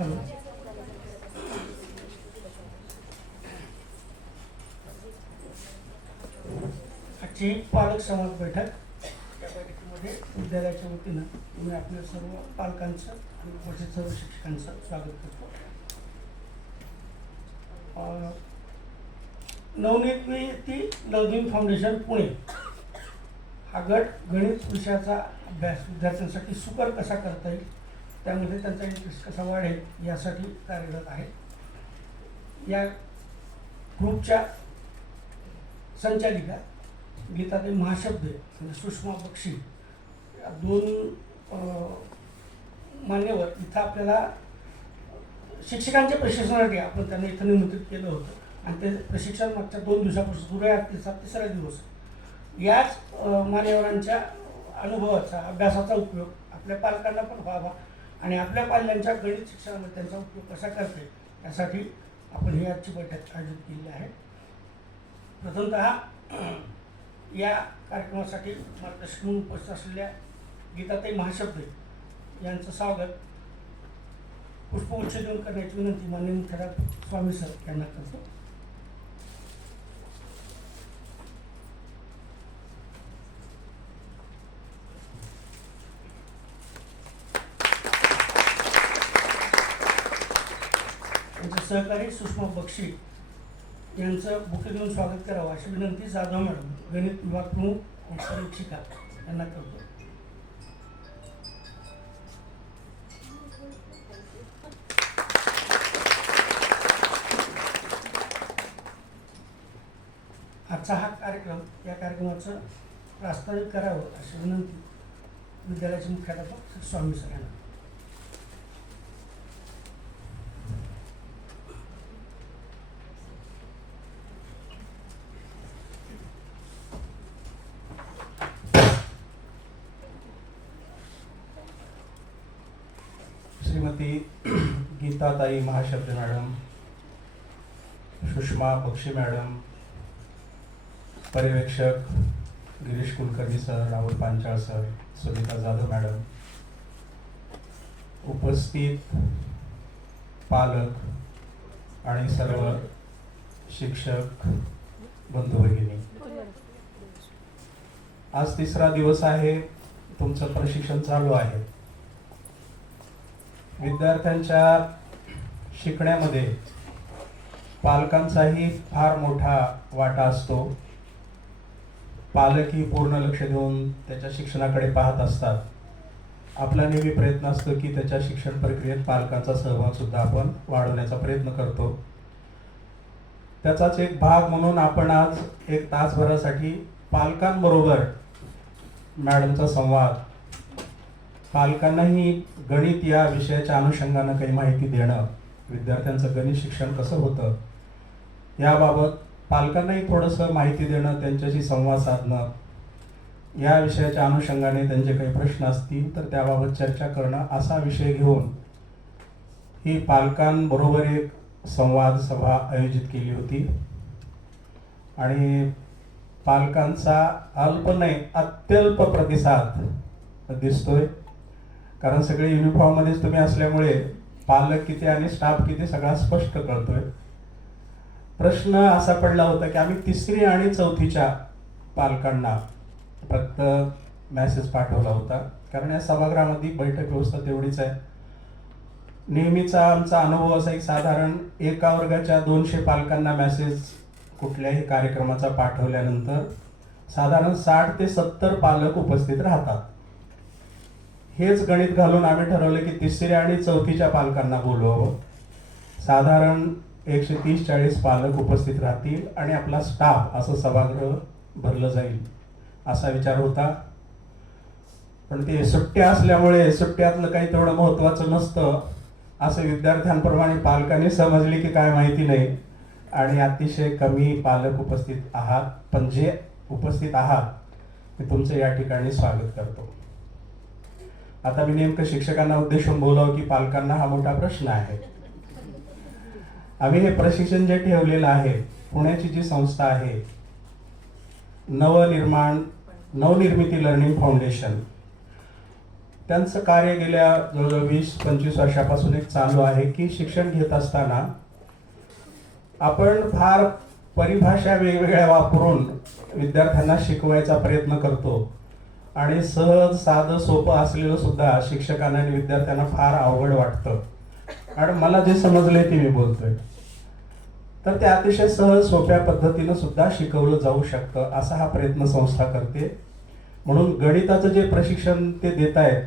Hello. आजची पालक संवाद बैठक, या बैठकीमध्ये विद्यालयाच्या वतीनं मी आपल्या सर्व पालकांचं आणि उपस्थित सर्व शिक्षकांचं स्वागत करतो. नवनिर्मिती लर्निंग फाउंडेशन पुणे हा गट गणित विषयाचा अभ्यास विद्यार्थ्यांसाठी सुकर कसा करता येईल, त्यामध्ये त्यांचा इंटरेस्ट कसा वाढेल यासाठी कार्यरत आहे. या ग्रुपच्या संचालिका गीताताई महाशब्दे आणि सुषमा बक्षी या दोन मान्यवर इथं आपल्याला शिक्षकांच्या प्रशिक्षणासाठी आपण त्यांना इथं निमंत्रित केलं होतं आणि ते प्रशिक्षण मागच्या 2 दिवसापासून सुरू आहे. तिसरा दिवस. याच मान्यवरांच्या अनुभवाचा अभ्यासाचा उपयोग आपल्या पालकांना पण व्हावा आणि आपल्या पाल्यांच्या गणित शिक्षणामध्ये त्यांचा उपयोग कसा करते यासाठी आपण ही आजची बैठक आयोजित केली आहे. प्रथमतः या कार्यक्रमासाठी मार्गदर्शक म्हणून उपस्थित असलेल्या गीताताई महाशब्दे यांचं स्वागत पुष्पगुच्छ देऊन करण्याची विनंती माननीय मुख्याध्यापक स्वामी सर यांना करतो. त्यांचे सहकारी सुषमा बक्षी यांचं बुके देऊन स्वागत करावं अशी विनंती जाधव मॅडम गणित विभाग प्रमुख आणि परीक्षिका यांना करतो. आजचा हा कार्यक्रम या कार्यक्रमाचं प्रास्ताविक करावं अशी विनंती विद्यालयाचे मुख्याध्यापक स्वामी सर यांना. श्रीमती गीताताई महाशब्दे मॅडम, सुषमा बक्षी मॅडम, पर्यवेक्षक Girish Kulkarni sir, Rahul Panchal sir, Sunita Jadhav madam, उपस्थित पालक आणि सर्व शिक्षक बंधू भगिनी, आज तिसरा दिवस आहे. तुमचं प्रशिक्षण चालू आहे. विद्यार्थ्यांच्या शिकण्यामध्ये पालकांचाही फार मोठा वाटा असतो. पालकही पूर्ण लक्ष देऊन त्याच्या शिक्षणाकडे पाहत असतात. आपला नेहमी प्रयत्न असतो की त्याच्या शिक्षण प्रक्रियेत पालकांचा सहभाग सुद्धा आपण वाढवण्याचा प्रयत्न करतो. त्याचाच एक भाग म्हणून आपण आज 1 तासभरासाठी पालकांबरोबर मॅडमचा संवाद, पालकांनाही गणित या विषयाच्या अनुषंगानं काही माहिती देणं, विद्यार्थ्यांचं गणित शिक्षण कसं होतं याबाबत पालकांनाही थोडंसं माहिती देणं, त्यांच्याशी संवाद साधणं, या विषयाच्या अनुषंगाने त्यांचे काही प्रश्न असतील तर त्याबाबत चर्चा करणं, असा विषय घेऊन ही पालकांबरोबर एक संवाद सभा आयोजित केली होती. आणि पालकांचा अल्प नाही अत्यल्प प्रतिसाद दिसतोय, कारण सगळे युनिफॉर्ममध्येच तुम्ही असल्यामुळे पालक किती आणि स्टाफ किती सगळा स्पष्ट कळतोय. प्रश्न असा पडला होता की आम्ही 3री आणि 4थीच्या पालकांना फक्त मेसेज पाठवला होता, कारण या सभागृहामध्ये बैठक व्यवस्था तेवढीच आहे. नेहमीचा आमचा अनुभव असा की साधारण एका वर्गाच्या 200 पालकांना मेसेज कुठल्याही कार्यक्रमाचा पाठवल्यानंतर साधारण 60 ते 70 पालक उपस्थित राहतात. हेच गणित घालून आम्ही ठरवलं की 3री आणि 4थीच्या पालकांना बोलवावं. साधारण 130-140 पालक उपस्थित राहतील आणि आपला स्टाफ असं सभागृह भरलं जाईल असा विचार होता. पण ते सुट्ट्या असल्यामुळे सुट्ट्यातलं काही तेवढं महत्त्वाचं नसतं असं विद्यार्थ्यांप्रमाणे पालकांनी समजले की काय माहिती नाही, आणि अतिशय कमी पालक उपस्थित आहात. पण जे उपस्थित आहात मी तुमचं या ठिकाणी स्वागत करतो. आता मी नेमकं शिक्षकांना उद्देशून बोलावं की पालकांना हा मोठा प्रश्न आहे. आम्ही हे प्रशिक्षण जे ठेवलेलं आहे, पुण्याची जी संस्था आहे नवनिर्मिती लर्निंग फाउंडेशन, त्यांचं कार्य गेल्या जवळजवळ 20-25 वर्षापासून एक चालू आहे की शिक्षण घेत असताना आपण फार परिभाषा वेगवेगळ्या वापरून विद्यार्थ्यांना शिकवायचा प्रयत्न करतो आणि सहज साधं सोपं असलेलं सुद्धा शिक्षकांना आणि विद्यार्थ्यांना फार अवघड वाटतं. आणि मला जे समजलंय ते मी बोलतोय. तर ते अतिशय सहज सोप्या पद्धतीनं सुद्धा शिकवलं जाऊ शकतं असा हा प्रयत्न संस्था करते. म्हणून गणिताचं जे प्रशिक्षण ते देत आहेत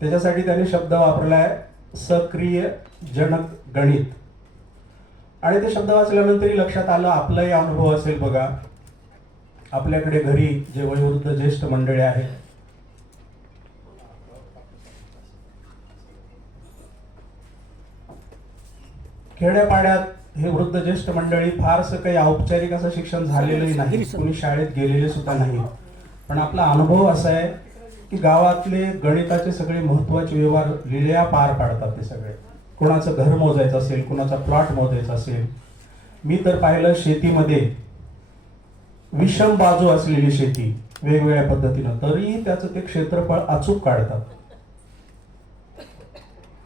त्याच्यासाठी त्यांनी शब्द वापरलाय सक्रिय जनक गणित. आणि ते शब्द वाचल्यानंतरही लक्षात आलं, आपलाही अनुभव असेल बघा, आपल्याकडे घरी जे वयोवृद्ध ज्येष्ठ मंडळी आहेत खेड्यापाड्यात हे वृद्ध ज्येष्ठ मंडळी फारसं काही औपचारिक असं शिक्षण झालेलंही नाही, कोणी शाळेत गेलेले सुद्धा नाही. पण आपला अनुभव असा आहे की गावातले गणिताचे सगळे महत्वाचे व्यवहार लिहिल्या पार पाडतात. ते सगळे, कोणाचं घर मोजायचं असेल, कोणाचा प्लॉट मोजायचा असेल. मी तर पाहिलं शेतीमध्ये विषम बाजू असलेली शेती वेगवेगळ्या पद्धतीनं, तरी त्याचं ते क्षेत्रफळ अचूक काढतात.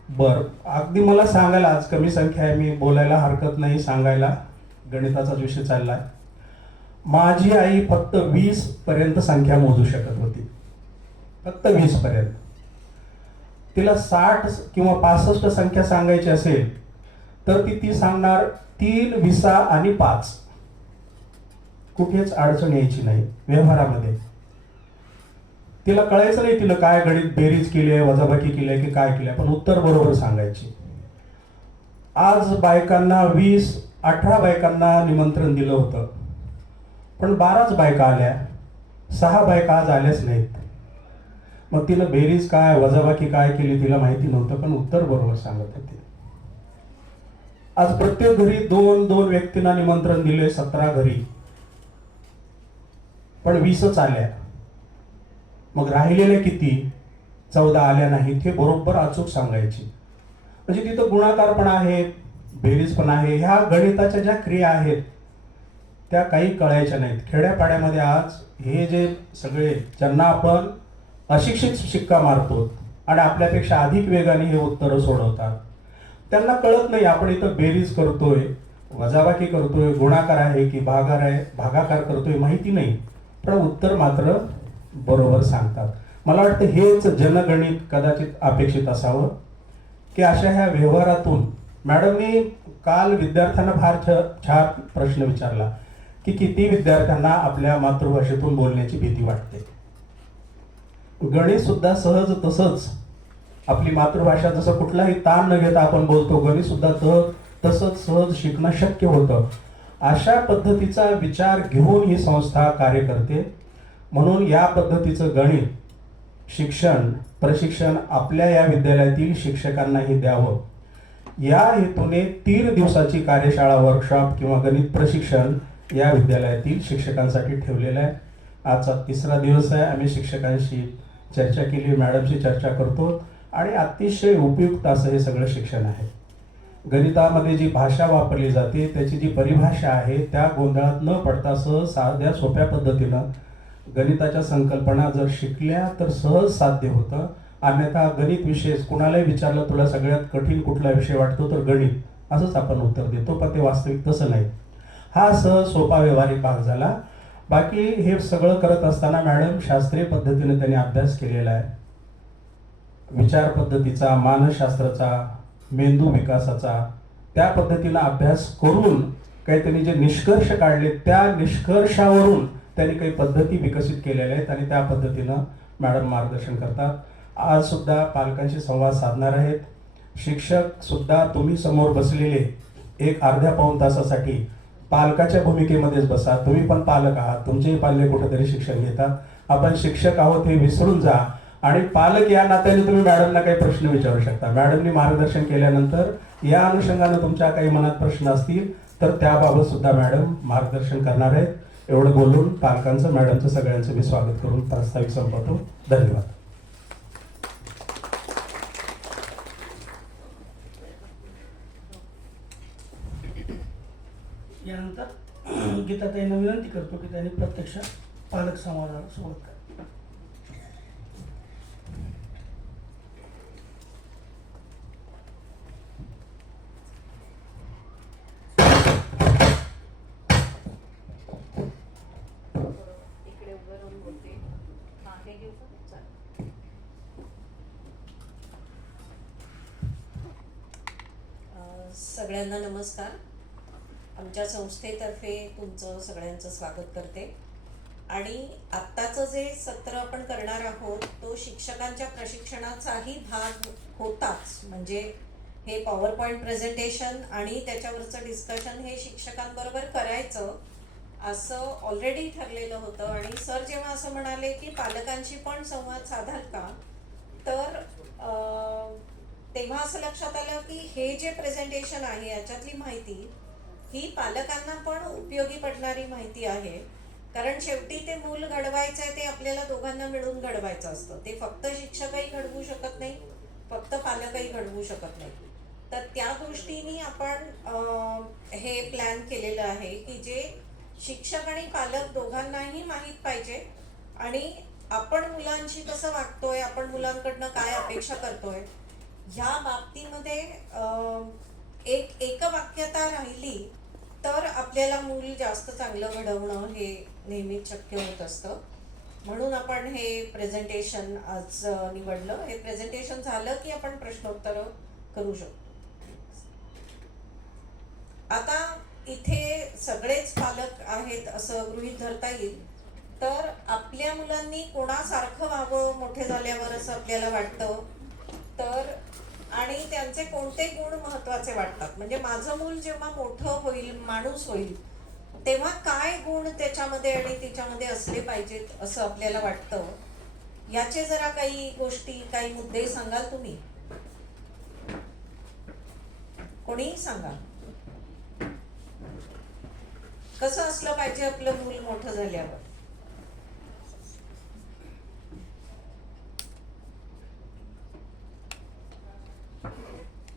बर, अगदी मला सांगायला, आज कमी संख्या आहे, मी बोलायला हरकत नाही, सांगायला, गणिताचाच विषय चाललाय. माझी आई फक्त 20 पर्यंत संख्या मोजू शकत होती, फक्त 20 पर्यंत. तिला 60 किंवा 65 संख्या सांगायची असेल तर ती सांगणार 3, 20 आणि 5. कुठेच अडचण यायची नाही व्यवहारामध्ये. तिला कळायचं नाही तिला काय गणित बेरीज केली आहे, वजाबाकी केली आहे की काय केली आहे, पण उत्तर बरोबर सांगायची. आज बायकांना 18 बायकांना निमंत्रण दिलं होतं, पण 12च बायका आल्या, 6 बायका आज आल्याच नाहीत. मग तिला बेरीज काय वजाबाकी काय केली तिला माहिती नव्हतं, पण उत्तर बरोबर सांगत होती. आज प्रत्येक घरी 2-2 व्यक्तींना निमंत्रण दिले, 17 घरी, पण 20च आल्या. मग राहिलेल्या किती? 14 आल्या नाहीत, हे बरोबर अचूक सांगायची. म्हणजे तिथं गुणाकार पण आहे, बेरीज पण आहे. ह्या गणिताच्या ज्या क्रिया आहेत त्या काही कळायच्या नाहीत. खेड्यापाड्यामध्ये आज हे जे सगळे, ज्यांना आपण अशिक्षित शिक्का मारतो आणि आपल्यापेक्षा अधिक वेगाने हे उत्तरं सोडवतात, त्यांना कळत नाही आपण इथं बेरीज करतोय, वजाबाकी करतोय, गुणाकार आहे की भागाकार करतोय, माहिती नाही, पण उत्तर मात्र बरोबर सांगतात. मला वाटतं हेच जनगणित कदाचित अपेक्षित असावं की अशा ह्या व्यवहारातून. मॅडमनी काल विद्यार्थ्यांना फार छान प्रश्न विचारला की किती विद्यार्थ्यांना आपल्या मातृभाषेतून बोलण्याची भीती वाटते. गणित सुद्धा सहज तसंच, आपली मातृभाषा जसं कुठलाही ताण न घेता आपण बोलतो, गणित सुद्धा तसंच सहज शिकणं शक्य होतं. अशा पद्धतीचा विचार घेऊन ही संस्था कार्य करते. म्हणून या पद्धतीचं गणित शिक्षण प्रशिक्षण आपल्या या विद्यालयातील शिक्षकांनाही द्यावं, या हेतूने 3 दिवसाची कार्यशाळा, वर्कशॉप किंवा गणित प्रशिक्षण या विद्यालयातील शिक्षकांसाठी ठेवलेलं आहे. आजचा 3रा दिवस आहे. आम्ही शिक्षकांशी चर्चा केली, मॅडमशी चर्चा करतो आणि अतिशय उपयुक्त असं हे सगळं शिक्षण आहे. गणितामध्ये जी भाषा वापरली जाते, त्याची जी परिभाषा आहे, त्या गोंधळात न पडता सहज साध्या सोप्या पद्धतीनं गणिताच्या संकल्पना जर शिकल्या तर सहज साध्य होतं. अन्यथा गणित विषय कुणालाही विचारलं तुला सगळ्यात कठीण कुठला विषय वाटतो तर गणित, असंच आपण उत्तर देतो, पण ते वास्तविक तसं नाही. हा सहज सोपा व्यवहारिक भाग झाला. बाकी हे सगळं करत असताना मॅडम शास्त्रीय पद्धतीने त्यांनी अभ्यास केलेला आहे. विचार पद्धतीचा, मानसशास्त्राचा, मेंदू विकासाचा, त्या पद्धतीनं अभ्यास करून काही त्यांनी जे निष्कर्ष काढले, त्या निष्कर्षावरून त्यांनी काही पद्धती विकसित केलेल्या आहेत आणि त्या पद्धतीनं मॅडम मार्गदर्शन करतात. आज सुद्धा पालकांशी संवाद साधणार आहेत. शिक्षक सुद्धा तुम्ही समोर बसलेले एक अर्ध्या-पाऊण तासासाठी पालकाच्या भूमिकेमध्येच बसा. तुम्ही पण पालक आहात, तुमचेही पाल्य कुठेतरी शिक्षण घेतात. आपण शिक्षक आहोत हे विसरून जा आणि पालक या नात्याने तुम्ही मॅडमला काही प्रश्न विचारू शकता. मॅडमनी मार्गदर्शन केल्यानंतर या अनुषंगाने तुमच्या काही मनात प्रश्न असतील तर त्याबाबत सुद्धा मॅडम मार्गदर्शन करणार आहेत. एवढं बोलून पालकांचं, मॅडमचं, सगळ्यांचं मी स्वागत करून प्रास्ताविक संपवतो. धन्यवाद. यानंतर गीताताईंना विनंती करतो की त्यांनी प्रत्यक्ष पालक संवादाला सुरुवात करा. सगळ्यांना नमस्कार. आमच्या संस्थेतर्फे तुमचं सगळ्यांचं स्वागत करते. आणि आत्ताचं जे सत्र आपण करणार आहोत तो शिक्षकांच्या प्रशिक्षणाचाही भाग होताच. म्हणजे हे पॉवर पॉईंट प्रेझेंटेशन आणि त्याच्यावरचं डिस्कशन हे शिक्षकांबरोबर करायचं असं ऑलरेडी ठरलेलं होतं. आणि सर जेव्हा असं म्हणाले की पालकांशी पण संवाद साधाल का, तर तेव्हा असं लक्षात आलं की हे जे प्रेझेंटेशन आहे याच्यातली माहिती ही पालकांना पण उपयोगी पडणारी माहिती आहे. कारण शेवटी ते मूल घडवायचं आहे ते आपल्याला दोघांना मिळून घडवायचं असतं. ते फक्त शिक्षकही घडवू शकत नाही, फक्त पालकही घडवू शकत नाही. तर त्या दृष्टीने आपण हे प्लॅन केलेलं आहे की जे शिक्षक आणि पालक दोघांनाही माहीत पाहिजे आणि आपण मुलांशी कसं वागतोय, आपण मुलांकडनं काय अपेक्षा करतोय, ह्या बाबतीमध्ये एक एकवाक्यता राहिली तर आपल्याला मूल जास्त चांगलं घडवणं हे नेहमीच शक्य होत असतं. म्हणून आपण हे प्रेझेंटेशन आज निवडलं. हे प्रेझेंटेशन झालं की आपण प्रश्नोत्तर करू शकतो. आता इथे सगळेच पालक आहेत असं गृहीत धरता येईल. तर आपल्या मुलांनी कोणासारखं व्हावं मोठे झाल्यावर असं आपल्याला वाटतं. तर आणि त्यांचे कोणते गुण महत्त्वाचे वाटतात, म्हणजे माझं मूल जेव्हा मोठं होईल, माणूस होईल, तेव्हा काय गुण त्याच्यामध्ये आणि तिच्यामध्ये असले पाहिजेत असं आपल्याला वाटतं. याचे जरा काही गोष्टी, काही मुद्दे सांगाल तुम्ही? कोणीही सांगा. कसं असलं पाहिजे आपलं मूल मोठं झाल्यावर?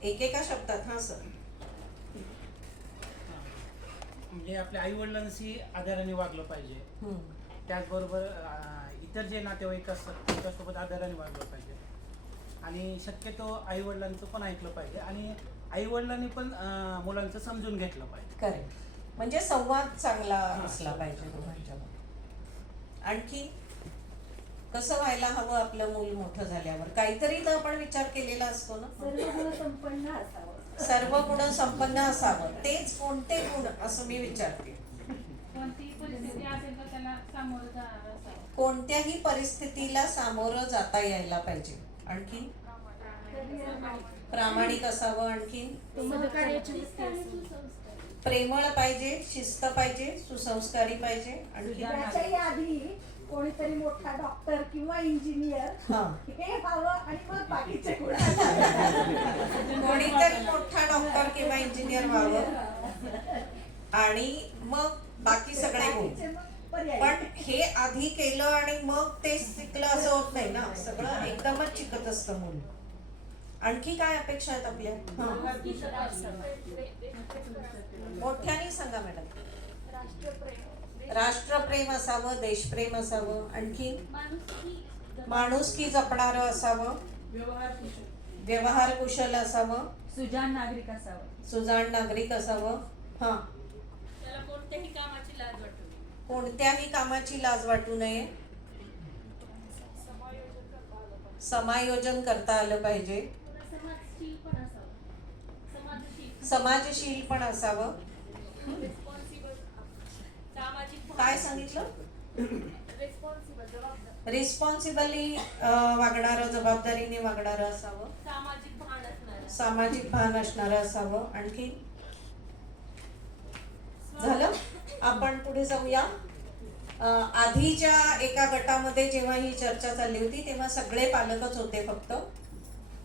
एकेका शब्दात. हा सर. म्हणजे आपल्या आई वडिलांशी आदराने वागलं पाहिजे. त्याचबरोबर इतर जे नातेवाईक असतात त्यांच्यासोबत आदराने वागलं पाहिजे. आणि शक्यतो आई वडिलांचं पण ऐकलं पाहिजे आणि आई वडिलांनी पण मुलांचं समजून घेतलं पाहिजे. करेक्ट. म्हणजे संवाद चांगला असला पाहिजे दोघांच्यामध्ये. आणखी कसं व्हायला हवं आपलं मूल मोठं झाल्यावर? काहीतरी तर आपण विचार केलेला असतो ना. सर्व गुण संपन्न असावं. तेच कोणते गुण असं मी विचारते. कोणत्याही परिस्थितीला सामोरं जाता यायला पाहिजे. आणखी प्रामाणिक असावं. आणखी प्रेमळ पाहिजे, शिस्त पाहिजे, सुसंस्कारी पाहिजे. आणखी आधी कोणीतरी मोठा डॉक्टर किंवा इंजिनियर हे व्हावं आणि मग बाकीचे कोणीतरी मोठा डॉक्टर किंवा इंजिनियर व्हावं आणि मग बाकी सगळे गुण. पण हे आधी केलं आणि मग ते शिकलं असं होत नाही ना. सगळं एकदमच शिकत असतं मूल. आणखी काय अपेक्षा आहेत आपल्या? मोठ्याने सांगा मॅडम. राष्ट्रप्रेम असावं, देशप्रेम असावं. आणखी माणुसकी जपणारं असावं, व्यवहार कुशल असावं, सुजाण नागरिक असावं. सुजाण नागरिक असावं. हा. त्याला कोणत्याही कामाची लाज वाटू नये. कोणत्याही कामाची लाज वाटू नये. समायोजन करता आलं पाहिजे. समाजशील पण असावं. काय सांगितलं? रिस्पॉन्सिबली वागणारं, जबाबदारीने वागणारं असावं. सामाजिक भान असणारं असावं. आणखी झालं. आपण पुढे जाऊया. आधीच्या एका गटामध्ये जेव्हा ही चर्चा चालली होती तेव्हा सगळे पालकच होते फक्त.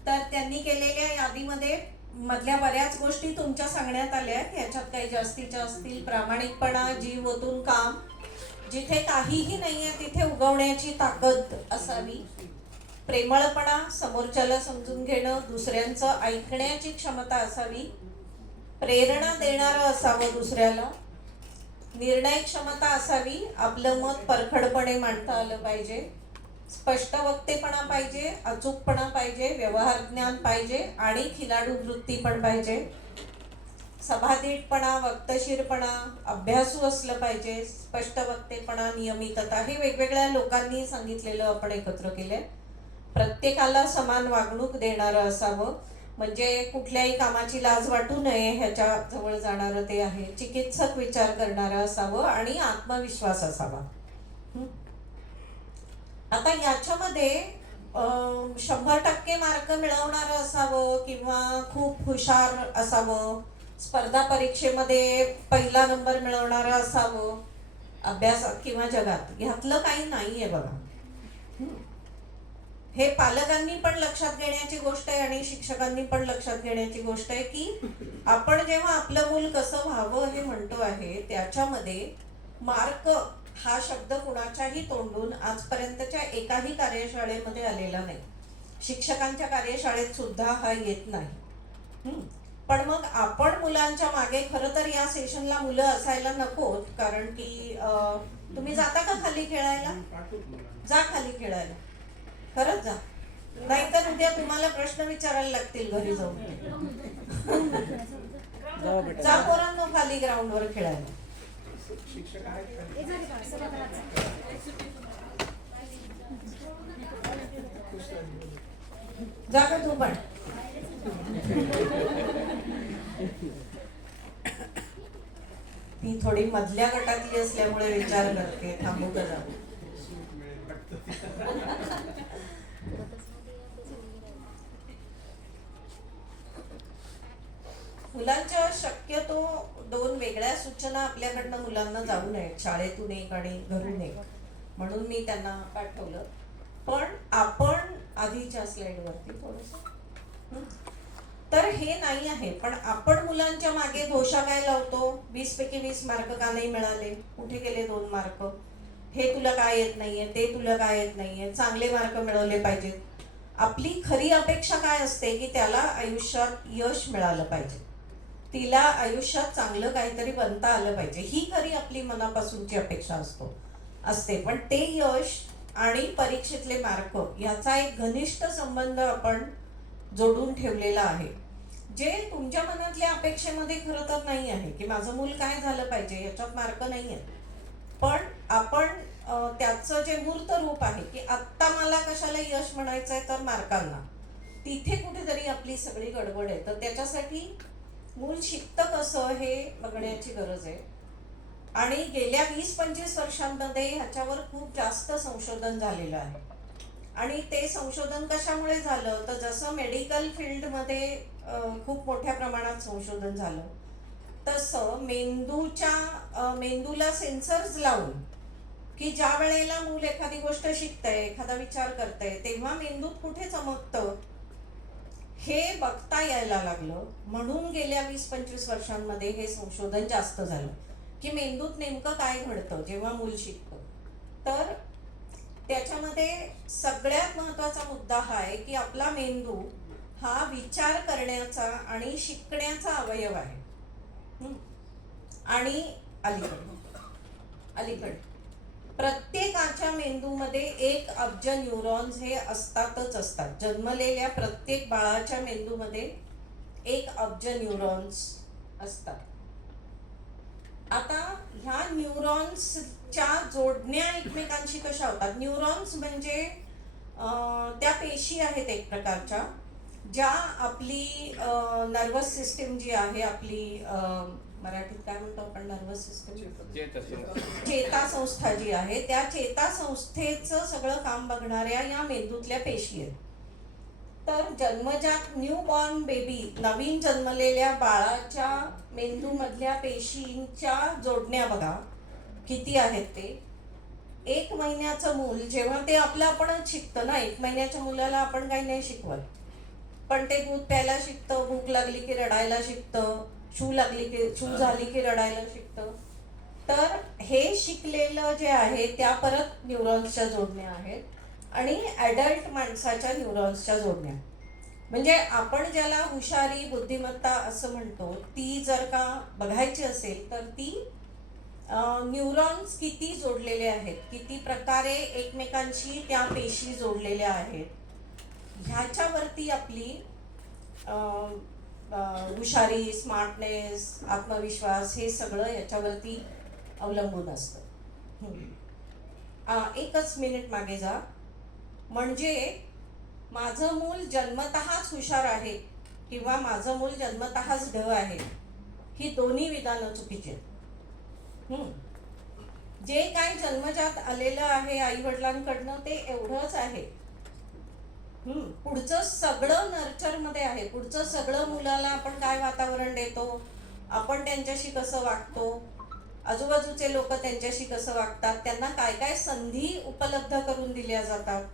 तर त्यांनी केलेल्या यादीमध्ये मधल्या बऱ्याच गोष्टी तुमच्या सांगण्यात आल्या. ह्याच्यात काही जास्तीच्या असतील. प्रामाणिकपणा, जीव ओतून काम, जिथे काहीही नाहीये तिथे उगवण्याची ताकद असावी. प्रेमळपणा, समोरच्याला समजून घेणं, दुसऱ्यांचं ऐकण्याची क्षमता असावी. प्रेरणा देणारं असावं दुसऱ्याला. निर्णय क्षमता असावी. आपलं मत परखडपणे मांडता आलं पाहिजे. स्पष्ट वक्तेपणा पाहिजे, अचूकपणा पाहिजे, व्यवहार ज्ञान पाहिजे आणि खिलाडू वृत्ती पण पाहिजे. सभाधीटपणा, वक्तशीरपणा, अभ्यासू असलं पाहिजे. स्पष्ट वक्तेपणा, नियमितता, हे वेगवेगळ्या लोकांनी सांगितलेलं आपण एकत्र केलंय. प्रत्येकाला समान वागणूक देणारं असावं. म्हणजे कुठल्याही कामाची लाज वाटू नये ह्याच्या जवळ जाणारं ते आहे. चिकित्सक विचार करणारं असावं आणि आत्मविश्वास असावा. आता याच्यामध्ये 100% मार्क मिळवणारं असावं किंवा खूप हुशार असावं, स्पर्धा परीक्षेमध्ये पहिला नंबर मिळवणारं असावं अभ्यासात किंवा जगात, ह्यातलं काही नाहीये बघा. हे पालकांनी पण लक्षात घेण्याची गोष्ट आहे आणि शिक्षकांनी पण लक्षात घेण्याची गोष्ट आहे की आपण जेव्हा आपलं मूल कसं व्हावं हे म्हणतो आहे त्याच्यामध्ये मार्क हा शब्द कुणाच्याही तोंडून आजपर्यंतच्या एकाही कार्यशाळेमध्ये आलेला नाही. शिक्षकांच्या कार्यशाळेत सुद्धा हा येत नाही. पण मग आपण मुलांच्या मागे, खरं तर या सेशनला मुलं असायला नकोत, कारण की तुम्ही जाता का खाली खेळायला? जा खाली खेळायला, खरंच जा, नाहीतर उद्या तुम्हाला प्रश्न विचारायला लागतील घरी जाऊन. जा पोरांनो खाली ग्राउंडवर खेळायला. जा का तू पण? ती थोडी मधल्या गटातली असल्यामुळे विचार करते थांबू का जाऊ. मुलांच्या शक्यतो 2 वेगळ्या सूचना आपल्याकडनं मुलांना जाऊ नयेत, शाळेतून एक आणि घरून एक, म्हणून मी त्यांना पाठवलं. पण आपण आधीच्या स्लाइडवरती थोडंसं, तर हे नाही आहे, पण आपण मुलांच्या मागे घोषा काय लावतो, 20 पैकी 20 मार्क का नाही मिळाले, कुठे गेले 2 मार्क, हे तुला काय येत नाहीये, ते तुला काय येत नाहीये, चांगले मार्क मिळवले पाहिजेत. आपली खरी अपेक्षा काय असते की त्याला आयुष्यात यश मिळालं पाहिजे, तिला आयुष्यात चांगलं काहीतरी बनता आलं पाहिजे, ही खरी आपली मनापासूनची अपेक्षा असते. पण ते यश आणि परीक्षेतले मार्क याचा एक घनिष्ठ संबंध आपण जोडून ठेवलेला आहे, जे तुमच्या मनातल्या अपेक्षेमध्ये खरं तर नाही आहे की माझं मूल काय झालं पाहिजे, याच्यात मार्क नाही आहे. पण आपण त्याचं जे मूर्त रूप आहे की आत्ता मला कशाला यश म्हणायचंय तर मार्कांना, तिथे कुठेतरी आपली सगळी गडबड आहे. तर त्याच्यासाठी मूल शिकतं कसं हे बघण्याची गरज आहे. आणि गेल्या 20-25 वर्षांमध्ये ह्याच्यावर खूप जास्त संशोधन झालेलं आहे. आणि ते संशोधन कशामुळे झालं तर जसं मेडिकल फील्डमध्ये खूप मोठ्या प्रमाणात संशोधन झालं, तसं मेंदूला सेन्सर्स लावून की ज्या वेळेला मूल एखादी गोष्ट शिकतंय, एखादा विचार करतंय, तेव्हा मेंदूत कुठे चमकतं हे बघता यायला लागलं. म्हणून गेल्या 20-25 वर्षांमध्ये हे संशोधन जास्त झालं की मेंदूत नेमकं काय घडतं जेव्हा मूल शिकतं. तर त्याच्यामध्ये सगळ्यात महत्त्वाचा मुद्दा हा आहे की आपला मेंदू हा विचार करण्याचा आणि शिकण्याचा अवयव आहे. आणि अलीकडे प्रत्येकाच्या मेंदूमध्ये 1 अब्ज न्यूरॉन्स हे असतातच असतात. जन्मलेल्या प्रत्येक बाळाच्या मेंदूमध्ये 1 अब्ज न्यूरॉन्स असतात. आता ह्या न्यूरॉन्सच्या जोडण्या एकमेकांशी कशा होतात? न्यूरॉन्स म्हणजे त्या पेशी आहेत एक प्रकारच्या, ज्या आपली नर्वस सिस्टीम जी आहे आपली, मराठीत काय म्हणतो आपण नर्वस सिस्टीम, चेतासंस्था जी आहे, त्या चेतासंस्थेचं सगळं काम बघणाऱ्या या मेंदूतल्या पेशी आहेत. तर जन्मजात न्यूबॉर्न बेबी, नवीन जन्मलेल्या बाळाच्या मेंदूमधल्या पेशींच्या जोडण्या बघा किती आहेत ते. 1 महिन्याचं मूल जेव्हा ते आपणच शिकतं ना, 1 महिन्याच्या मुलाला आपण काही नाही शिकवत, पण ते दूध प्यायला शिकतं, भूक लागली की रडायला शिकतं, शू झाली की रडायला शिकतं. तर हे शिकलेलं जे आहे त्या परत न्यूरॉन्सच्या जोडण्या आहेत. आणि ॲडल्ट माणसाच्या न्यूरॉन्सच्या जोडण्या, म्हणजे आपण ज्याला हुशारी बुद्धिमत्ता असं म्हणतो, ती जर का बघायची असेल तर ती न्यूरॉन्स किती जोडलेले आहेत, किती प्रकारे एकमेकांशी त्या पेशी जोडलेल्या आहेत, ह्याच्यावरती आपली हुशारी, स्मार्टनेस, आत्मविश्वास हे सगळं याच्यावरती अवलंबून असतं. 1च मिनिट मागे जा. म्हणजे माझं मूल जन्मतःच हुशार आहे किंवा माझं मूल जन्मतःच ढ आहे, ही दोन्ही विधानं चुकीची आहेत. जे काय जन्मजात आलेलं आहे आई वडिलांकडनं ते एवढंच आहे. पुढचं सगळं नर्चर मध्ये आहे. पुढचं सगळं मुलाला आपण काय वातावरण देतो, आपण त्यांच्याशी कसं वागतो, आजूबाजूचे लोक त्यांच्याशी कसं वागतात, त्यांना काय काय संधी उपलब्ध करून दिल्या जातात,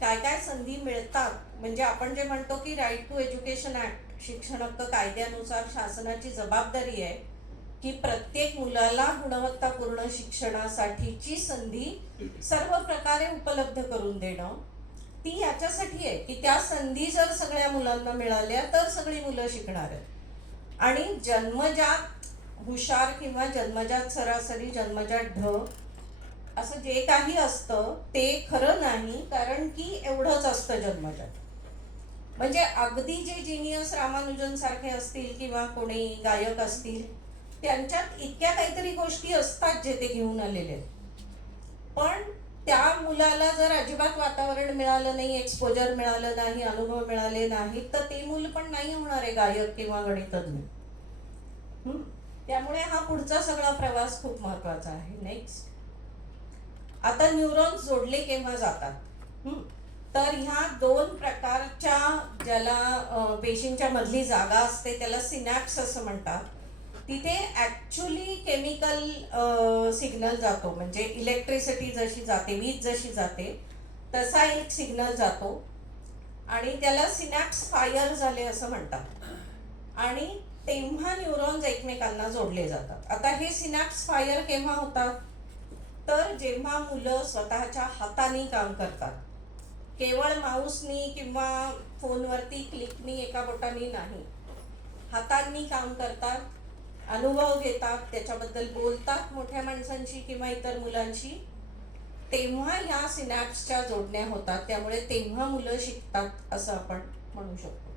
काय काय संधी मिळतात. म्हणजे आपण जे म्हणतो की राईट टू एज्युकेशन ऍक्ट, शिक्षण हक्क कायद्यानुसार शासनाची जबाबदारी आहे की प्रत्येक मुलाला गुणवत्तापूर्ण शिक्षणासाठीची संधी सर्व प्रकारे उपलब्ध करून देणं. ती याच्यासाठी आहे की त्या संधी जर सगळ्या मुलांना मिळाल्या तर सगळी मुलं शिकणार आहेत. आणि जन्मजात हुशार किंवा जन्मजात सरासरी, जन्मजात ढ असं जे काही असतं ते खरं नाही, कारण की एवढंच असतं जन्मजात. म्हणजे अगदी जे जिनियस रामानुजन सारखे असतील किंवा कोणी गायक असतील, त्यांच्यात इतक्या काहीतरी गोष्टी असतात जे ते घेऊन आलेले आहेत. पण त्या मुलाला जर अजिबात वातावरण मिळालं नाही, एक्सपोजर मिळालं नाही, अनुभव मिळाले नाही, तर ते मूल पण नाही होणार आहे गायक किंवा गणितज्ञ. त्यामुळे हा पुढचा सगळा प्रवास खूप महत्वाचा आहे. नेक्स्ट, आता न्यूरॉन्स जोडले केव्हा जातात, तर ह्या दोन प्रकारच्या, ज्याला पेशींच्या मधली जागा असते त्याला सिनॅप्स असं म्हणतात. तिथे ऍक्च्युली केमिकल सिग्नल जातो, म्हणजे इलेक्ट्रिसिटी जशी जाते, वीज जशी जाते तसा एक सिग्नल जातो आणि त्याला सिनॅप्स फायर झाले असं म्हणतात. आणि तेव्हा न्यूरॉन्स एकमेकांना जोडले जातात. आता हे सिनॅप्स फायर केव्हा होतात, तर जेव्हा मुलं स्वतःच्या हाताने काम करतात, केवळ माऊसनी किंवा फोनवरती क्लिकनी एका बोटानी नाही, हातांनी काम करतात, अनुभव घेतात, त्याच्याबद्दल बोलतात मोठ्या माणसांशी किंवा इतर मुलांशी, तेव्हा ह्या सिनॅप्सच्या जोडण्या होतात. त्यामुळे तेव्हा मुलं शिकतात असं आपण म्हणू शकतो.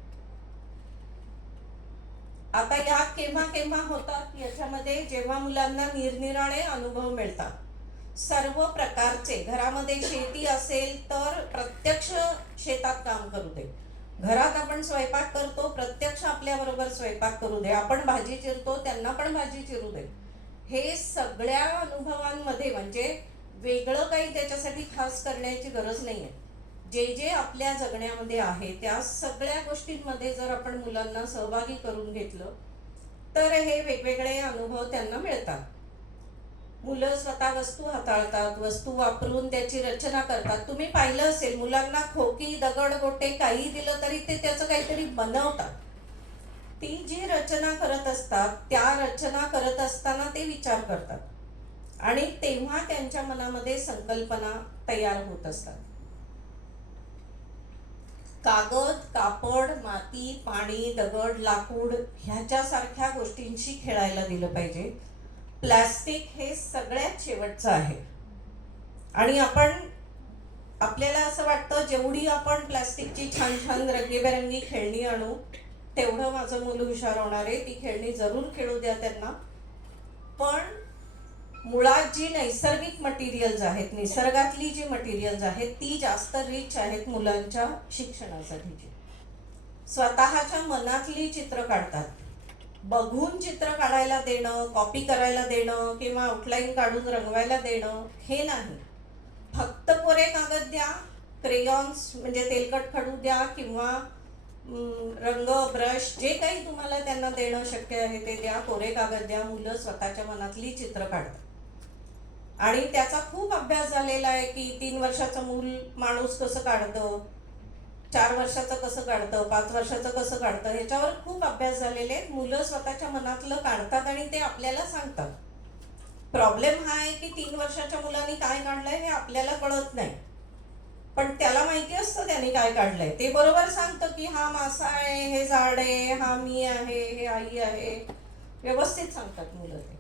आता या केव्हा केव्हा होतात, याच्यामध्ये जेव्हा मुलांना निरनिराळे अनुभव मिळतात, सर्व प्रकारचे. घरामध्ये शेती असेल तर प्रत्यक्ष शेतात काम करू दे, घरात आपण स्वयंपाक करतो, प्रत्यक्ष आपल्याबरोबर स्वयंपाक करू दे, आपण भाजी चिरतो, त्यांना पण भाजी चिरू दे. हे सगळ्या अनुभवांमध्ये, म्हणजे वेगळं काही त्याच्यासाठी खास करण्याची गरज नाही आहे. जे जे आपल्या जगण्यामध्ये आहे त्या सगळ्या गोष्टींमध्ये जर आपण मुलांना सहभागी करून घेतलं तर हे वेगवेगळे अनुभव त्यांना मिळतात. मुलं स्वतः वस्तू हाताळतात, वस्तू वापरून त्याची रचना करतात. तुम्ही पाहिलं असेल, मुलांना खोकी, दगड, गोटे काही दिलं तरी ते त्याचं काहीतरी बनवतात. ती जी रचना करत असतात, त्या रचना करत असताना ते विचार करतात आणि तेव्हा त्यांच्या मनामध्ये संकल्पना तयार होत असतात. कागद, कापड, माती, पाणी, दगड, लाकूड ह्याच्यासारख्या गोष्टींशी खेळायला दिलं पाहिजे. प्लास्टिक हे सगळ्यात शेवटचं आहे. आणि आपल्याला असं वाटतं जेवढी आपण प्लास्टिकची छान छान रंगीबेरंगी खेळणी आणू तेवढं माझं मूल हुशार होणार आहे. ती खेळणी जरूर खेळू द्या त्यांना. पण मुळात जी नैसर्गिक मटेरियल्स आहेत, निसर्गातली जी मटेरियल्स आहेत ती जास्त रिच आहेत मुलांच्या शिक्षणासाठीची. स्वतःच्या मनातली चित्र काढतात, बघून चित्र काढायला देणं, कॉपी करायला देणं किंवा आउटलाईन काढून रंगवायला देणं हे नाही. फक्त कोरे कागद द्या, क्रेयॉन्स म्हणजे तेलकट खडू द्या किंवा रंग, ब्रश, जे काही तुम्हाला त्यांना देणं शक्य आहे ते द्या, कोरे कागद द्या. मुलं स्वतःच्या मनातली चित्र काढतात आणि त्याचा खूप अभ्यास झालेला आहे की 3 वर्षाचं मूल माणूस कसं काढतं, 4 वर्षाचं कसं काढतं, 5 वर्षाचं कसं काढतं, ह्याच्यावर खूप अभ्यास झालेले आहेत. मुलं स्वतःच्या मनातलं काढतात आणि ते आपल्याला सांगतात. प्रॉब्लेम हा आहे की 3 वर्षाच्या मुलांनी काय काढलंय हे आपल्याला कळत नाही, पण त्याला माहिती असतं त्याने काय काढलंय. ते बरोबर सांगतं की हा मासा आहे, हे झाड आहे, हा मी आहे, हे आई आहे, व्यवस्थित सांगतात मुलं. ते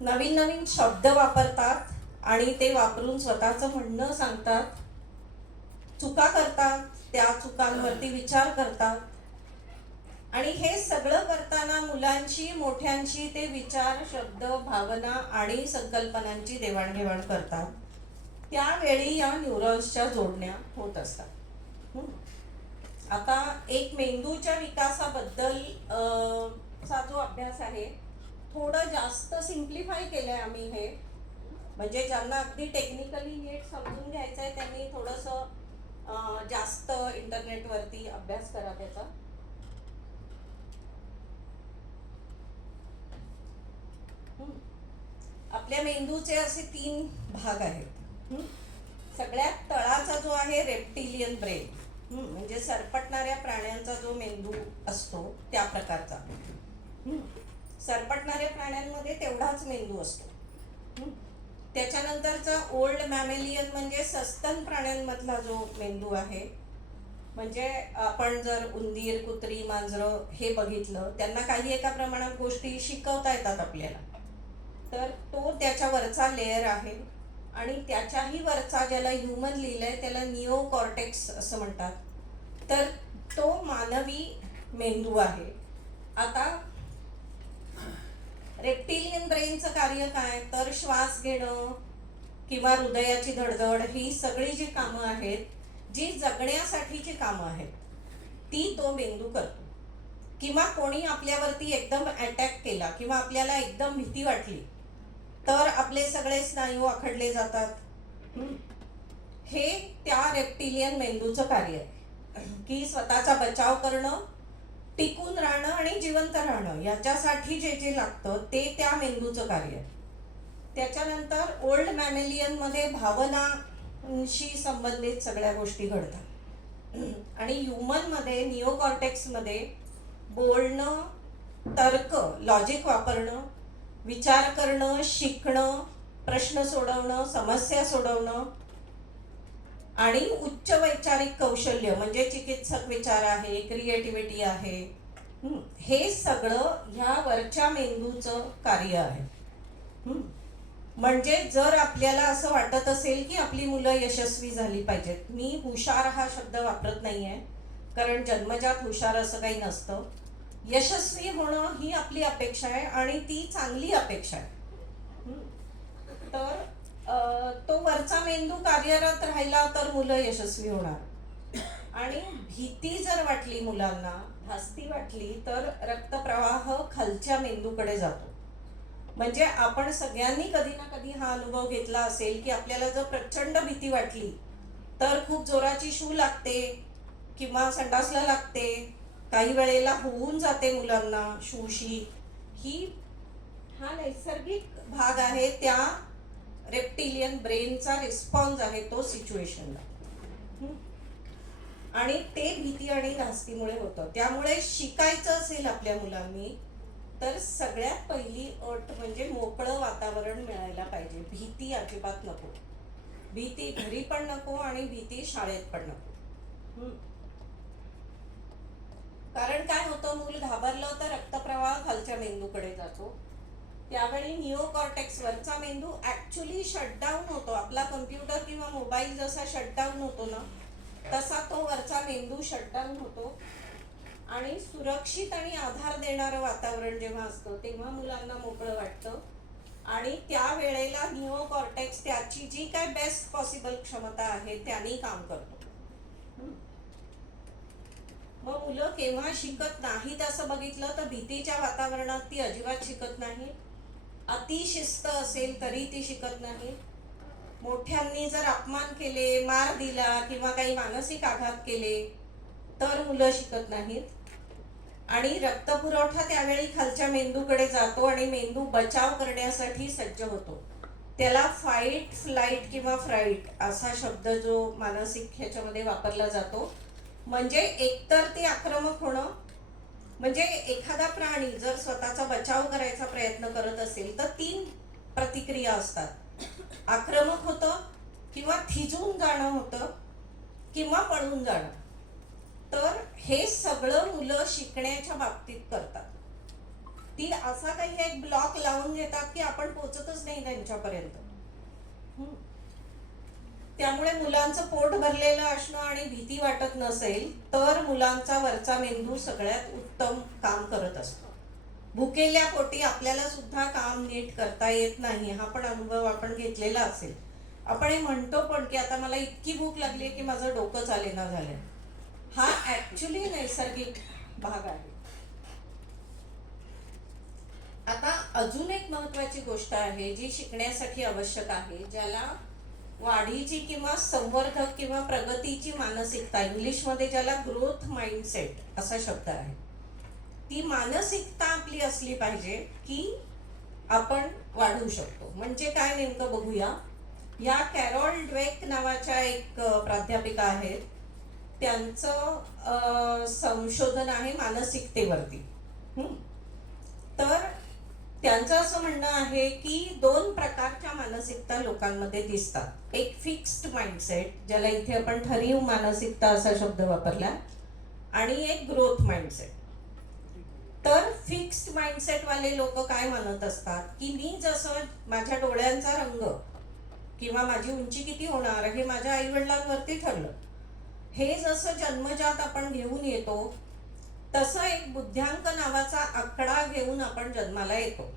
नवीन नवीन शब्द वापरतात आणि ते वापरून स्वतःचं म्हणणं सांगतात, चुका करतात, त्या चुकांवरती विचार करतात. आणि हे सगळं करताना मुलांशी, मोठ्यांशी ते विचार, शब्द, भावना आणि संकल्पनांची देवाणघेवाण करतात. त्यावेळी या न्यूरॉन्सच्या जोडण्या होत असतात. आता एक मेंदूच्या विकासाबद्दल चा जो अभ्यास आहे थोडं जास्त सिम्प्लिफाय केलंय आम्ही हे, म्हणजे ज्यांना अगदी टेक्निकली नीट समजून घ्यायचं आहे त्यांनी थोडंसं जास्त इंटरनेटवरती अभ्यास करा त्याचा. आपल्या मेंदूचे असे 3 भाग आहेत. सगळ्यात तळाचा जो आहे रेप्टिलियन ब्रेन, म्हणजे सरपटणाऱ्या प्राण्यांचा जो मेंदू असतो त्या प्रकारचा. सरपटणाऱ्या प्राण्यांमध्ये तेवढाच मेंदू असतो. त्याच्यानंतरचा ओल्ड मॅमेलियन म्हणजे सस्तन प्राण्यांमधला जो मेंदू आहे, म्हणजे आपण जर उंदीर, कुत्री, मांजरं हे बघितलं, त्यांना काही एका प्रमाणात गोष्टी शिकवता येतात आपल्याला, तर तो त्याच्या वरचा लेयर आहे. आणि त्याच्याही वरचा, ज्याला ह्युमन लिहिलंय त्याला निओ कॉर्टेक्स असं म्हणतात, तर तो मानवी मेंदू आहे. आता रेप्टिलियन ब्रेनचं कार्य काय, तर श्वास घेणं किंवा हृदयाची धडधड ही सगळी जी कामं आहेत, जी जगण्यासाठीची कामं आहेत, ती तो मेंदू करतो. किंवा कोणी आपल्यावरती एकदम अटॅक केला किंवा आपल्याला एकदम भीती वाटली तर आपले सगळे स्नायू आखडले जातात. हे त्या रेप्टिलियन मेंदूचं कार्य आहे की स्वतःचा बचाव करणं, टिकून राहणं आणि जिवंत राहणं याच्यासाठी जे जे लागतं ते त्या मेंदूचं कार्य आहे. त्याच्यानंतर ओल्ड मॅमेलियन मध्ये भावनाशी संबंधित सगळ्या गोष्टी घडतात. आणि ह्युमन मध्ये, निओ कॉर्टेक्स मध्ये बोलणं, तर्क, लॉजिक वापरणं, विचार करणं, शिकणं, प्रश्न सोडवणं, समस्या सोडवणं आणि उच्च वैचारिक कौशल्य म्हणजे चिकित्सक विचार आहे, क्रिएटिव्हिटी आहे, हे सगळं ह्या वरच्या मेंदूचं कार्य आहे. म्हणजे जर आपल्याला असं वाटत असेल की आपली मुलं यशस्वी झाली पाहिजेत, मी हुशार हा शब्द वापरत नाहीये कारण जन्मजात हुशार असं काही नसतं. यशस्वी होणं ही आपली अपेक्षा आहे आणि ती चांगली अपेक्षा आहे. तर तो वरचा मेंदू कार्यरत राहिला तर मुलं यशस्वी होणार. आणि भीती जर वाटली मुलांना, धास्ती वाटली, तर रक्तप्रवाह खालच्या मेंदूकडे जातो. म्हणजे आपण सगळ्यांनी कधी ना कधी हा अनुभव घेतला असेल की आपल्याला जर प्रचंड भीती वाटली तर खूप जोराची शू लागते किंवा संडासला लागते, काही वेळेला होऊन जाते मुलांना शूशी. हा नैसर्गिक भाग आहे, त्या रेप्टिलियन ब्रेनचा रिस्पॉन्स आहे तो सिच्युएशनला. आणि ते भीती आणि धास्तीमुळे होतं. त्यामुळे शिकायचं असेल आपल्या मुलांनी तर सगळ्यात पहिली अट म्हणजे मोकळं वातावरण मिळायला पाहिजे. भीती अजिबात नको. भीती घरी पण नको आणि भीती शाळेत पण नको. कारण काय होतं, मूल घाबरलं तर रक्तप्रवाह खालच्या मेंदूकडे जातो. त्यावेळी निओ कॉर्टेक्स वरचा मेंदू ऍक्च्युली शटडाऊन होतो. आपला कम्प्युटर किंवा मोबाईल जसा शटडाऊन होतो ना, तसा तो वरचा मेंदू शटडाऊन होतो. आणि सुरक्षित आणि आधार देणारं वातावरण जेव्हा असतं तेव्हा मुलांना मोकळं वाटतं आणि त्या वेळेला निओ कॉर्टेक्स त्याची जी काय बेस्ट पॉसिबल क्षमता आहे त्यांनी काम करतो. मग मुलं केव्हा शिकत नाहीत असं बघितलं तर भीतीच्या वातावरणात ती अजिबात शिकत नाही. अतिशिस्त असेल तरी ती शिकत नाही. मोठ्यांनी जर अपमान केले, मार दिला किंवा काही मानसिक आघात केले तर मुलं शिकत नाहीत. आणि रक्तपुरवठा त्यावेळी खालच्या मेंदूकडे जातो आणि मेंदू बचाव करण्यासाठी सज्ज होतो. त्याला फाईट, फ्लाईट किंवा फ्राईट असा शब्द जो मानसिक ह्याच्यामध्ये वापरला जातो. म्हणजे एकतर ते आक्रमक होणं, म्हणजे एखादा प्राणी जर स्वतःचा बचाव करायचा प्रयत्न करत असेल तर 3 प्रतिक्रिया असतात. आक्रमक होतं किंवा थिजून जाणं होतं किंवा पळून जाणं. तर हे सगळं मुलं शिकण्याच्या बाबतीत करतात. ती असा काही एक ब्लॉक लावून घेतात की आपण पोचतच नाही त्यांच्यापर्यंत. त्यामुळे मुलांचं पोट भरलेलं असणं आणि भीती वाटत नसेल तर मुलांचा वरचा मेंदू सगळ्यात उत्तम काम करत असतो. भुकेल्या पोटी आपल्याला सुद्धा काम नीट करता येत नाही, हा पण अनुभव आपण घेतलेला असेल. आपण हे म्हणतो पण की आता मला इतकी भूक लागली की माझं डोकं चालेना झालंय. हा ऍक्च्युली नैसर्गिक भाग आहे. आता अजून एक महत्वाची गोष्ट आहे जी शिकण्यासाठी आवश्यक आहे, ज्याला वाढीची किंवा संवर्धक किंवा प्रगतीची मानसिकता, इंग्लिशमध्ये ज्याला ग्रोथ माइंडसेट असा शब्द आहे, ती मानसिकता आपली असली पाहिजे की आपण वाढवू शकतो. म्हणजे काय नेमकं बघूया. या कॅरॉल ड्वेक नावाच्या एक प्राध्यापिका आहेत, त्यांचं संशोधन आहे मानसिकतेवरती. तर त्यांचं असं म्हणणं आहे की 2 प्रकारच्या मानसिकता लोकांमध्ये दिसतात. एक फिक्स्ड माइंडसेट, ज्याला इथे आपण ठरीव मानसिकता असा शब्द वापरला, आणि एक ग्रोथ माइंडसेट. तर फिक्स्ड माइंडसेट वाले लोक काय म्हणत असतात की मी जसं माझ्या डोळ्यांचा रंग किंवा माझी उंची किती होणार हे माझ्या आईवडिलांवरती ठरलं. हे जसं जन्मजात आपण घेऊन येतो तसं एक बुद्ध्यांक नावाचा आकडा घेऊन आपण जन्माला येतो.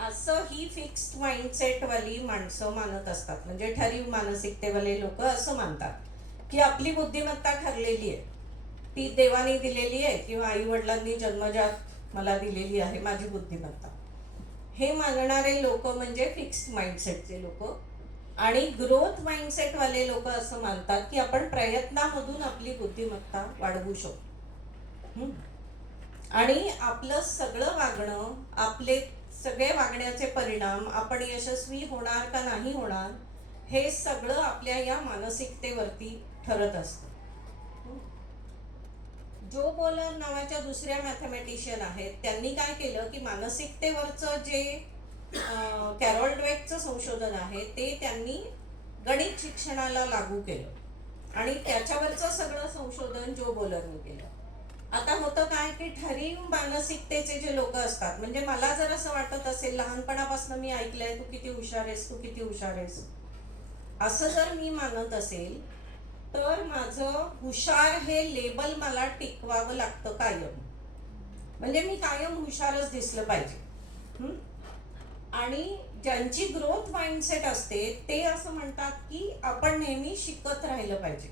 असं ही फिक्स्ड माइंडसेट वाली माणसं मानत असतात. म्हणजे ठरीव मानसिकतेवाले लोक असं मानतात की आपली बुद्धिमत्ता ठरलेली आहे, ती देवाने दिलेली आहे किंवा आई वडिलांनी जन्मजात मला दिलेली आहे माझी बुद्धिमत्ता. हे मानणारे लोक म्हणजे फिक्स्ड माइंडसेटचे लोक. आणि ग्रोथ माइंडसेट वाले लोक असं मानतात की आपण प्रयत्नामधून आपली बुद्धिमत्ता वाढवू शकतो. आणि आपलं सगळं वागणं, आपले सगळे वागण्याचे परिणाम, आपण यशस्वी होणार का नाही होणार, हे सगळं आपल्या या मानसिकतेवरती ठरत असतं. जो बोलर नावाच्या दुसऱ्या मॅथमॅटिशियन आहेत, त्यांनी काय केलं की मानसिकतेवरचं जे कॅरॉल ड्वेकचं संशोधन आहे ते त्यांनी गणित शिक्षणाला लागू केलं आणि त्याच्यावरचं सगळं संशोधन जो बोलरने केलं. आता होतं काय की ठरीव मानसिकतेचे जे लोक असतात, म्हणजे मला जर असं वाटत असेल लहानपणापासून मी ऐकलंय तू किती हुशार आहेस, तू किती हुशार आहेस, असं जर मी मानत असेल तर माझं हुशार हे लेबल मला टिकवावं लागतं कायम. म्हणजे मी कायम हुशारच दिसलं पाहिजे. आणि ज्यांची ग्रोथ माइंडसेट असते ते असं म्हणतात की आपण नेहमी शिकत राहिलं पाहिजे,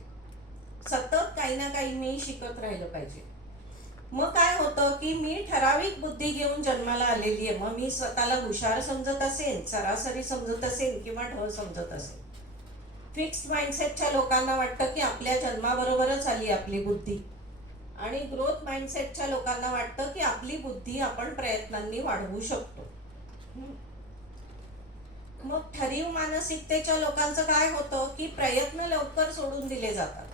सतत काही ना काही मी शिकत राहिलं पाहिजे. मग काय होतं की मी ठराविक बुद्धी घेऊन जन्माला आलेली आहे, मग मी स्वतःला हुशार समजत असेल, सरासरी समजत असेल किंवा ढ समजत असेल. फिक्स्ड माइंडसेटच्या लोकांना वाटतं की आपल्या जन्माबरोबरच आली आपली बुद्धी, आणि ग्रोथ माइंडसेटच्या लोकांना वाटतं की आपली बुद्धी आपण प्रयत्नांनी वाढवू शकतो. मग ठरीव मानसिकतेच्या लोकांचं काय होतं की प्रयत्न लवकर सोडून दिले जातात.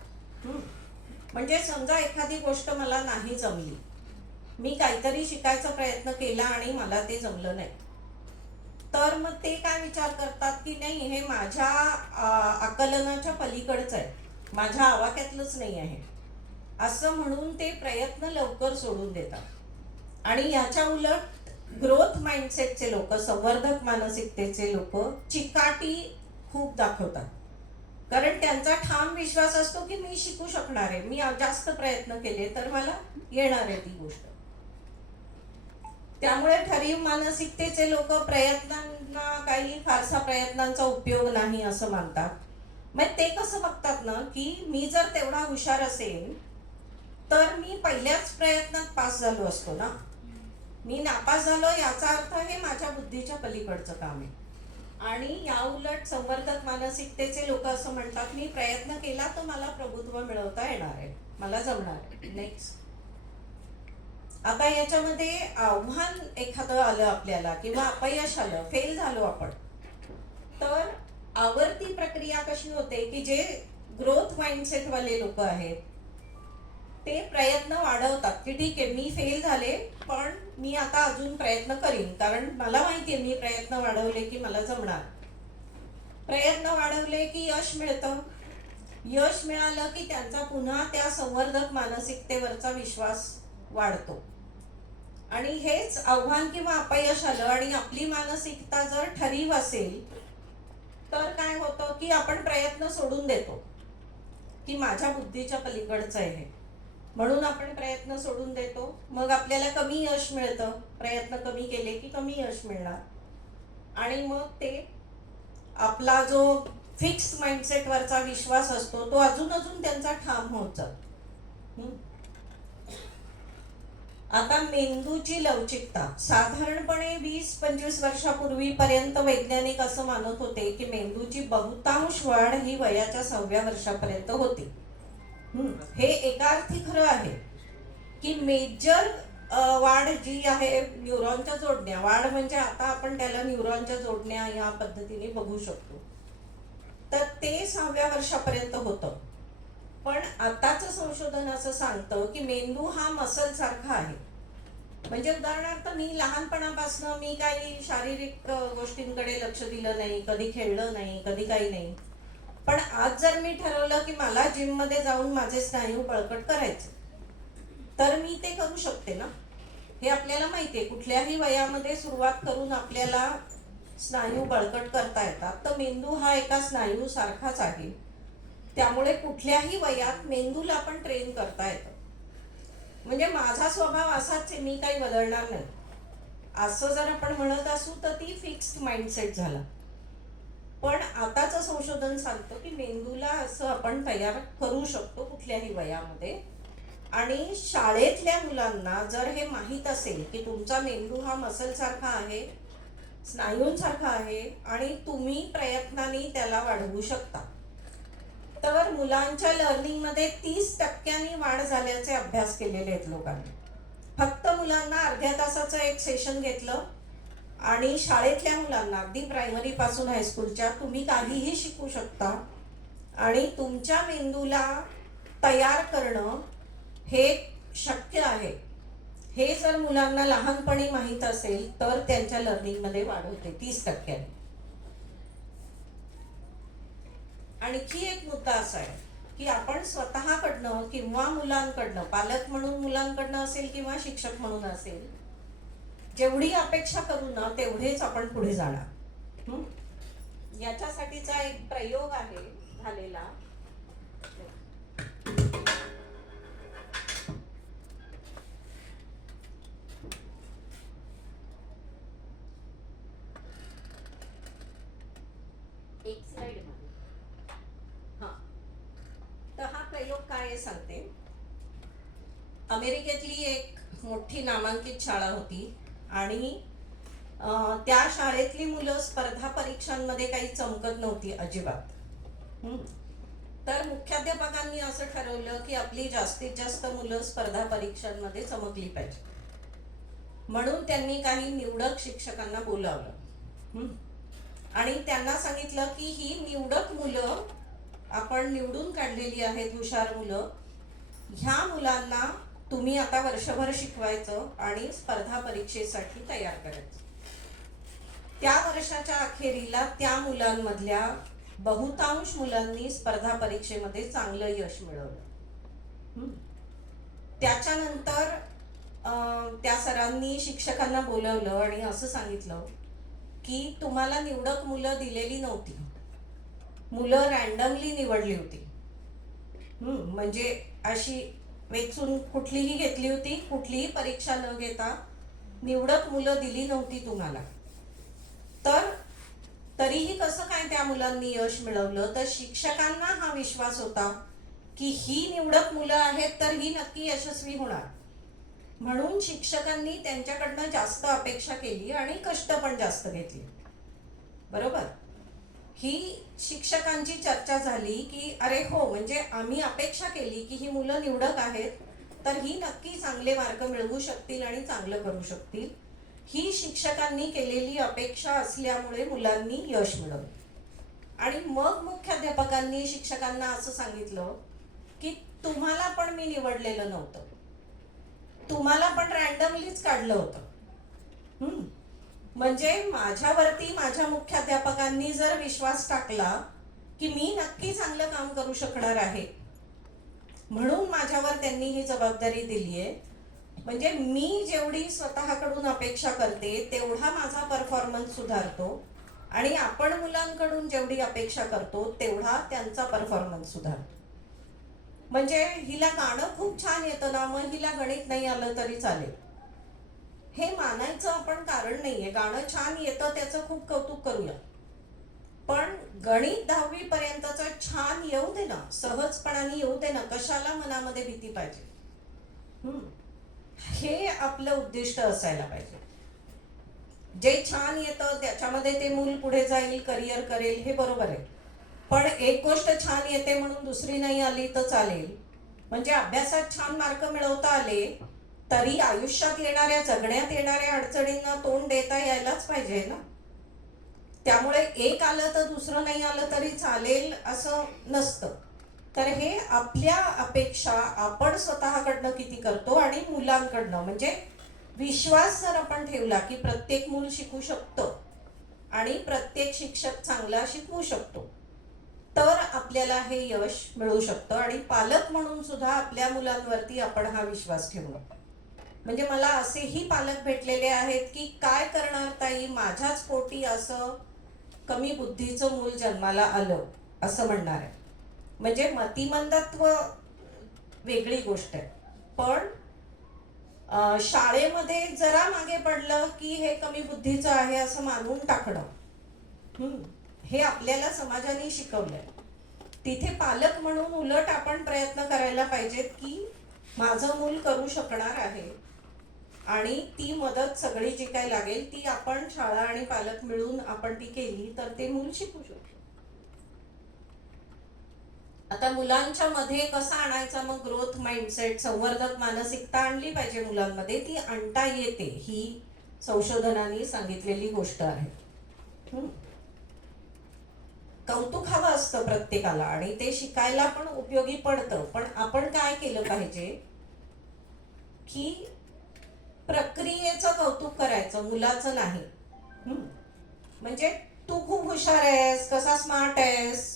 म्हणजे समजा एखादी गोष्ट मला नाही जमली, मी काहीतरी शिकायचा प्रयत्न केला आणि मला ते जमलं नाही, तर मग ते काय विचार करतात की नाही हे माझ्या आकलनाच्या पलीकडचं आहे, माझ्या आवाक्यातलंच नाही आहे, असं म्हणून ते प्रयत्न लवकर सोडून देतात. आणि याच्या उलट ग्रोथ माइंडसेटचे लोक, संवर्धक मानसिकतेचे लोक चिकाटी खूप दाखवतात, कारण त्यांचा ठाम विश्वास असतो की मी शिकू शकणार आहे, मी जास्त प्रयत्न केले तर मला येणार आहे ती गोष्ट. त्यामुळे ठरीव मानसिकतेचे लोक प्रयत्नांना काही फारसा प्रयत्नांचा उपयोग नाही असं मानतात. मग ते कसं बघतात ना की मी जर तेवढा हुशार असेल तर मी पहिल्याच प्रयत्नात पास झालो असतो ना, मी नापास झालो याचा अर्थ हे माझ्या बुद्धीच्या पलीकडचं काम आहे. आणि या उलट संवर्धक मानसिकतेचे लोक असं म्हणतात मी प्रयत्न केला तर मला प्रभुत्व मिळवता येणार आहे, मला जमणार आहे. नेक्स्ट. आता याच्यामध्ये आव्हान एखादं आलं आपल्याला किंवा अपयश आलं, फेल झालो आपण, तर आवर्ती प्रक्रिया कशी होते की जे ग्रोथ माइंडसेट वाले लोक आहेत ते प्रयत्न वाढवतात की ठीक आहे मी फेल झाले पण मी आता अजून प्रयत्न करीन, कारण मला माहिती आहे मी प्रयत्न वाढवले की मला जमणार. प्रयत्न वाढवले की यश मिळतं, यश मिळालं की त्यांचा पुन्हा त्या संवर्धक मानसिकतेवरचा विश्वास वाढतो. आणि हेच आव्हान किंवा अपयश आलं आणि आपली मानसिकता जर ठरीव असेल तर काय होतं की आपण प्रयत्न सोडून देतो की माझ्या बुद्धीच्या पलीकडचं आहे, म्हणून आपण प्रयत्न सोडून देतो. मग आपल्याला कमी यश मिळतं, प्रयत्न कमी केले की कमी यश मिळणार, आणि मग ते आपला जो फिक्स्ड माइंडसेटवरचा विश्वास असतो तो अजून अजून त्यांचा ठाम होत जातो. आता मेंदूची लवचिकता, साधारणपणे 20-25 वर्षापूर्वीपर्यंत वैज्ञानिक असं मानत होते की मेंदूची बहुतांश वाढ ही वयाच्या 6व्या वर्षापर्यंत होती. हे एका अर्थी खरं आहे की मेजर वाढ जी आहे न्यूरॉनच्या जोडण्या, वाढ म्हणजे आता आपण त्याला न्यूरॉनच्या जोडण्या या पद्धतीने बघू शकतो, तर ते 6व्या वर्षापर्यंत होतं. पण आताचं संशोधन असं सांगतं की मेंदू हा मसल सारखा आहे. म्हणजे उदाहरणार्थ मी लहानपणापासून मी काही शारीरिक गोष्टींकडे लक्ष दिलं नाही, कधी खेळलं नाही, कधी काही नाही, पण आज जर मी ठरवलं की मला जिम मध्ये जाऊन माझे स्नायू बळकट करायचे, तर मी ते करू शकते ना. हे आपल्याला माहिती आहे, कुठल्याही वयामध्ये सुरुवात करून आपल्याला स्नायू बळकट करता येतात. तर मेंदू हा एका स्नायू सारखाच आहे, त्यामुळे कुठल्याही वयात मेंदूला आपण ट्रेन करता येतं. म्हणजे माझा स्वभाव असाच आहे, मी काही बदलणार नाही असं जर आपण म्हणत असू तर ती फिक्स्ड माइंडसेट झाला. पण आताचं संशोधन सांगतं की मेंदूला असं आपण तयार करू शकतो कुठल्याही वयामध्ये. आणि शाळेतल्या मुलांना जर हे माहीत असेल की तुमचा मेंदू हा मसल सारखा आहे, स्नायूंसारखा आहे आणि तुम्ही प्रयत्नांनी त्याला वाढवू शकता, तर मुलांच्या लर्निंगमध्ये 30% वाढ झाल्याचे अभ्यास केलेले आहेत लोकांनी. फक्त मुलांना अर्ध्या तासाचं एक सेशन घेतलं आणि शाळेतल्या मुलांना अगदी प्रायमरी पासून हायस्कूलच्या तुम्ही काहीही शिकू शकता आणि तुमच्या मेंदूला तयार करणं हे शक्य आहे. हे जर मुलांना लहानपणी माहीत असेल तर त्यांच्या लर्निंगमध्ये वाढ होते 30%. आणखी एक मुद्दा असा आहे की आपण स्वतःकडनं किंवा मुलांकडनं, पालक म्हणून मुलांकडनं असेल किंवा शिक्षक म्हणून असेल, जेवढी अपेक्षा करू ना तेवढेच आपण पुढे जाणार. याच्यासाठीचा एक प्रयोग आहे झालेला. एक स्लाइड मध्ये तर हा प्रयोग काय सांगते. अमेरिकेतली एक मोठी नामांकित शाळा होती आणि त्या शाळेतली मुलं स्पर्धा परीक्षांमध्ये काही चमकत नव्हती अजिबात. तर मुख्याध्यापकांनी असं ठरवलं की आपली जास्तीत जास्त मुलं स्पर्धा परीक्षांमध्ये चमकली पाहिजे, म्हणून त्यांनी काही निवडक शिक्षकांना बोलावलं आणि त्यांना सांगितलं की ही निवडक मुलं आपण निवडून काढलेली आहेत, हुशार मुलं, ह्या मुलांना तुम्ही आता वर्षभर शिकवायचं आणि स्पर्धा परीक्षेसाठी तयार करायचं. त्या वर्षाच्या अखेरीला त्या मुलांमधल्या बहुतांश मुलांनी स्पर्धा परीक्षेमध्ये चांगलं यश मिळवलं. त्याच्यानंतर त्या सरांनी शिक्षकांना बोलवलं आणि असं सांगितलं की तुम्हाला निवडक मुलं दिलेली नव्हती, मुलं रॅन्डमली निवडली होती. म्हणजे अशी वेचून कुठलीही घेतली होती, कुठलीही परीक्षा न घेता निवडक मुलं दिली नव्हती तुम्हाला. तर तरीही कसं काय त्या मुलांनी यश मिळवलं, तर शिक्षकांना हा विश्वास होता की ही निवडक मुलं आहेत तर ही नक्की यशस्वी होणार, म्हणून शिक्षकांनी त्यांच्याकडनं जास्त अपेक्षा केली आणि कष्ट पण जास्त घेतली. बरोबर. ही शिक्षकांची चर्चा झाली की अरे हो, म्हणजे आम्ही अपेक्षा केली की ही मुलं निवडक आहेत तर ही नक्की चांगले मार्क मिळवू शकतील आणि चांगलं करू शकतील. ही शिक्षकांनी केलेली अपेक्षा असल्यामुळे मुलांनी यश मिळवलं. आणि मग मुख्याध्यापकांनी शिक्षकांना असं सांगितलं की तुम्हाला पण मी निवडलेलं नव्हतं, तुम्हाला पण रॅन्डमलीच काढलं होतं. म्हणजे माझ्यावरती माझ्या मुख्याध्यापकांनी जर विश्वास टाकला की मी नक्की चांगलं काम करू शकणार आहे, म्हणून माझ्यावर त्यांनी ही जबाबदारी दिली आहे. म्हणजे मी जेवढी स्वतःकडून अपेक्षा करते तेवढा माझा परफॉर्मन्स सुधारतो आणि आपण मुलांकडून जेवढी अपेक्षा करतो तेवढा त्यांचा परफॉर्मन्स सुधारतो. म्हणजे हिला गाणं खूप छान येतं ना, मग हिला गणित नाही आलं तरी चालेल, हे मानायचं आपण कारण नाहीये. गाणं छान येतं त्याचं खूप कौतुक करूया, पण गणित 10वी पर्यंतचं छान येऊ दे ना, सहजपणाने येऊ दे ना, कशाला मनामध्ये भीती पाहिजे? हे आपलं उद्दिष्ट असायला पाहिजे. जे छान येतं त्याच्यामध्ये ते मूल पुढे जाईल, करिअर करेल, हे बरोबर आहे. पण एक गोष्ट छान येते म्हणून दुसरी नाही आली तर चालेल. म्हणजे अभ्यासात छान मार्क मिळवता आले तरी आयुष्यात येणाऱ्या, जगण्यात येणाऱ्या अडचणींना तोंड देता यायलाच पाहिजे ना. त्यामुळे एक आलं तर दुसरं नाही आलं तरी चालेल असं नसतं. तर हे आपल्या अपेक्षा आपण स्वतःकडनं किती करतो आणि मुलांकडनं, म्हणजे विश्वास जर आपण ठेवला की प्रत्येक मूल शिकू शकतं आणि प्रत्येक शिक्षक चांगला शिकवू शकतो, तर आपल्याला हे यश मिळू शकतं. आणि पालक म्हणून सुद्धा आपल्या मुलांवरती आपण हा विश्वास ठेवणं. म्हणजे मला असेही पालक भेटलेले आहेत की काय करणार ताई, माझ्याच पोटी असं कमी बुद्धीचं मूल जन्माला आलं असं म्हणणार आहे. म्हणजे मतिमंदत्व वेगळी गोष्ट आहे, पण शाळेमध्ये जरा मागे पडलं की हे कमी बुद्धीचं आहे असं मानून टाकणं, हे आपल्याला समाजाने शिकवलंय. तिथे पालक म्हणून उलट आपण प्रयत्न करायला पाहिजेत की माझं मूल करू शकणार आहे आणि ती मदत सगळी जी काही लागेल ती आपण शाळा आणि पालक मिळून आपण ती केली तर ते मूल शिकू शकतो. आता मुलांच्या मध्ये कसा आणायचा मग ग्रोथ माइंडसेट, संवर्धक मानसिकता आणली पाहिजे मुलांमध्ये, ती आणता येते, ही संशोधनाने सांगितलेली गोष्ट आहे. कौतुक हवं असतं प्रत्येकाला आणि ते शिकायला पण उपयोगी पडतं. पण आपण काय केलं पाहिजे की प्रक्रियेचं कौतुक करायचं, मुलाचं नाही. म्हणजे तू खूप हुशार आहेस, कसा स्मार्ट आहेस,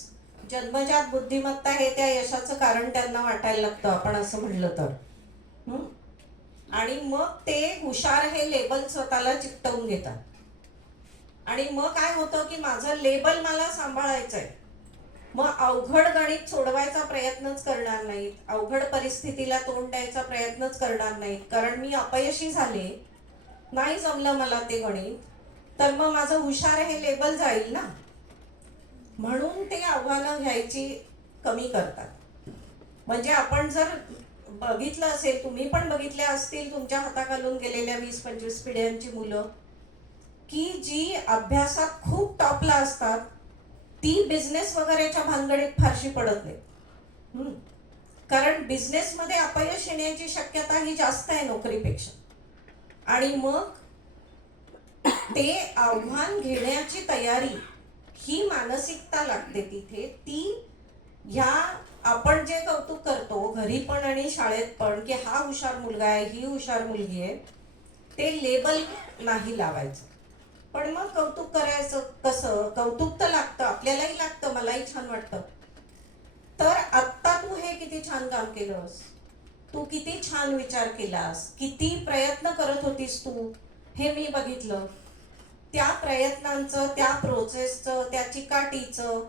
जन्मजात बुद्धिमत्ता हे त्या यशाचं कारण त्यांना वाटायला लागतं आपण असं म्हणलं तर. आणि मग ते हुशार हे लेबल स्वतःला चिकटवून घेतात. आणि मग काय होतं की माझं लेबल मला सांभाळायचंय, मग अवघड गणित सोडवायचा प्रयत्नच करणार नाहीत, अवघड परिस्थितीला तोंड द्यायचा प्रयत्नच करणार नाहीत, कारण मी अपयशी झाले, नाही जमलं मला ते गणित, तर मग माझं हुशार हे लेबल जाईल ना. म्हणून ते आव्हानं घ्यायची कमी करतात. म्हणजे आपण जर बघितलं असेल, तुम्ही पण बघितल्या असतील तुमच्या हाताखालून गेलेल्या 20-25 पिढ्यांची मुलं की जी अभ्यासात खूप टॉपला असतात, ती बिझनेस वगैरेच्या भानगडीत फारशी पडत नाही. कारण बिझनेसमध्ये अपयश येण्याची शक्यता ही जास्त आहे नोकरीपेक्षा. आणि मग ते आव्हान घेण्याची तयारी, ही मानसिकता लागते तिथे. ती ह्या आपण जे कौतुक करतो घरी पण आणि शाळेत पण की हा हुशार मुलगा आहे, ही हुशार मुलगी आहे, ते लेबल नाही लावायचं. पण मग कौतुक करायचं कसं? कौतुक तर लागतं, आपल्यालाही लागतं, मलाही छान वाटतं. तर आत्ता तू हे किती छान काम केलंस, तू किती छान विचार केलास, किती प्रयत्न करत होतीस तू, हे मी बघितलं. त्या प्रयत्नांचं, त्या प्रोसेसचं, त्या चिकाटीचं,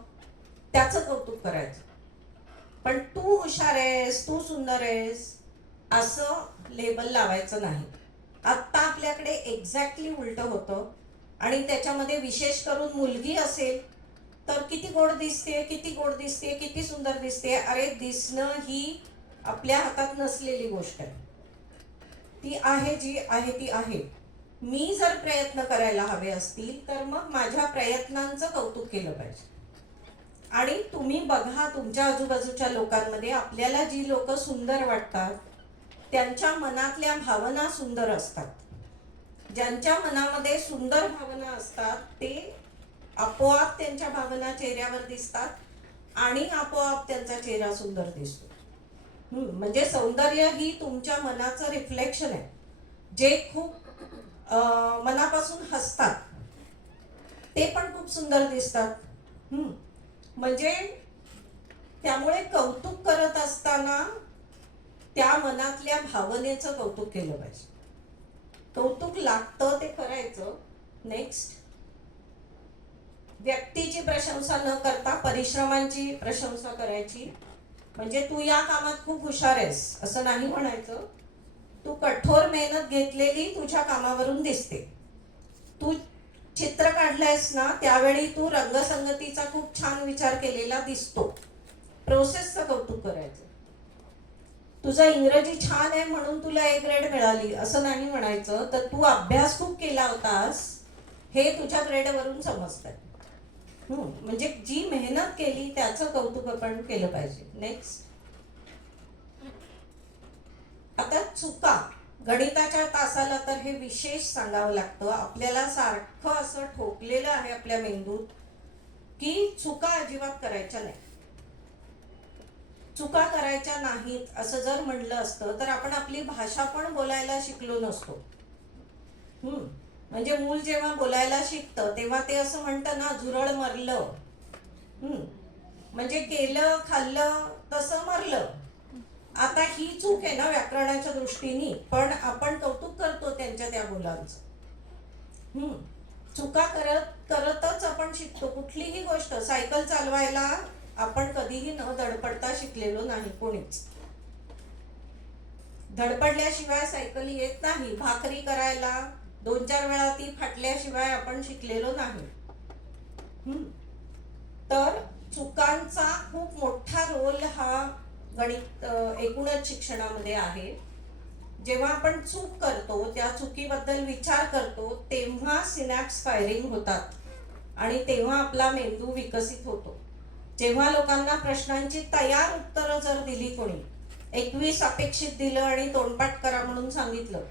त्याचं कौतुक करायचं. पण तू हुशार आहेस, तू सुंदर आहेस असं लेबल लावायचं नाही. आत्ता आपल्याकडे एक्झॅक्टली उलटं होतं. आणि त्याच्यामध्ये विशेष करून मुलगी असेल तर किती गोड दिसते, किती गोड दिसते, किती सुंदर दिसते. अरे दिसणं ही आपल्या हातात नसलेली गोष्ट आहे, ती आहे जी आहे ती आहे. मी जर प्रयत्न करायला हवे असतील तर मग माझ्या प्रयत्नांचं कौतुक केलं पाहिजे. आणि तुम्ही बघा तुमच्या आजूबाजूच्या लोकांमध्ये आपल्याला जी लोक सुंदर वाटतात त्यांच्या मनातल्या भावना सुंदर असतात. ज्यांच्या मनामध्ये सुंदर भावना असतात ते आपोआप त्यांच्या भावना चेहऱ्यावर दिसतात आणि आपोआप त्यांचा चेहरा सुंदर दिसतो. म्हणजे सौंदर्य ही तुमच्या मनाचं रिफ्लेक्शन आहे. जे खूप मनापासून हसतात ते पण खूप सुंदर दिसतात. म्हणजे त्यामुळे कौतुक करत असताना त्या मनातल्या भावनेचं कौतुक केलं पाहिजे. कौतुक लागतं ते करायचं. नेक्स्ट, व्यक्तीची प्रशंसा न करता परिश्रमांची प्रशंसा करायची. म्हणजे तू या कामात खूप हुशार आहेस असं नाही म्हणायचं. तू कठोर मेहनत घेतलेली तुझ्या कामावरून दिसते, तू चित्र काढलंयस ना त्यावेळी तू रंगसंगतीचा खूप छान विचार केलेला दिसतो. प्रोसेसचं कौतुक करायचं. तुझा इंग्रजी छान आहे म्हणून तुला A ग्रेड मिळाली असं नाही म्हणायचं, तर तू अभ्यास खूप केला होतास हे तुझ्या ग्रेडवरून समजतंय. म्हणजे जी मेहनत केली त्याचं कौतुक आपण केलं पाहिजे. नेक्स्ट. आता चुका, गणिताच्या तासाला तर हे विशेष सांगावं लागतं. आपल्याला सारखं असं ठोकलेलं आहे आपल्या मेंदूत की चुका अजिबात करायच्या नाही. चुका करायच्या नाहीत असं जर म्हणलं असतं तर आपण आपली भाषा पण बोलायला शिकलो नसतो. म्हणजे मूल जेव्हा बोलायला शिकतं तेव्हा ते असं म्हणतं ना, झुरळ मरलं. म्हणजे केलं खाल्लं तसं मरलं. आता ही चूक आहे ना व्याकरणाच्या दृष्टीने, पण आपण कौतुक करतो त्यांच्या त्या मुलांचं. चुका करतच आपण शिकतो. कुठलीही गोष्ट, सायकल चालवायला आपण कधीही न धडपडता शिकलेलो नाही कोणीच. धडपडल्याशिवाय सायकल येत नाही. भाकरी करायला 2-4 वेळा ती फाटल्याशिवाय आपण शिकलेलो नाही. तर चुकांचा खूप मोठा रोल हा गणित एकूणच शिक्षणामध्ये आहे. जेव्हा आपण चूक करतो, त्या चुकीबद्दल विचार करतो, तेव्हा सिनॅप्स फायरिंग होतात आणि तेव्हा आपला मेंदू विकसित होतो. जेव्हा लोकांना प्रश्नांची तयार उत्तरं जर दिली कोणी, 21 अपेक्षित दिलं आणि तोंडपाठ करा म्हणून सांगितलं,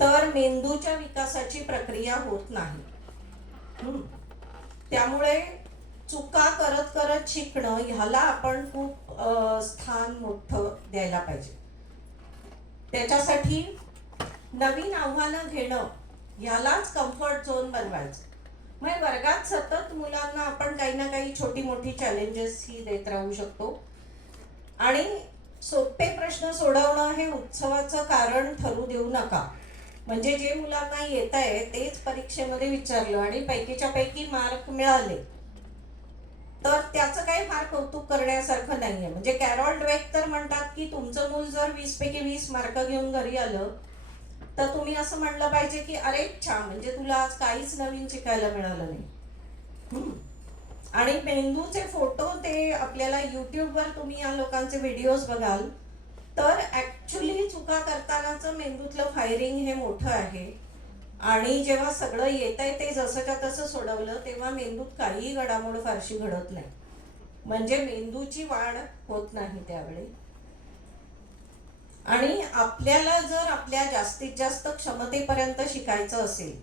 तर मेंदूच्या विकासाची प्रक्रिया होत नाही. त्यामुळे चुका करत करत शिकणं ह्याला आपण खूप स्थान मोठं द्यायला पाहिजे. त्याच्यासाठी नवीन आव्हानं घेणं ह्यालाच कम्फर्ट झोन बनवायचं. म्हणजे वर्गात सतत मुलांना आपण काही ना काही छोटी मोठी चॅलेंजेस ही देत राहू शकतो. आणि सोपे प्रश्न सोडवणं हे उत्सवाचं कारण ठरू देऊ नका. म्हणजे जे मुलांना येत आहे तेच परीक्षेमध्ये विचारलं आणि पैकीच्या पैकी मार्क मिळाले तर त्याचं काही फार कौतुक करण्यासारखं नाहीये. म्हणजे कॅरॉल ड्वेक तर म्हणतात की तुमचं मूल जर 20 पैकी 20 मार्क घेऊन घरी आलं तर तुम्ही असं म्हणलं पाहिजे की अरे छान, म्हणजे तुला आज काहीच नवीन शिकायला मिळालं नाही. आणि मेंदूचे फोटो ते आपल्याला युट्यूबवर तुम्ही या लोकांचे व्हिडिओज बघाल तर ऍक्च्युली चुका करतानाचं मेंदूतलं फायरिंग हे मोठं आहे. आणि जेव्हा सगळं येत आहे ते जसंच्या तसं सोडवलं तेव्हा मेंदूत काहीही घडामोड फारशी घडत नाही. म्हणजे मेंदूची वाढ होत नाही त्यावेळी. आणि आपल्याला जर आपल्या जास्तीत जास्त क्षमतेपर्यंत शिकायचं असेल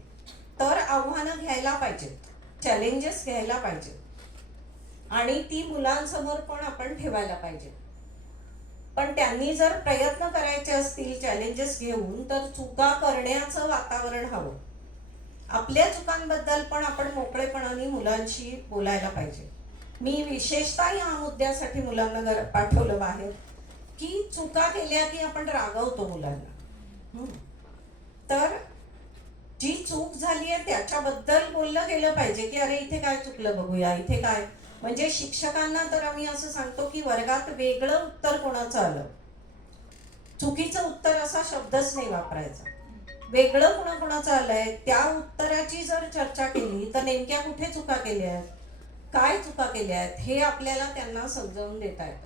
तर आव्हानं घ्यायला पाहिजेत, चॅलेंजेस घ्यायला पाहिजेत आणि ती मुलांसमोर पण आपण ठेवायला पाहिजे. पण त्यांनी जर प्रयत्न करायचे असतील चॅलेंजेस घेऊन तर चुका करण्याचं वातावरण हवं. आपल्या चुकांबद्दल पण आपण मोकळेपणाने मुलांशी बोलायला पाहिजे. मी विशेषतः या मुद्द्यासाठी मुलांना पाठवलं बाहेर की चुका केल्या की आपण रागवतो मुलांना. तर जी चूक झाली आहे त्याच्याबद्दल बोललं गेलं पाहिजे की अरे इथे काय चुकलं बघूया, इथे काय. म्हणजे शिक्षकांना तर आम्ही असं सांगतो की वर्गात वेगळं उत्तर कोणाचं आलं, चुकीचं उत्तर असा शब्दच नाही वापरायचा. वेगळं कोणाचं आलंय त्या उत्तराची जर चर्चा केली तर नेमक्या कुठे चुका केल्या आहेत, काय चुका केल्या आहेत हे आपल्याला त्यांना समजावून देता येतं.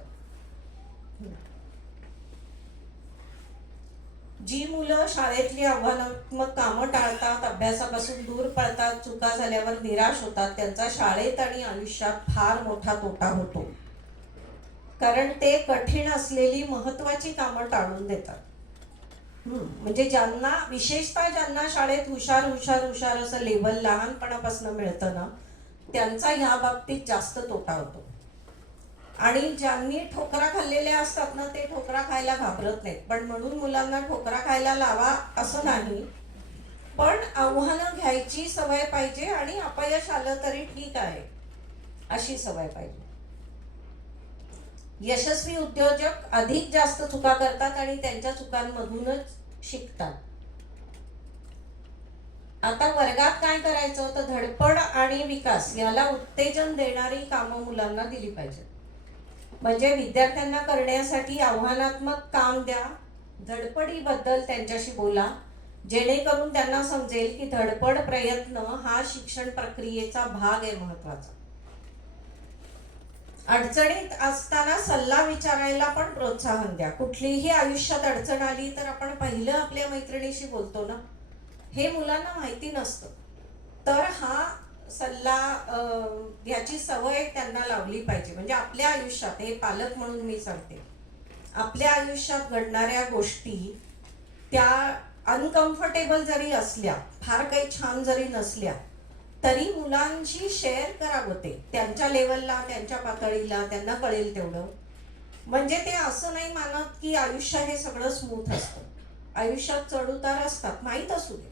जी मुलं शाळेतली आव्हानात्मक कामं टाळतात, अभ्यासापासून दूर पळतात, चुका झाल्यावर निराश होतात, त्यांचा शाळेत आणि आयुष्यात फार मोठा तोटा होतो. कारण ते कठीण असलेली महत्वाची कामं टाळून देतात. म्हणजे ज्यांना विशेषतः ज्यांना शाळेत हुशार हुशार हुशार असं लेबल लहानपणापासून मिळतं ना त्यांचा ह्या बाबतीत जास्त तोटा होतो. आणि ज्यांनी ठोकरा खाल्लेल्या असतात ना ते ठोकरा खायला घाबरत नाहीत. पण म्हणून मुलांना ठोकरा खायला लावा असं नाही, पण आव्हानं घ्यायची सवय पाहिजे आणि अपयश आलं तरी ठीक आहे अशी सवय पाहिजे. यशस्वी उद्योजक अधिक जास्त चुका करतात आणि त्यांच्या चुकांमधूनच शिकतात. आता वर्गात काय करायचं तर धडपड आणि विकास याला उत्तेजन देणारी कामं मुलांना दिली पाहिजेत. म्हणजे विद्यार्थ्यांना करण्यासाठी आव्हानात्मक काम द्या, धडपडीबद्दल त्यांच्याशी बोला, जेणेकरून त्यांना समजेल की धडपड प्रयत्न हा शिक्षण प्रक्रियेचा भाग आहे महत्वाचा. अडचणीत असताना सल्ला विचारायला पण प्रोत्साहन द्या. कुठलीही आयुष्यात अडचण आली तर आपण पहिलं आपल्या मैत्रिणीशी बोलतो ना, हे मुलांना माहिती नसतं. तर हा सल्ला ह्याची सवय त्यांना लावली पाहिजे. म्हणजे आपल्या आयुष्यात, हे पालक म्हणून मी सांगते, आपल्या आयुष्यात घडणाऱ्या गोष्टी त्या अनकम्फर्टेबल जरी असल्या, फार काही छान जरी नसल्या, तरी मुलांशी शेअर करावं ते त्यांच्या लेवलला, त्यांच्या पातळीला, त्यांना कळेल तेवढं. म्हणजे ते असं नाही मानत की आयुष्य हे सगळं स्मूथ असतं. आयुष्यात चढउतार असतात, माहीत असू दे.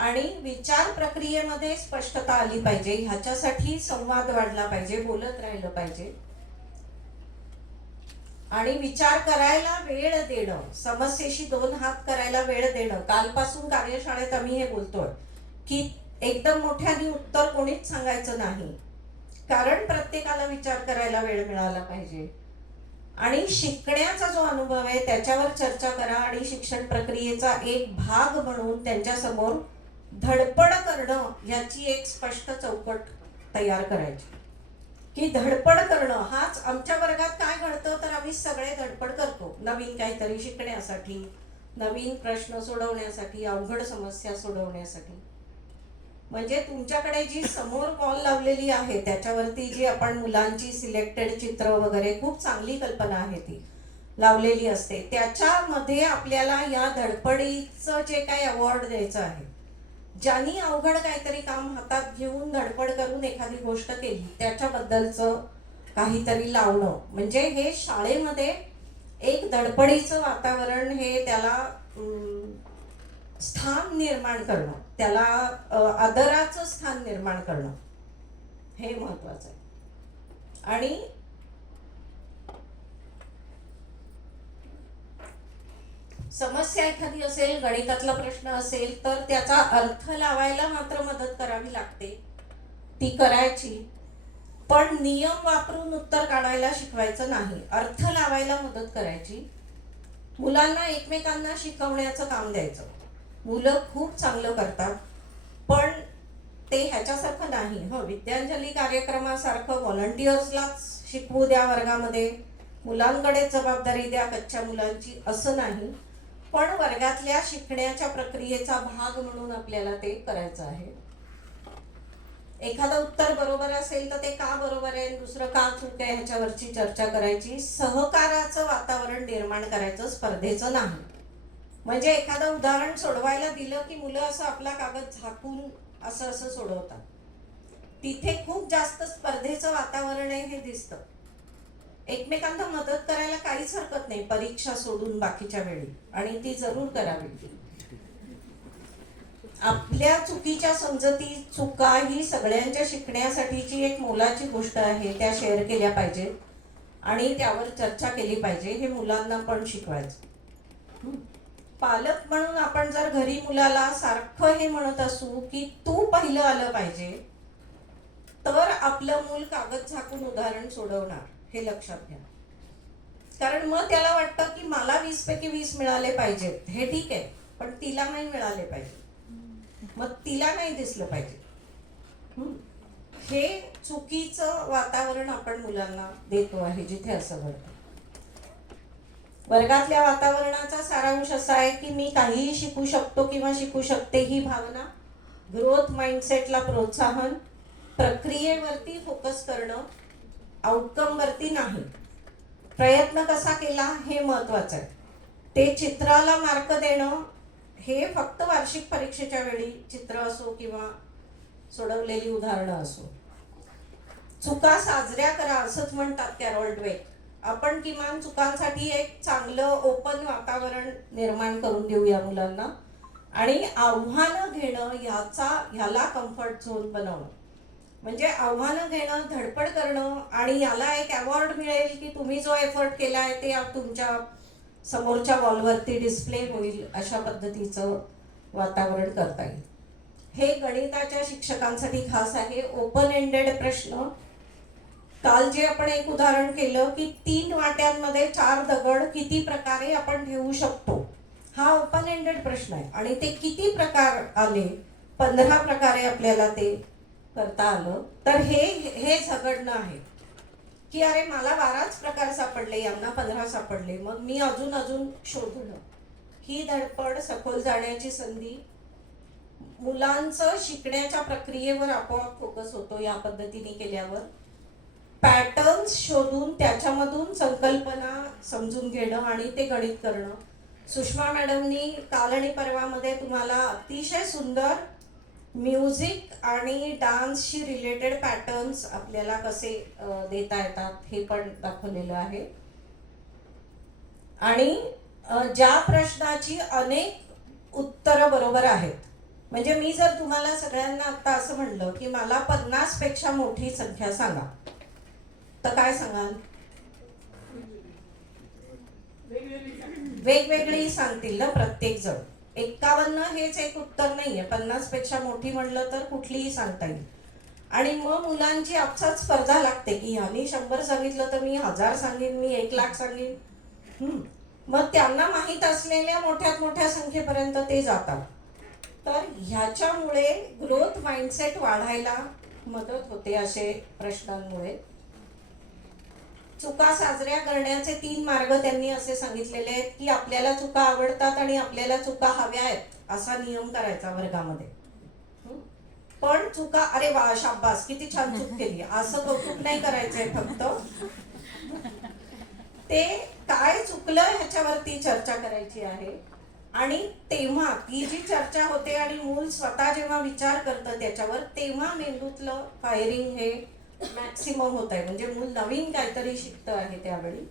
आणि विचार प्रक्रियेमध्ये स्पष्टता आली पाहिजे. ह्याच्यासाठी संवाद वाढला पाहिजे, बोलत राहिलं पाहिजे. आणि विचार करायला वेळ देणं, समस्येशी 2 हात करायला वेळ देणं. कालपासून कार्यशाळेत आम्ही हे बोलतोय की एकदम मोठ्याने उत्तर कोणीच सांगायचं नाही, कारण प्रत्येकाला विचार करायला वेळ मिळाला पाहिजे. आणि शिकण्याचा जो अनुभव आहे त्याच्यावर चर्चा करा आणि शिक्षण प्रक्रियेचा एक भाग म्हणून त्यांच्यासमोर धडपड करणं याची एक स्पष्ट चौकट तयार करायची. की धडपड करणं हाच आमच्या वर्गात काय घडतं, तर आम्ही सगळे धडपड करतो नवीन काहीतरी शिकण्यासाठी, नवीन प्रश्न सोडवण्यासाठी, अवघड समस्या सोडवण्यासाठी. म्हणजे तुमच्याकडे जी समोर वॉल लावलेली आहे त्याच्यावरती जी आपण मुलांची सिलेक्टेड चित्र वगैरे, खूप चांगली कल्पना आहे ती लावलेली असते, त्याच्यामध्ये आपल्याला या धडपडीचं जे काही अवॉर्ड द्यायचं आहे, ज्यांनी अवघड काहीतरी काम हातात घेऊन धडपड करून एखादी गोष्ट केली त्याच्याबद्दलचं काहीतरी लावणं. म्हणजे हे शाळेमध्ये एक धडपडीचं वातावरण, हे त्याला स्थान निर्माण करणं, त्याला आदराचं स्थान निर्माण करणं हे महत्वाचं आहे. आणि समस्या एखादी असेल, गणितातला प्रश्न असेल, तर त्याचा अर्थ लावायला मात्र मदत करावी लागते, ती करायची. पण नियम वापरून उत्तर काढायला शिकवायचं नाही, अर्थ लावायला मदत करायची. मुलांना एकमेकांना शिकवण्याचं काम द्यायचं. मुलं खूप चांगलं करतात, पण ते ह्याच्यासारखं नाही. विद्यांजली कार्यक्रमासारखं व्हॉलंटियर्सलाच शिकवू द्या वर्गामध्ये, मुलांकडे जबाबदारी द्या कच्च्या मुलांची, असं नाही. पण वर्गातल्या शिकण्याच्या प्रक्रियेचा भाग म्हणून आपल्याला ते करायचं आहे. एखादं उत्तर बरोबर असेल तर ते का बरोबर आहे, दुसरं का चूक आहे, ह्याच्यावरची चर्चा करायची. सहकाराचं वातावरण निर्माण करायचं, स्पर्धेचं नाही. म्हणजे एखादं उदाहरण सोडवायला दिलं की मुलं असं आपला कागद झाकून असं असं सोडवतात, तिथे खूप जास्त स्पर्धेचं वातावरण आहे हे दिसतं. एकमेकांना मदत करायला काहीच हरकत नाही परीक्षा सोडून बाकीच्या वेळी, आणि ती जरूर करावी. आपल्या चुकीच्या समजती, चुका ही सगळ्यांच्या शिकण्यासाठीची एक मोलाची गोष्ट आहे, त्या शेअर केल्या पाहिजेत आणि त्यावर चर्चा केली पाहिजे. हे मुलांना पण शिकवायचं. पालक म्हणून आपण जर घरी मुलाला सारखं हे म्हणत असू की तू पहिलं आलं पाहिजे, तर आपलं मूल कागद झाकून उदाहरण सोडवणार, हे लक्षात घ्या. कारण मग त्याला वाटतं की मला 20 पैकी 20 मिळाले पाहिजेत. हे ठीक आहे, पण तिला नाही मिळाले पाहिजे, मग तिला नाही दिसलं पाहिजे. हे चुकीचं वातावरण आपण मुलांना देतो आहे जिथे असं घडतं. वर्गातल्या वातावरणाचा सारांश असा आहे की मी काहीही शिकू शकतो किंवा शिकू शकते ही भावना, ग्रोथ माइंडसेटला प्रोत्साहन, प्रक्रियेवरती फोकस करणं, आउटकम वरती नाही. प्रयत्न कसा केला हे महत्वाचं आहे. ते चित्राला मार्क देणं हे फक्त वार्षिक परीक्षेच्या वेळी, चित्र असो किंवा सोडवलेली उदाहरणं असो. चुका साजऱ्या करा असंच म्हणतात कॅरॉल ड्वेक. आपण किमान चुकांसाठी एक चांगलं ओपन वातावरण निर्माण करून देऊया मुलांना, आणि आव्हानं घेणं ह्याला कम्फर्ट झोन बनवणं. म्हणजे आव्हानं घेणं, धडपड करणं, आणि याला एक अवॉर्ड मिळेल की तुम्ही जो एफर्ट केलाय ते तुमच्या समोरच्या वॉलवरती डिस्प्ले होईल, अशा पद्धतीचं वातावरण करता येईल. हे गणिताच्या शिक्षकांसाठी खास आहे. ओपन एंडेड प्रश्न. काल जे आपण एक उदाहरण केलं की 3 वाट्यांमध्ये 4 दगड किती प्रकारे आपण ठेवू शकतो, हा ओपन एंडेड प्रश्न आहे आणि ते किती प्रकार आले, 15 प्रकारे आपल्याला ते करता आलं, तर हे झगडणं आहे की अरे मला 12च प्रकार सापडले, यांना 15 सापडले, मग मी अजून शोधणं. ही धडपड, सखोल जाण्याची संधी, मुलांचं शिकण्याच्या प्रक्रियेवर आपोआप फोकस होतो या पद्धतीने केल्यावर. पॅटर्न्स शोधून त्याच्यामधून संकल्पना समजून घेणं आणि ते गणित करणं. सुषमा मॅडमनी काल आणि परवामध्ये तुम्हाला अतिशय सुंदर म्युझिक आणि डान्सशी रिलेटेड पॅटर्न्स आपल्याला कसे देता येतात हे पण दाखवलेलं आहे. आणि ज्या प्रश्नाची अनेक उत्तरं बरोबर आहेत, म्हणजे मी जर तुम्हाला सगळ्यांना आता असं म्हणलं की मला 50 पेक्षा मोठी संख्या सांगा, तर काय सांगाल? वेगवेगळी सांगतील ना प्रत्येक जण. 51 हेच एक उत्तर नाहीये. 50 पेक्षा मोठी म्हणलं तर कुठलीही सांगता येईल. आणि मग मुलांची आपसात स्पर्धा लागते की ह्यानी 100 सांगितलं तर मी 1000 सांगेन, मी 1,00,000 सांगेन. मग त्यांना माहीत असलेल्या मोठ्यात मोठ्या संख्येपर्यंत ते जातात. तर ह्याच्यामुळे ग्रोथ माइंडसेट वाढायला मदत होते असे प्रश्नांमुळे. चुका साजऱ्या करण्याचे 3 मार्ग त्यांनी असे सांगितलेले आहेत की आपल्याला चुका आवडतात आणि आपल्याला चुका हव्या आहेत असा नियम करायचा वर्गामध्ये. पण चुका अरे वा शाबास किती छान चूक केली असं कौतुक नाही करायचंय. फक्त ते काय चुकलं ह्याच्यावरती चर्चा करायची आहे. आणि तेव्हा ती जी चर्चा होते आणि मूल स्वतः जेव्हा विचार करतं त्याच्यावर, तेव्हा मेंदूतलं फायरिंग हे मॅक्सिमम होत आहे. म्हणजे मूल नवीन काहीतरी शिकतं आहे त्यावेळी.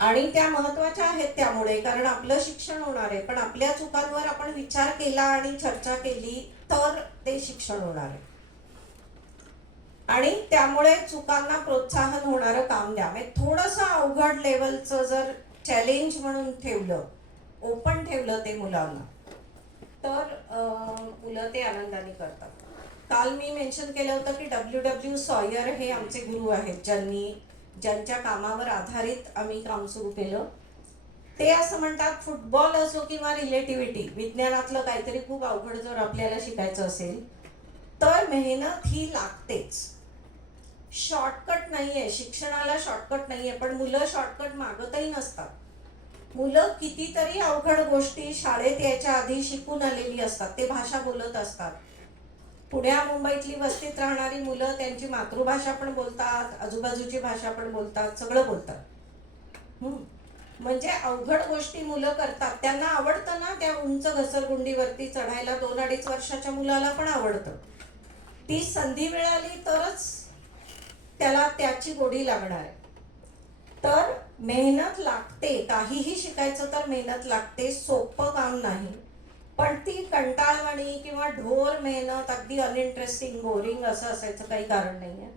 आणि त्या महत्वाच्या आहेत त्यामुळे, कारण आपलं शिक्षण होणार आहे. पण आपल्या चुकांवर आपण विचार केला आणि चर्चा केली तर ते शिक्षण होणार आहे. आणि त्यामुळे चुकांना प्रोत्साहन होणारं काम द्या. म्हणजे थोडंसं अवघड लेवलचं जर चॅलेंज म्हणून ठेवलं, ओपन ठेवलं ते मुलांना, तर मुलं ते आनंदाने करतात. काल मी मेन्शन केलं होतं की W. सॉयर हे आमचे गुरु आहेत, ज्यांच्या कामावर आधारित आम्ही काम सुरू केलं. ते असं म्हणतात, फुटबॉल असो किंवा रिलेटिव्हिटी, विज्ञानातलं काहीतरी खूप अवघड जर आपल्याला शिकायचं असेल तर मेहनत ही लागतेच. शॉर्टकट नाहीये, शिक्षणाला शॉर्टकट नाहीये. पण मुलं शॉर्टकट मागतही नसतात. मुलं कितीतरी अवघड गोष्टी शाळेत यायच्या आधी शिकून आलेली असतात. ते भाषा बोलत असतात. पुण्या मुंबईतली वस्तीत राहणारी मुलं त्यांची मातृभाषा पण बोलतात, आजूबाजूची भाषा पण बोलतात, सगळं बोलतात. म्हणजे अवघड गोष्टी मुलं करतात. त्यांना आवडतं ना त्या उंच घसरगुंडीवरती चढायला. 2-2.5 वर्षाच्या मुलाला पण आवडतं. ती संधी मिळाली तरच त्याला त्याची गोडी लागणार आहे. तर मेहनत लागते. काहीही शिकायचं तर मेहनत लागते. सोपं काम नाही. पण ती कंटाळवाणी किंवा ढोर मेहनत, अगदी अनइंटरेस्टिंग, बोरिंग असं असायचं काही कारण नाहीये.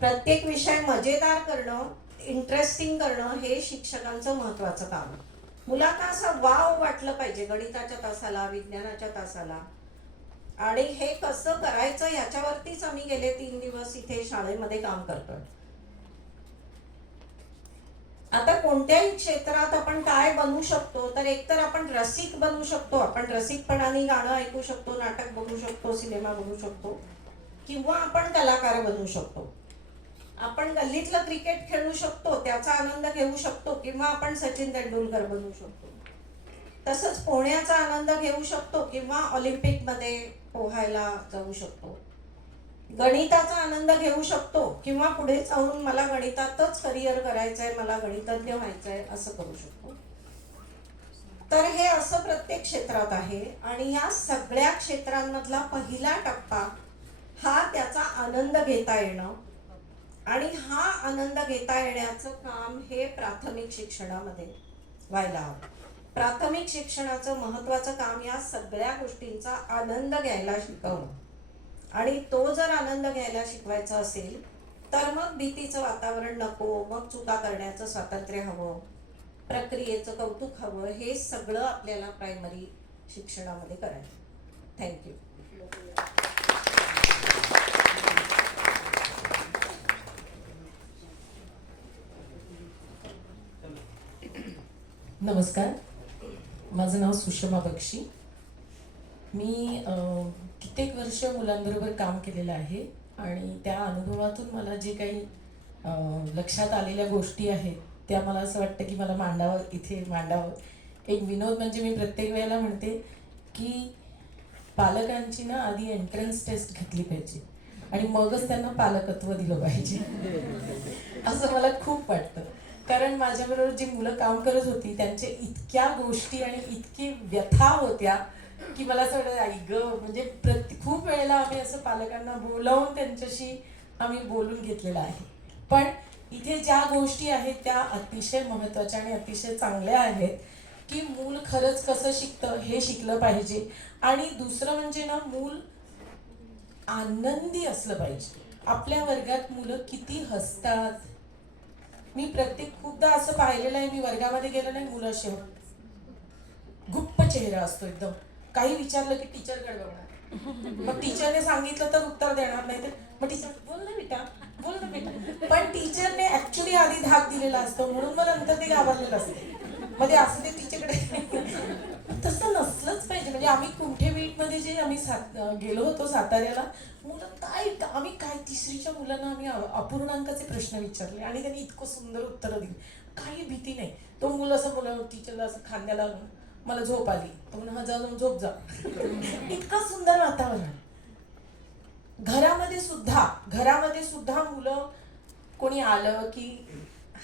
प्रत्येक विषय मजेदार करणं, इंटरेस्टिंग करणं हे शिक्षकांचं महत्वाचं काम आहे. मुलांना असं वाव वाटलं पाहिजे गणिताच्या तासाला, विज्ञानाच्या तासाला. आणि हे कसं करायचं ह्याच्यावरतीच आम्ही गेले 3 दिवस इथे शाळेमध्ये काम करतोय. आता कोणत्याही क्षेत्रात आपण काय बनू शकतो, तर एकतर आपण रसिक बनू शकतो. आपण रसिकपणाने गाणं ऐकू शकतो, नाटक बघू शकतो, सिनेमा बघू शकतो, किंवा आपण कलाकार बनू शकतो. आपण गल्लीतलं क्रिकेट खेळू शकतो, त्याचा आनंद घेऊ शकतो, किंवा आपण सचिन तेंडुलकर बनू शकतो. तसंच पोहण्याचा आनंद घेऊ शकतो किंवा ऑलिम्पिकमध्ये पोहायला जाऊ शकतो. गणिताचा आनंद घेऊ शकतो किंवा पुढे जाऊन मला गणितातच करिअर करायचंय, मला गणितज्ञ व्हायचंय असं करू शकतो. तर हे असं प्रत्येक क्षेत्रात आहे. आणि या सगळ्या क्षेत्रांमधला पहिला टप्पा हा त्याचा आनंद घेता येणं. आणि हा आनंद घेता येण्याचं काम हे प्राथमिक शिक्षणामध्ये व्हायला हवं. प्राथमिक शिक्षणाचं महत्वाचं काम या सगळ्या गोष्टींचा आनंद घ्यायला शिकवणं. आणि तो जर आनंद घ्यायला शिकवायचा असेल तर मग भीतीचं वातावरण नको, मग चुका करण्याचं स्वातंत्र्य हवं, प्रक्रियेचं कौतुक हवं. हे सगळं आपल्याला प्रायमरी शिक्षणामध्ये करायचं. थँक्यू. नमस्कार, माझं नाव सुषमा बक्षी. मी कित्येक वर्ष मुलांबरोबर काम केलेलं आहे आणि त्या अनुभवातून मला जे काही लक्षात आलेल्या गोष्टी आहेत त्या मला असं वाटतं की मला इथे मांडावं. एक विनोद म्हणजे मी प्रत्येक वेळेला म्हणते की पालकांची ना आधी एंट्रन्स टेस्ट घेतली पाहिजे आणि मगच त्यांना पालकत्व दिलं पाहिजे असं मला खूप वाटतं. कारण माझ्याबरोबर जी मुलं काम करत होती त्यांचे इतक्या गोष्टी आणि इतकी व्यथा होत्या की मला असं वाटतं आई गं, म्हणजे खूप वेळेला आम्ही असं पालकांना बोलावून त्यांच्याशी आम्ही बोलून घेतलेलं आहे. पण इथे ज्या गोष्टी आहेत त्या अतिशय महत्त्वाच्या आणि अतिशय चांगल्या आहेत की मूल खरंच कसं शिकतं हे शिकलं पाहिजे. आणि दुसरं म्हणजे ना, मूल आनंदी असलं पाहिजे. आपल्या वर्गात मुलं किती हसतात. मी खूपदा असं पाहिलेलं आहे, मी वर्गामध्ये गेलं नाही, मुलं असे गुप्प चेहरा असतो एकदम. काही विचारलं की टीचरकडे बघणार, मग टीचरने सांगितलं तर उत्तर देणार नाही, तर मग टीचर बोल ना बेटा. पण टीचरने ऍक्च्युली आधी धाक दिलेला असतो म्हणून मग नंतर ते घाबरलेलं असते. मग ते असं ते टीचरकडे तसं नसलंच पाहिजे. म्हणजे आम्ही कुंठेबीटमध्ये जे आम्ही गेलो होतो साताऱ्याला, मुलं आम्ही काय 3रीच्या मुलांना आम्ही अपूर्णांकाचे प्रश्न विचारले आणि त्यांनी इतकं सुंदर उत्तरं दिली, काही भीती नाही. तो मुलं असं टीचरला असं खांद्याला मला झोप आली, तो म्हणून जाऊन झोप जा. इतकं सुंदर वातावरण. घरामध्ये सुद्धा मुलं कोणी आलं की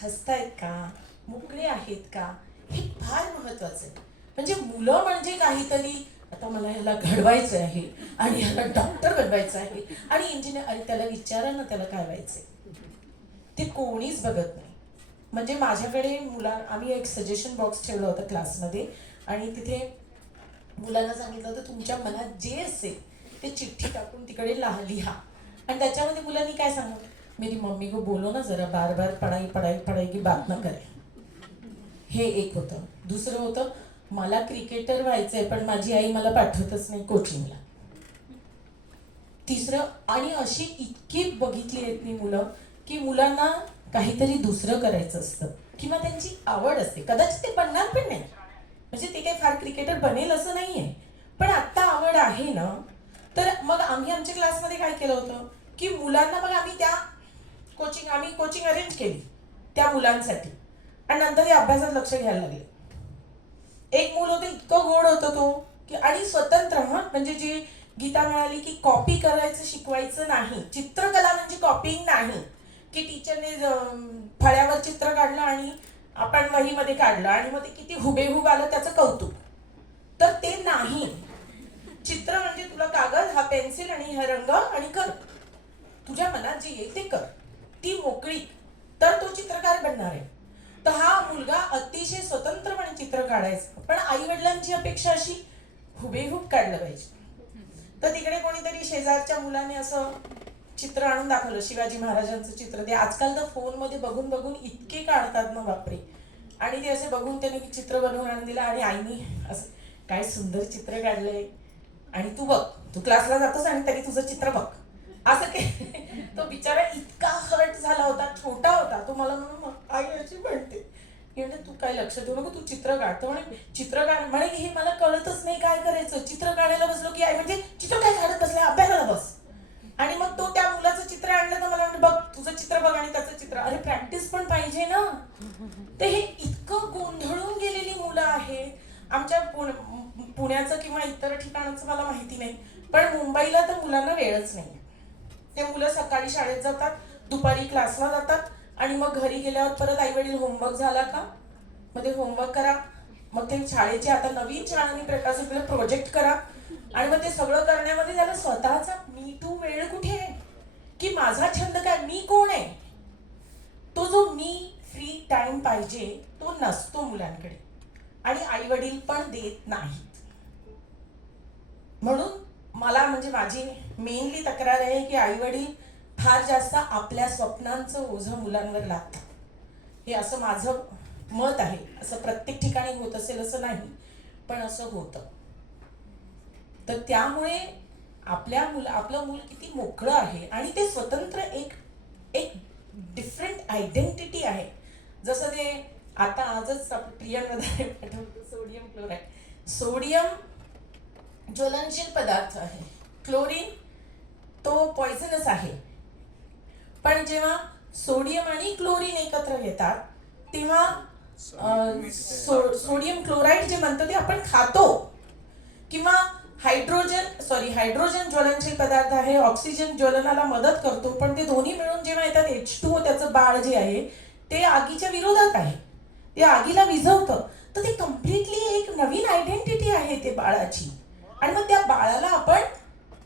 हसतायत का, मोकळे आहेत का, हे फार महत्वाचं आहे. म्हणजे मुलं म्हणजे काहीतरी आता मला ह्याला घडवायचं आहे आणि ह्याला डॉक्टर बनवायचं आहे आणि इंजिनियर, आणि त्याला विचारा ना त्याला काय व्हायचंय, ते कोणीच बघत नाही. म्हणजे माझ्याकडे आम्ही एक सजेशन बॉक्स ठेवला होता क्लासमध्ये आणि तिथे मुलांना सांगितलं होतं तुमच्या मनात जे असेल ते चिठ्ठी टाकून तिकडे लिहा. आणि त्याच्यामध्ये मुलांनी काय सांगितलं, मेरी मम्मी को बोलो ना जरा बार बार पढ़ाई की बात ना करे. हे एक होतं. दुसरं होतं, मला क्रिकेटर व्हायचंय पण माझी आई मला पाठवतच नाही कोचिंगला. तिसरं, आणि अशी इतकी बघितली आहेत मी मुलं की मुलांना काहीतरी दुसरं करायचं असतं किंवा त्यांची आवड असते. कदाचित ते बनणार पण नाही, म्हणजे ते काही फार क्रिकेटर बनेल असं नाहीये, पण आत्ता आवड आहे ना. तर मग आम्ही आमच्या क्लासमध्ये काय केलं होतं की मुलांना मग आम्ही कोचिंग अरेंज केली त्या मुलांसाठी आणि नंतर ते अभ्यासात लक्ष घ्यायला लागले. एक मूल होतं, इतकं गोड होतं तो की, आणि स्वतंत्र, म्हणजे जी गीता म्हणाली की कॉपी करायचं शिकवायचं नाही. चित्रकला म्हणजे कॉपिंग नाही की टीचरने फळ्यावर चित्र काढलं आणि आपण वहीमध्ये काढलं आणि मग ते किती हुबेहूब आलं त्याचं कौतुक, तर ते नाही. चित्र म्हणजे तुला कागद, हा पेन्सिल आणि हा रंग, आणि कर, तुझ्या मनात जे येईल ते कर, ती मोकळी, तर तो चित्रकार बनणार आहे. तर हा मुलगा अतिशय स्वतंत्रपणे चित्र काढायचा, पण आई वडिलांची अपेक्षा अशी हुबेहूब काढलं पाहिजे. तर तिकडे कोणीतरी शेजारच्या मुलाने असं चित्र आणून दाखवलं, शिवाजी महाराजांचं चित्र. ते आजकाल तर फोनमध्ये बघून बघून इतके काढतात ना बापरे. आणि ते असे बघून त्याने चित्र बनवून आणून दिलं आणि आईनी असं काय सुंदर चित्र काढलंय आणि तू बघ, तू क्लासला जातोस आणि तरी तुझं चित्र बघ, असं काय. तो बिचारा इतका हर्ट झाला होता, छोटा होता तो. मला म्हणून आई अशी म्हणते की तू काय लक्ष देऊ नको, तू चित्र काढतो म्हणे. चित्र काढ म्हणे, हे मला कळतच नाही काय करायचं. चित्र काढायला बसलो की आई म्हणजे चित्र काय काढत बसले, अभ्यासाला बस. आणि मग तो त्या मुलाचं चित्र आणलं तर मला म्हणते बघ तुझं चित्र बघ आणि त्याचं चित्र. अरे प्रॅक्टिस पण पाहिजे ना. तर हे इतकं गोंधळून गेलेली मुलं आहेत. आमच्या पुण्याचं किंवा इतर ठिकाणाचं मला माहिती नाही, पण मुंबईला तर मुलांना वेळच नाही. ते मुलं सकाळी शाळेत जातात, दुपारी क्लासला जातात आणि मग घरी गेल्यावर परत आई वडील होमवर्क झाला का मग ते होमवर्क करा, मग ते शाळेचे आता नवीन शाळांनी प्रकाशित प्रोजेक्ट करा, आणि मग ते सगळं करण्यामध्ये त्याला स्वतःचा मी टू वेळ कुठे आहे की माझा छंद काय, मी कोण आहे, तो जो मी फ्री टाइम पाहिजे तो नसतो मुलांकडे आणि आई वडील पण देत नाहीत. म्हणून मला म्हणजे माझी मेनली तक्रार आहे की आई वडील फार जास्त आपल्या स्वप्नांचं ओझं मुलांवर लादतात. हे असं माझं मत आहे. असं प्रत्येक ठिकाणी होत असेल असं नाही, पण असं होतं. तर त्यामुळे आपलं मूल किती मोकळं आहे आणि ते स्वतंत्र एक डिफरंट आयडेंटिटी आहे. जसं ते आता आजच प्रियांमध्ये पाठवतो सोडियम क्लोराईड. सोडियम ज्वलनशील पदार्थ आहे, क्लोरीन तो पॉइझनस आहे. पण जेव्हा सोडियम आणि क्लोरीन एकत्र येतात तेव्हा सोडियम क्लोराईड जे म्हणतो ते आपण खातो, किंवा हायड्रोजन ज्वलनशील पदार्थ आहे, ऑक्सिजन ज्वलनाला मदत करतो. पण ते दोन्ही मिळून जेव्हा येतात H2O, त्याचं बाळ जे आहे ते आगीच्या विरोधात आहे, ते आगीला विझवतं. तर ते कम्प्लिटली एक नवीन आयडेंटिटी आहे ते बाळाची. आणि मग त्या बाळाला आपण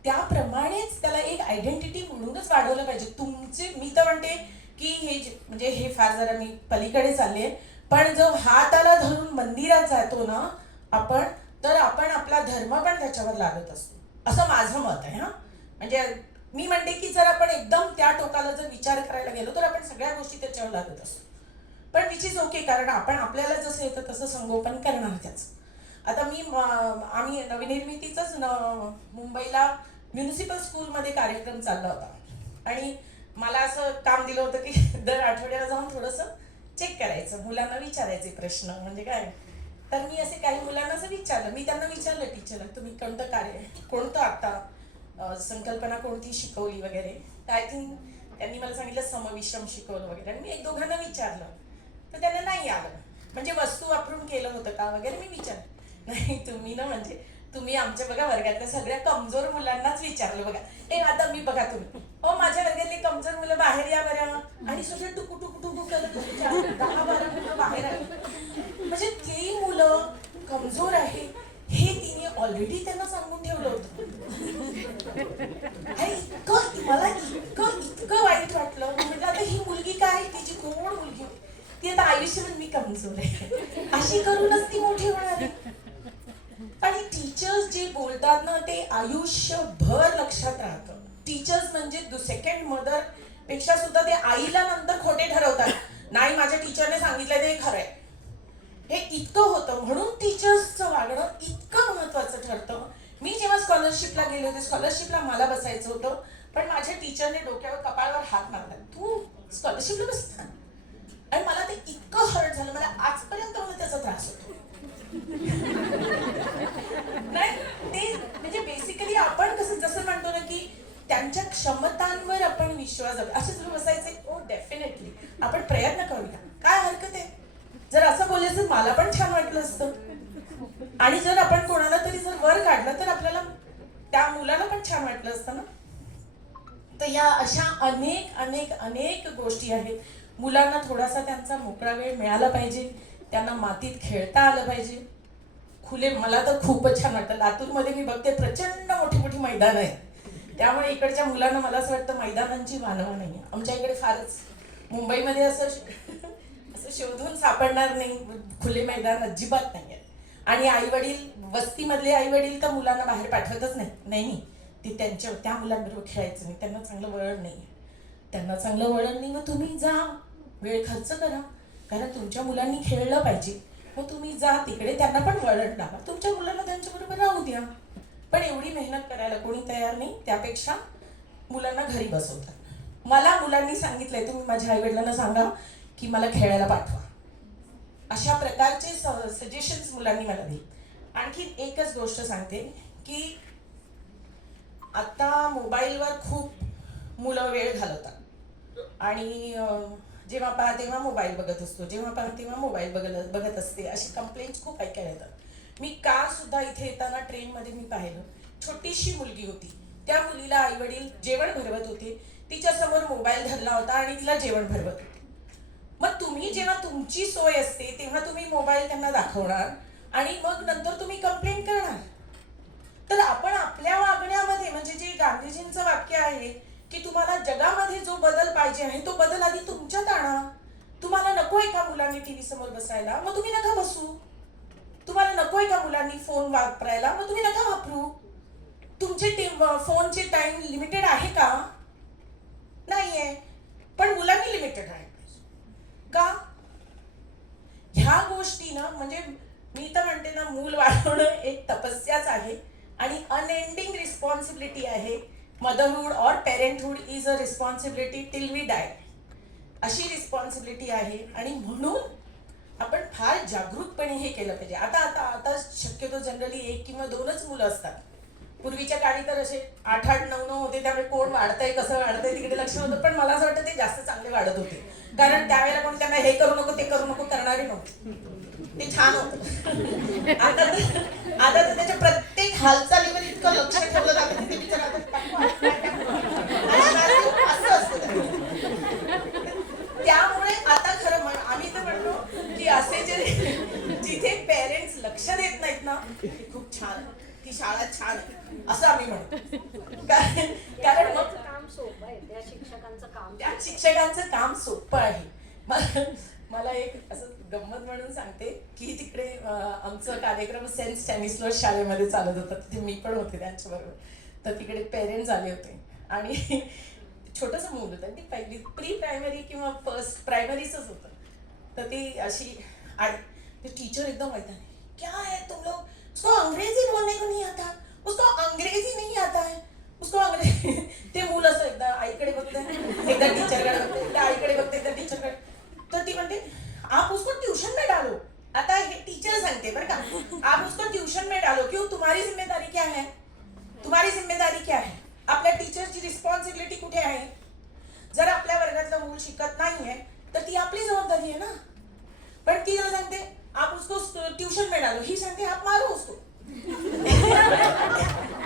त्याप्रमाणेच त्याला एक आयडेंटिटी म्हणूनच वाढवलं पाहिजे. मी तर म्हणते की म्हणजे हे फार जरा मी पलीकडे चालले, पण जो हाताला धरून मंदिरात जातो ना आपण, तर आपण आपला धर्म पण त्याच्यावर लागत असतो, असं माझं मत आहे. म्हणजे मी म्हणते की जर आपण एकदम त्या टोकाला जर विचार करायला गेलो तर आपण सगळ्या गोष्टी त्याच्यावर लागत असतो. पण विच इज ओके, कारण आपण आपल्याला जसं येतं तसं संगोपन करणार त्याचं. आता आम्ही नवनिर्मितीचाच मुंबईला म्युनिसिपल स्कूलमध्ये कार्यक्रम चालला होता, आणि मला असं काम दिलं होतं की दर आठवड्याला जाऊन थोडंसं चेक करायचं, मुलांना विचारायचे प्रश्न. म्हणजे काय, तर मी असे काही मुलांना असं विचारलं, मी त्यांना विचारलं टीचरला तुम्ही कोणतं आता संकल्पना कोणती शिकवली वगैरे. तर आय थिंक त्यांनी मला सांगितलं समविषम शिकवलं वगैरे. आणि मी एक दोघांना विचारलं तर त्यांना नाही आलं, म्हणजे वस्तू वापरून केलं होतं का वगैरे. मी विचारलं, नाही तुम्ही आमच्या बघा वर्गातल्या सगळ्या कमजोर मुलांनाच विचारलं बघा. आता मी बघा तुम्ही माझ्या वर्गातली कमजोर मुलं बाहेर या बरं, आणि सगळे टुकू टुकू टुकू करत 10-12 मुलं बाहेर आली. म्हणजे ती मुलं कमजोर आहे हे तिने ऑलरेडी त्यांना सांगून ठेवलं होतं. मला इतकं वाईट वाटलं. म्हटलं आता ही मुलगी काय, तिची कोण मुलगी, ती आता आयुष्यभर मी कमजोर आहे अशी करूनच ती मोठी होणार आहे. आणि टीचर्स जे बोलतात ना ते आयुष्यभर लक्षात राहतं. टीचर्स म्हणजे सेकंड मदर पेक्षा सुद्धा ते आईला नंतर खोटे ठरवतात, नाही माझ्या टीचरने सांगितलं ते खरंय, हे इतकं होतं. म्हणून टीचर्सचं वागणं इतकं महत्वाचं ठरतं. मी जेव्हा स्कॉलरशिपला गेले होते, स्कॉलरशिपला मला बसायचं होतं, पण माझ्या टीचरने डोक्यावर कपाळावर हात मारला, तू स्कॉलरशिपला बसता. आणि मला ते इतकं हर्ट झालं, मला आजपर्यंत मला त्याचा त्रास होतो. नाही ते म्हणजे बेसिकली आपण जसं म्हणतो ना की त्यांच्या क्षमतांवर आपण विश्वास असं जर बसायचं, ओ डेफिनेटली आपण प्रयत्न करूया, काय हरकत आहे. जर असं बोलले तर मला पण छान वाटलं असतं. आणि जर आपण कोणाला तरी जर वर काढलं तर आपल्याला त्या मुलाला पण छान वाटलं असतं ना. तर या अशा अनेक गोष्टी आहेत. मुलांना थोडासा त्यांचा मोकळा वेळ मिळाला पाहिजे, त्यांना मातीत खेळता आलं पाहिजे. मला तर खूपच छान वाटतं. लातूरमध्ये मी बघते प्रचंड मोठी मैदान आहे, त्यामुळे इकडच्या मुलांना मला असं वाटतं मैदानांची मानवा नाही. आमच्या इकडे फारच, मुंबईमध्ये असं शोधून सापडणार नाही खुले मैदान, अजिबात नाही आहे. आणि आईवडील, वस्तीमधले आईवडील तर मुलांना बाहेर पाठवतच नाही. ते त्या मुलांबरोबर खेळायचं नाही, त्यांना चांगलं वळण नाही. मग तुम्ही जा, वेळ खर्च करा, कारण तुमच्या मुलांनी खेळलं पाहिजे. मग तुम्ही जा तिकडे, त्यांना पण वळण लावा, तुमच्या मुलांना त्यांच्याबरोबर राहू द्या. पण एवढी मेहनत करायला कोणी तयार नाही, त्यापेक्षा मुलांना घरी बसवतात. मला मुलांनी सांगितलंय तुम्ही माझ्या आईवडिलांना सांगा की मला खेळायला पाठवा, अशा प्रकारचे सजेशन्स मुलांनी मला दिले. आणखी एकच गोष्ट सांगते की आता मोबाईलवर खूप मुलं वेळ घालवतात, आणि जेव्हा पहा तेव्हा मोबाईल बघत असतो, जेव्हा पहा तेव्हा मोबाईल बघत असते, अशी कंप्लेंट्स खूप ऐकायला येतात. मी काल सुद्धा इथे येताना ट्रेनमध्ये मी पाहिलं, छोटीशी मुलगी होती, त्या मुलीला आईवडील जेवण भरवत होते, तिच्यासमोर मोबाईल धरला होता आणि तिला जेवण भरवत होते. मग तुम्ही जेव्हा तुमची सोय असते तेव्हा तुम्ही मोबाईल त्यांना दाखवणार आणि मग नंतर तुम्ही कंप्लेंट करणार. तर आपण आपल्या वागण्यामध्ये, म्हणजे जे गांधीजींचं वाक्य आहे की तुम्हाला जगामध्ये जो बदल पाहिजे आहे तो बदल आधी तुमच्यात आणा. तुम्हाला नकोय का मुलांनी टीव्ही समोर बसायला, मग तुम्ही नका बसू. तुम्हाला नकोय का मुलांनी फोन वापरायला, मग तुम्ही नका वापरू. तुमचे फोनचे टाइम लिमिटेड आहे का? नाहीये, पण मुलांनी लिमिटेड आहे का? ह्या गोष्टी ना, म्हणजे मी तर म्हणते ना, मूल वाढवणं एक तपस्याच आहे आणि अनएंडिंग रिस्पॉन्सिबिलिटी आहे. मदरहुड और parenthood is a responsibility till we die, अशी रिस्पॉन्सिबिलिटी आहे. आणि म्हणून आपण फार जागरूकपणे हे केलं पाहिजे. आता आता आता शक्यतो जनरली 1 किंवा 2च मुलं असतात. पूर्वीच्या काळी तर असे 8-8, 9-9 होते, त्यामुळे कोण वाढतंय कसं वाढतंय तिकडे लक्ष होतं. पण मला असं वाटतं ते जास्त चांगले वाढत होते, कारण त्यावेळेला कोणी त्यांना हे करू नको ते करू नको करणारे नव्हते. ते छान होतं. आता तर त्याच्या प्रत्येक हालचालीवर इतकं लक्ष ठेवलं जातं की ते बिचारा असं असतं त्यामुळे आता खरं आम्ही तर म्हणतो की असे जे जिथे पेरेंट्स लक्ष देत नाहीत ना, ते खूप छान, ती शाळा छान आहे असं आम्ही म्हणतो. कारण मग काम सोपं आहे, त्या शिक्षकांचं काम सोपं आहे. मला एक असं गंमत म्हणून सांगते की तिकडे आमचा कार्यक्रम सेंट स्टॅनिस्लॉस शाळेमध्ये चालत होता, तिथे मी पण होते त्यांच्याबरोबर. तर तिकडे पेरेंट्स आले होते आणि छोटंसं मूल होतं, ती पहिली प्री प्रायमरी किंवा फर्स्ट प्रायमरीच होतं. तर ती अशी ते टीचर एकदम वैताग, क्या है तुम लोग, उसको अंग्रेजी बोलने को नहीं आता, उसको अंग्रेजी नहीं आता है, उसको अंग्रेजी. ते मूल असं एकदा आईकडे बघते, एकदा टीचरकडे बघते, एकदा आईकडे बघते, एकदा टीचरकडे. तर ती म्हणते आप उसको ट्यूशन में डालो. आता हे टीचर सांगते बरं का, आप उसको ट्यूशन में डालो. क्यों, तुम्हारी जिम्मेदारी क्या है, तुम्हारी जिम्मेदारी क्या है. आपल्या टीचरची रिस्पॉन्सिबिलिटी कुठे आहे. जर आपल्या वर्गातलं मूल शिकत नाहीये तर ती आपली जबाबदारी आहे ना. पण ती जर सांगते आप उसको ट्यूशन में डालो, ही सांगते आप मारो उसको.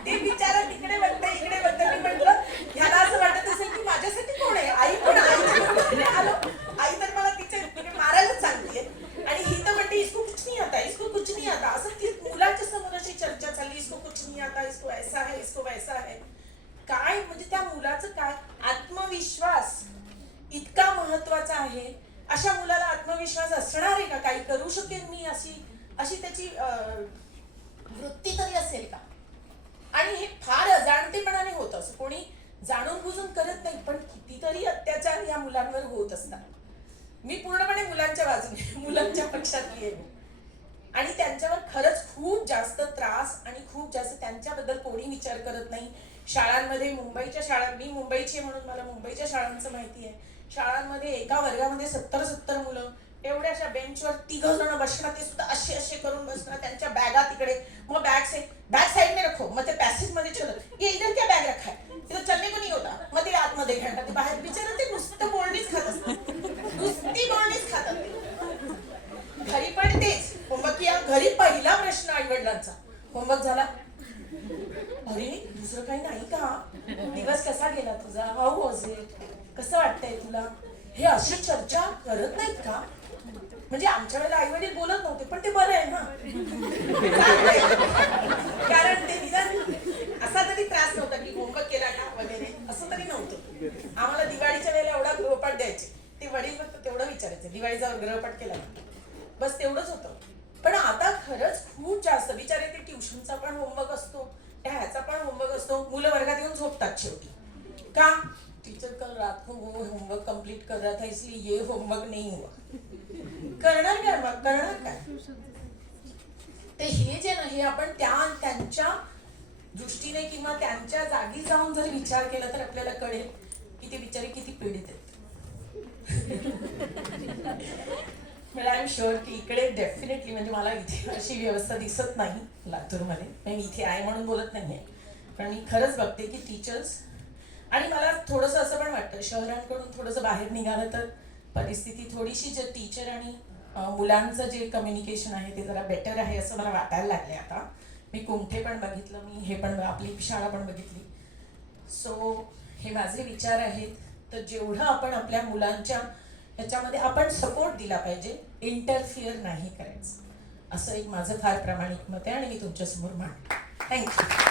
ते बिचारा तिकडे बघते इकडे बघते. मी म्हटलं ह्याला असं वाटत असेल की माझ्यासाठी कोण आहे, आई पण आईच्या आलो, आई तर मला तिच्या मारायलाच सांगते. आणि ही तर म्हणते इसको कुछ नहीं आता, इसको कुछ नहीं आता. असं ती मुलाच्या समोर अशी चर्चा चालली, इसको कुछ नहीं आता, इसको ऐसा है, इसको वैसा है. काय म्हणजे त्या मुलाचं काय आत्मविश्वास इतका महत्वाचा आहे. अशा मुलाला आत्मविश्वास असणार आहे का, काही करू शकेल मी, अशी त्याची वृत्ती तरी असेल का. आणि हे फार अजाणतेपणाने होतं, असं कोणी जाणून बुजून करत नाही, पण कितीतरी अत्याचार या मुलांवर होत असतात. मी पूर्णपणे मुलांच्या बाजूने, मुलांच्या पक्षातली आहे. आणि त्यांच्यावर खरंच खूप जास्त त्रास आणि खूप जास्त त्यांच्याबद्दल कोणी विचार करत नाही. शाळांमध्ये, मुंबईच्या शाळा, मी मुंबईची आहे म्हणून मला मुंबईच्या शाळांचं माहिती आहे. शाळांमध्ये एका वर्गामध्ये 70 मुलं एवढ्याशा बेंचवर 3 जण बसणार, ते सुद्धा असे असे करून बसणार, त्यांच्या बॅगा तिकडे. मग बॅग साइड में रखो, मग ते पॅसेज मध्ये चलो, ये इधर क्या बॅग रखा है, तिथं चलने को नहीं होता. मग ते आतमध्ये खेळतात, ते बाहेर बिचारा ते नुसतं बोलणीच खात असतात, नुसती बोलणीच खातात. घरी पण तेच होमवर्क किया, घरी पहिला प्रश्न आई वडिलांचा, होमवर्क झाला, अरे दुसरं काही नाही का, दिवस कसा गेला तुझा, हाऊ वॉज इट, कसं वाटतंय तुला. हे अशी चर्चा करत नाहीत का. म्हणजे आमच्या वेळेला आई वडील बोलत नव्हते, पण ते बरं आहे ना, कारण ते निदान असा तरी त्रास नव्हता की होमवर्क केला का वगैरे, असं तरी नव्हतं. आम्हाला दिवाळीच्या वेळेला एवढा गृहपाठ द्यायचे, ते वडील फक्त तेवढं विचारायचे, दिवाळीचा गृहपाठ केला बस, तेवढंच होतं. पण आता खरंच खूप जास्त बिचारे ते ट्युशनचा पण होमवर्क असतो, ह्याचा पण होमवर्क असतो. मुलं वर्गात येऊन झोपतात शेवटी. का, टीचर कल रात को वो होमवर्क कंप्लीट कर रहा था इसलिए ये होमवर्क नहीं हुआ. करणार काय मग, करणार काय. ते हे जे ना, हे आपण त्यांच्या दृष्टीने किंवा त्यांच्या जागी जाऊन जर विचार केला तर आपल्याला कळेल की ते बिचारे किती पीडित आहेत. मला आय एम शुअर की इकडे डेफिनेटली, म्हणजे मला इथे अशी व्यवस्था दिसत नाही लातूरमध्ये, मी इथे आहे म्हणून बोलत नाही आहे, पण मी खरंच बघते की टीचर्स. आणि मला थोडंसं असं पण वाटतं शहरांकडून थोडंसं बाहेर निघालं तर परिस्थिती थोडीशी, जे टीचर आणि मुलांचं जे कम्युनिकेशन आहे ते जरा बेटर आहे असं मला वाटायला लागले. आता मी कुमठे पण बघितलं, मी हे पण आपली शाळा पण बघितली. सो हे माझे विचार आहेत. तर जेवढं आपण आपल्या मुलांच्या ह्याच्यामध्ये आपण सपोर्ट दिला पाहिजे, इंटरफिअर नाही करायचं, असं एक माझं फार प्रामाणिक मत आहे आणि मी तुमच्यासमोर मांडते. थँक्यू.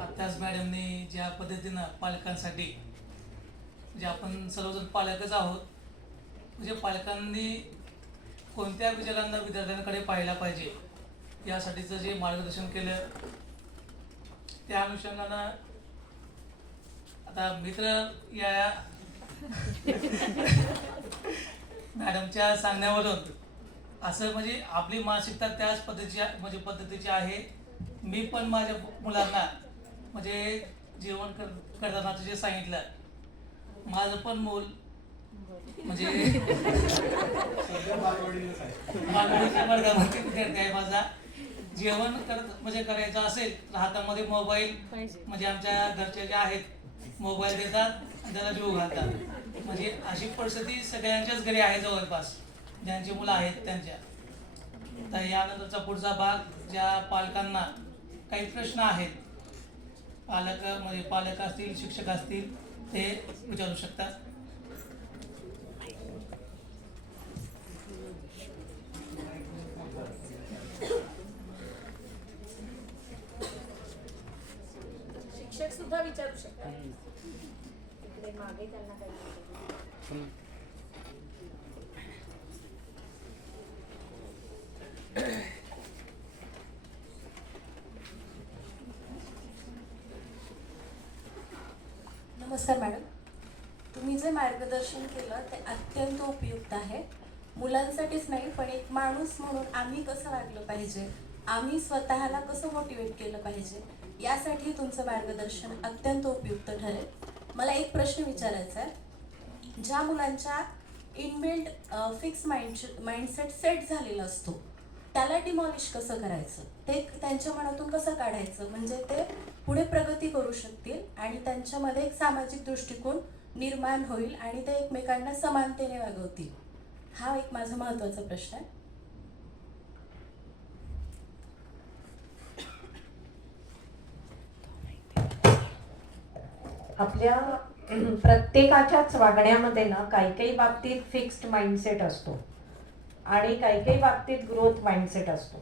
आत्ताच मॅडमने ज्या पद्धतीनं पालकांसाठी, जे आपण सर्वजण पालकच आहोत, म्हणजे पालकांनी कोणत्या विद्यार्थ्यांकडे पाहायला पाहिजे यासाठीचं जे मार्गदर्शन केलं, त्या अनुषंगानं आता मित्र या मॅडमच्या सांगण्यावरून असं म्हणजे आपली मानसिकता त्याच पद्धतीची आहे. मी पण माझ्या मुलांना म्हणजे जेवण करताना जे सांगितलं, माझं पण मूल म्हणजे बालवाडीच्या वर्गामध्ये विद्यार्थी आहे माझा. जेवण म्हणजे करायचं असेल तर हातामध्ये मोबाईल, म्हणजे आमच्या घरचे जे आहेत मोबाईल देतात आणि त्याला जीव घालतात. म्हणजे अशी परिस्थिती सगळ्यांच्याच घरी आहे जवळपास, ज्यांची मुलं आहेत त्यांच्या. तर यानंतरचा पुढचा भाग, ज्या पालकांना काही प्रश्न आहेत, पालक असतील, शिक्षक असतील, ते विचारू शकतात. शिक्षक सुद्धा विचारू शकतात. इकडे मागे त्यांना काही नमस्कार मॅडम, तुम्ही जे मार्गदर्शन केलं ते अत्यंत उपयुक्त आहे. मुलांसाठीच नाही पण एक माणूस म्हणून आम्ही कसं वागलं पाहिजे, आम्ही स्वतःला कसं मोटिवेट केलं पाहिजे, यासाठी तुमचं मार्गदर्शन अत्यंत उपयुक्त ठरेल. मला एक प्रश्न विचारायचा आहे. ज्या मुलांच्या इनबिल्ट फिक्स माइंडसेट सेट झालेला असतो, त्याला डिमॉलिश कसं करायचं, ते त्यांच्या मनातून कसं काढायचं, म्हणजे ते पुढे प्रगती करू शकतील आणि त्यांच्यामध्ये एक सामाजिक दृष्टिकोन निर्माण होईल आणि ते एकमेकांना समानतेने वागवतील. हा एक माझा महत्त्वाचा प्रश्न आहे. आपल्या प्रत्येकाच्याच वागण्यामध्ये ना काही काही बाबतीत फिक्स्ड माइंडसेट असतो आणि काही काही बाबतीत ग्रोथ माइंडसेट असतो.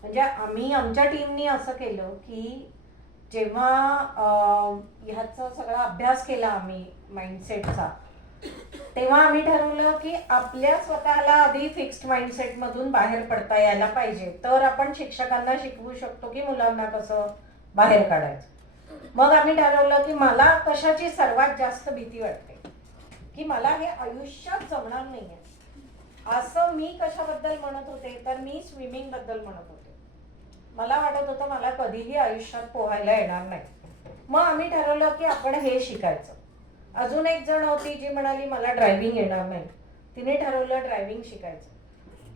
म्हणजे आम्ही आमच्या टीमनी असं केलं की जेव्हा ह्याचा सगळा अभ्यास केला आम्ही माइंडसेटचा, तेव्हा आम्ही ठरवलं की आपल्या स्वतःला आधी फिक्स्ड माइंडसेटमधून बाहेर पडता यायला पाहिजे, तर आपण शिक्षकांना शिकवू शकतो की मुलांना कसं बाहेर काढायचं. मग आम्ही ठरवलं की मला कशाची सर्वात जास्त भीती वाटते, की मला हे आयुष्यात जमणार नाही आहे. असं मी कशाबद्दल म्हणत होते, तर मी स्विमिंग बद्दल म्हणत होते. मला वाटत होतं मला कधीही आयुष्यात पोहायला येणार नाही. मग आम्ही ठरवलं की आपण हे शिकायचं. अजून एक जण होती जी म्हणाली मला ड्रायव्हिंग येणार नाही, तिने ठरवलं ड्रायव्हिंग शिकायचं.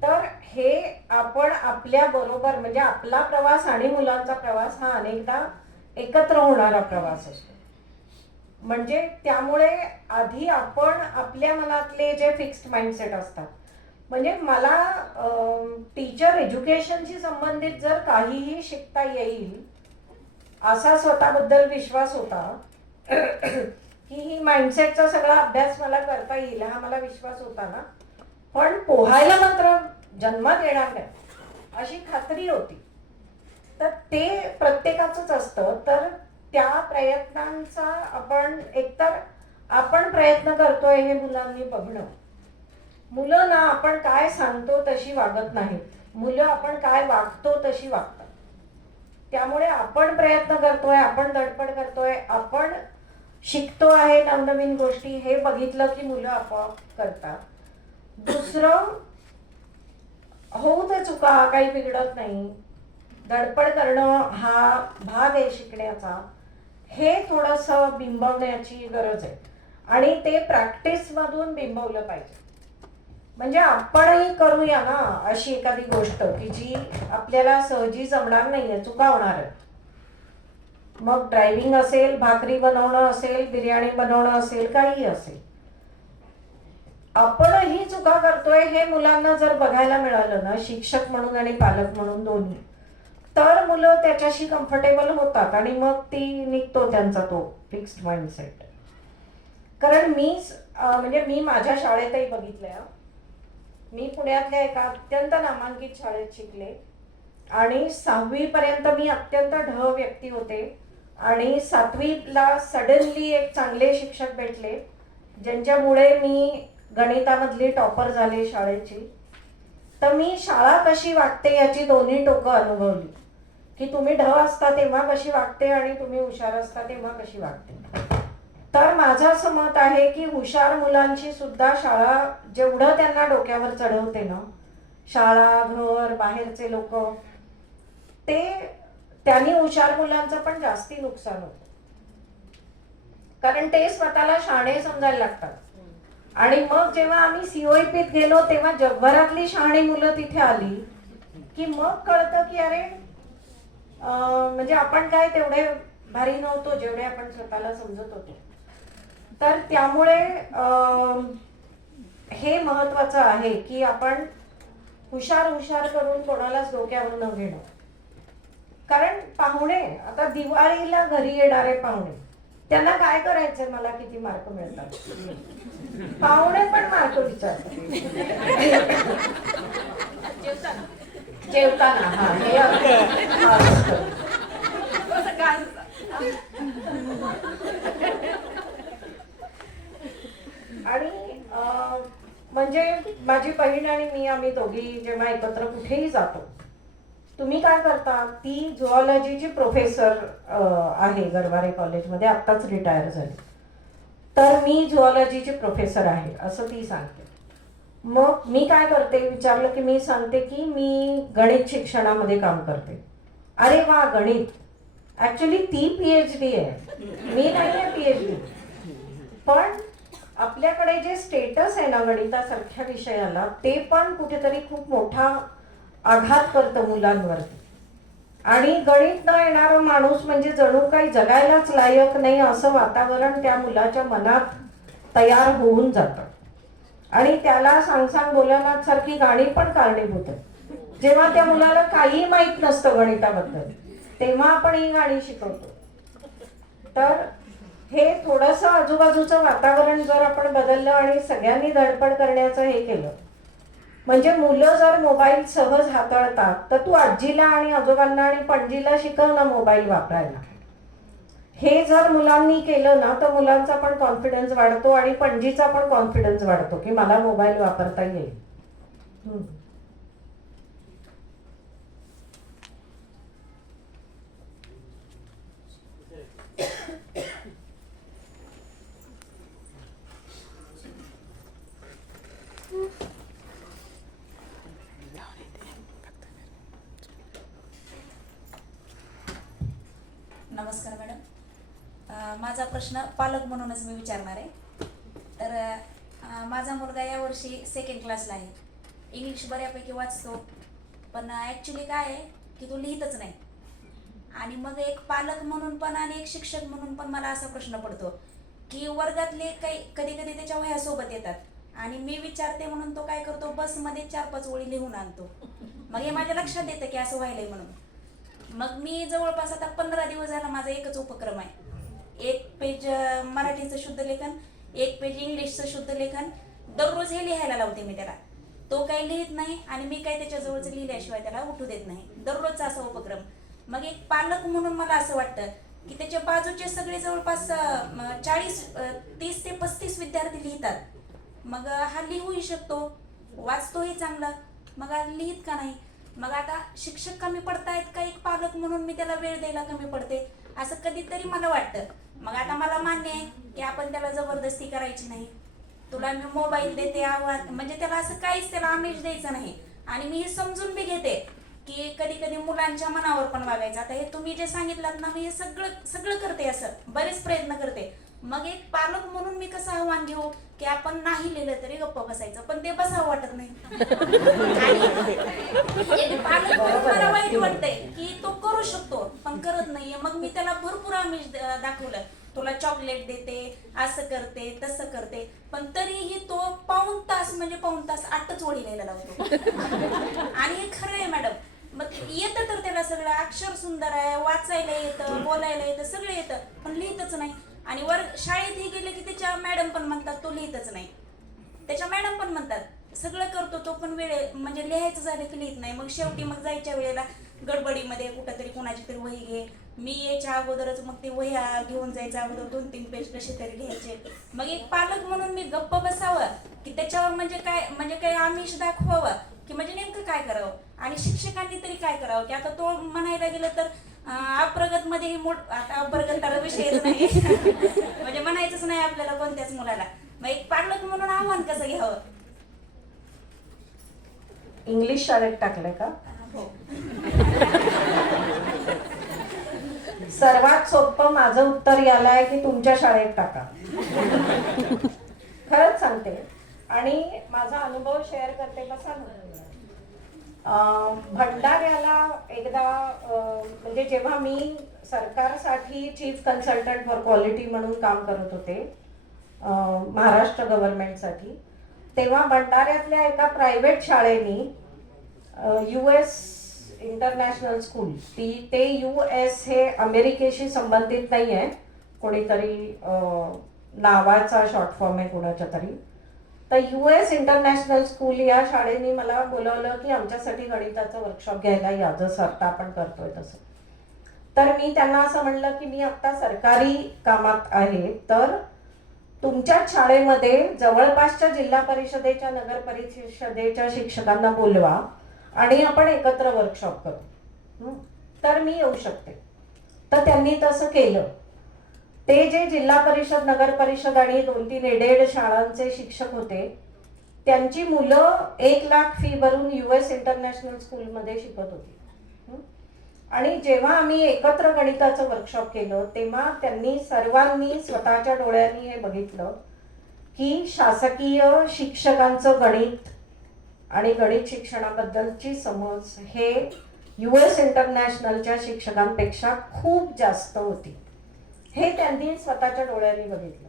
तर हे आपण आपल्या बरोबर, म्हणजे आपला प्रवास आणि मुलांचा प्रवास हा अनेकदा एकत्र होणारा प्रवास असतो. म्हणजे त्यामुळे आधी आपण आपल्या मनातले जे फिक्स्ड माइंडसेट असतात, म्हणजे मला टीचर एज्युकेशनशी संबंधित जर काहीही शिकता येईल असा स्वतःबद्दल विश्वास होता की ही माइंडसेटचा सगळा अभ्यास मला करता येईल हा मला विश्वास होता ना. पण पोहायला मात्र जन्मात येणार नाही अशी खात्री होती. तर ते प्रत्येकाचंच असतं. तर त्या प्रयत्नांचा आपण एकतर आपण प्रयत्न करतोय हे मुलांनी बघणं. मुलं ना आपण काय सांगतो तशी वागत नाहीत, मुलं आपण काय वागतो तशी वागतात. त्यामुळे आपण प्रयत्न करतोय, आपण धडपड करतोय, आपण शिकतो आहे नवनवीन गोष्टी, हे बघितलं की मुलं आपोआप करतात. दुसरं, होऊ दे चुका, काही बिघडत नाही, धडपड करणं हा भाग आहे शिकण्याचा, हे थोडंसं बिंबवण्याची गरज आहे आणि ते प्रॅक्टिसमधून बिंबवलं पाहिजे. म्हणजे आपणही करूया ना अशी एखादी गोष्ट की जी आपल्याला सहजी जमणार नाहीये, चुका होणार आहे. मग ड्रायव्हिंग असेल, भाकरी बनवणं असेल, बिर्याणी बनवणं असेल, काही असेल, आपणही चुका करतोय हे मुलांना जर बघायला मिळालं ना, शिक्षक म्हणून आणि पालक म्हणून दोन्ही, तर मुलं त्याच्याशी कम्फर्टेबल होतात आणि मग ती निघतो त्यांचा तो फिक्स्ड माइंडसेट. कारण मी माझ्या शाळेतही बघितलंय. मी पुण्यातल्या एका अत्यंत नामांकित शाळेत शिकले आणि 6वी पर्यंत मी अत्यंत ढ व्यक्ती होते आणि 7वीला सडनली एक चांगले शिक्षक भेटले ज्यांच्यामुळे मी गणितामधली टॉपर झाले शाळेची. तर मी शाळा कशी वागते याची दोन्ही टोकं अनुभवली, की तुम्ही ढ असता तेव्हा कशी वागते आणि तुम्ही हुशार असता तेव्हा कशी वागते. तर माझं असं मत आहे की हुशार मुलांची सुद्धा शाळा जेवढं त्यांना डोक्यावर चढवते ना, शाळा, घर, बाहेरचे लोक, ते त्यांनी हुशार मुलांचं पण जास्ती नुकसान होतं. कारण ते स्वतःला शहाणे समजायला लागतात. आणि मग जेव्हा आम्ही COEPत गेलो तेव्हा जगभरातली शहाणी मुलं तिथे आली की मग कळतं की अरे म्हणजे आपण काय तेवढे भारी नव्हतो जेवढे आपण स्वतःला समजत होतो. तर त्यामुळे हे महत्वाचं आहे की आपण हुशार करून कोणालाच डोक्यावर न घेणं. कारण पाहुणे, आता दिवाळीला घरी येणारे पाहुणे, त्यांना काय करायचंय, मला किती मार्क मिळतात, पाहुणे पण मार्क विचारतात जेवताना. हा, हे असतं. आणि म्हणजे माझी बहीण आणि मी, आम्ही दोघी जेव्हा एकत्र कुठेही जातो, तुम्ही काय करता, ती झुऑलॉजीची प्रोफेसर आहे गरवारे कॉलेजमध्ये, आत्ताच रिटायर झाली. तर मी झुऑलॉजीची प्रोफेसर आहे असं ती सांगते. मग मी काय करते, विचारलं की मी सांगते की मी गणित शिक्षणामध्ये काम करते. अरे वा, गणित. ऍक्च्युली ती PhD आहे, मी नाही आहे PhD. पण आपल्याकडे जे स्टेटस आहे ना गणितासारख्या विषयाला, ते पण कुठेतरी खूप मोठा आघात करतं मुलांवरती. आणि गणित न येणारा माणूस म्हणजे जणू काही जगायलाच लायक नाही असं वातावरण त्या मुलाच्या मनात तयार होऊन जातं. आणि त्याला सांग बोलानाथ सारखी गाणी पण कारणीभूत आहे. जेव्हा त्या मुलाला काही माहित नसतं गणिताबद्दल, तेव्हा आपण ही गाणी शिकवतो. तर हे थोडंसं आजूबाजूचं वातावरण जर आपण बदललं आणि सगळ्यांनी धडपड करण्याचं हे केलं, म्हणजे मुलं जर मोबाईल सहज हाताळतात, तर तू आजीला आणि आजोबांना आणि पणजीला शिकव ना मोबाईल वापरायला. हे जर मुलांनी केलं ना, तर मुलांचा पण कॉन्फिडन्स वाढतो आणि पणजीचा पण कॉन्फिडन्स वाढतो की मला मोबाईल वापरता येईल. नमस्कार मॅडम. माझा प्रश्न पालक म्हणूनच मी विचारणार आहे. तर माझा मुलगा यावर्षी 2nd क्लासला आहे. इंग्लिश बऱ्यापैकी वाचतो, पण ॲक्च्युली काय आहे की तो लिहितच नाही. आणि मग एक पालक म्हणून पण आणि एक शिक्षक म्हणून पण मला असा प्रश्न पडतो की वर्गातले काही कधी कधी त्याच्या वह्यासोबत येतात आणि मी विचारते म्हणून तो काय करतो, बसमध्ये 4-5 ओळी लिहून आणतो. मग हे माझ्या लक्षात येतं की असं व्हायलंय म्हणून. मग मी जवळपास आता 15 दिवस झाला माझा एकच उपक्रम आहे. 1 पेज मराठीचं शुद्ध लेखन, 1 पेज इंग्लिशचं शुद्ध लेखन, दररोज हे लिहायला लावते मी त्याला. तो काही लिहित नाही आणि मी काही त्याच्याजवळचं लिहिल्याशिवाय त्याला उठू देत नाही. दररोजचा असा उपक्रम. मग एक पालक म्हणून मला असं वाटतं की त्याच्या बाजूचे सगळे जवळपास 30 ते 35 विद्यार्थी लिहितात. मग हा लिहूही शकतो, वाचतोही चांगला, मग लिहित का नाही? मग आता शिक्षक कमी पडतायत का एक पालक म्हणून मी त्याला वेळ द्यायला कमी पडते, असं कधीतरी मला वाटतं. मग आता मला मान्य आहे की आपण त्याला जबरदस्ती करायची नाही. तुला मी मोबाईल देते आवाज, म्हणजे त्याला असं काहीच त्याला आमिष द्यायचं नाही. आणि मी हे समजून बी घेते की कधी कधी मुलांच्या मनावर पण वागायचं. आता हे तुम्ही जे सांगितलं ना, मी हे सगळं करते, असं बरेच प्रयत्न करते. मग एक पालक म्हणून मी कसं आव्हान घेऊ की आपण नाही लिहिलं तरी गप्प बसायचं, पण ते बसावं वाटत नाही. आणि पालक म्हणून मला वाईट वाटतंय की तो करू शकतो पण करत नाहीये. मग मी त्याला भरपूर आमिष दाखवलं, तुला चॉकलेट देते, असं करते, तसं करते, पण तरीही तो पाऊण तास 8च ओळी लिहायला लावतो. आणि हे खरं आहे मॅडम. मग येतं तर त्याला सगळं, अक्षर सुंदर आहे, वाचायला येतं, बोलायला येतं, सगळं येतं, पण लिहितच नाही. आणि शाळेतही गेले की त्याच्या मॅडम पण म्हणतात तो लिहितच नाही. त्याच्या मॅडम पण म्हणतात सगळं करतो तो, पण म्हणजे लिहायचं झालं की लिहित नाही. मग शेवटी मग जायच्या वेळेला गडबडीमध्ये कुठंतरी कोणाची तरी वही घे, मी याच्या अगोदरच मग ते वह्या घेऊन जायचं, अगोदर 2-3 पेज कसे तरी लिहायचे. मग एक पालक म्हणून मी गप्प बसावं की त्याच्यावर म्हणजे काय आमिष दाखवावं की म्हणजे नेमकं काय करावं. आणि शिक्षकांनी तरी काय करावं की आता तो म्हणायला गेलं तर अप्रगतमध्ये आता अप्रगत तर विषयच नाही म्हणजे म्हणायचंच नाही आपल्याला कोणत्याच मुलाला. मग एक पालक म्हणून आव्हान कसं घ्यावं? इंग्लिश शाळेत टाकलंय का? हो. सर्वात सोपं माझं उत्तर याला आहे की तुमच्या शाळेत टाका. खरंच सांगते आणि माझा अनुभव शेअर करते. कसा भंडाऱ्याला एकदा म्हणजे जेव्हा मी सरकारसाठी चीफ कन्सल्टंट फॉर क्वालिटी म्हणून काम करत होते महाराष्ट्र गव्हर्नमेंटसाठी, तेव्हा भंडाऱ्यातल्या एका प्रायव्हेट शाळेनी US इंटरनॅशनल स्कूल, ते US हे अमेरिकेशी संबंधित नाही आहे, कोणीतरी नावाचा शॉर्ट फॉर्म आहे कोणाच्या तरी, तर US इंटरनॅशनल स्कूल या शाळेने मला बोलवलं की आमच्यासाठी गणिताचं वर्कशॉप घ्यायला या, जसं आता आपण करतोय तसं. तर मी त्यांना असं म्हणलं की मी आत्ता सरकारी कामात आहे, तर तुमच्याच शाळेमध्ये जवळपासच्या जिल्हा परिषदेच्या नगर परिषदेच्या शिक्षकांना बोलवा आणि आपण एकत्र वर्कशॉप करू, तर मी येऊ शकते. तर त्यांनी तसं केलं. ते जे जिल्हा परिषद, नगर परिषद आणि 2-3 एडेड शाळांचे शिक्षक होते, त्यांची मुलं 1 लाख फी भरून US इंटरनॅशनल स्कूलमध्ये शिकत होती. आणि जेव्हा आम्ही एकत्र गणिताचं वर्कशॉप केलं तेव्हा त्यांनी सर्वांनी स्वतःच्या डोळ्यांनी हे बघितलं की शासकीय शिक्षकांचं गणित आणि गणित शिक्षणाबद्दलची समज हे US इंटरनॅशनलच्या शिक्षकांपेक्षा खूप जास्त होती. हे त्यांनी स्वतःच्या डोळ्यांनी बघितलं.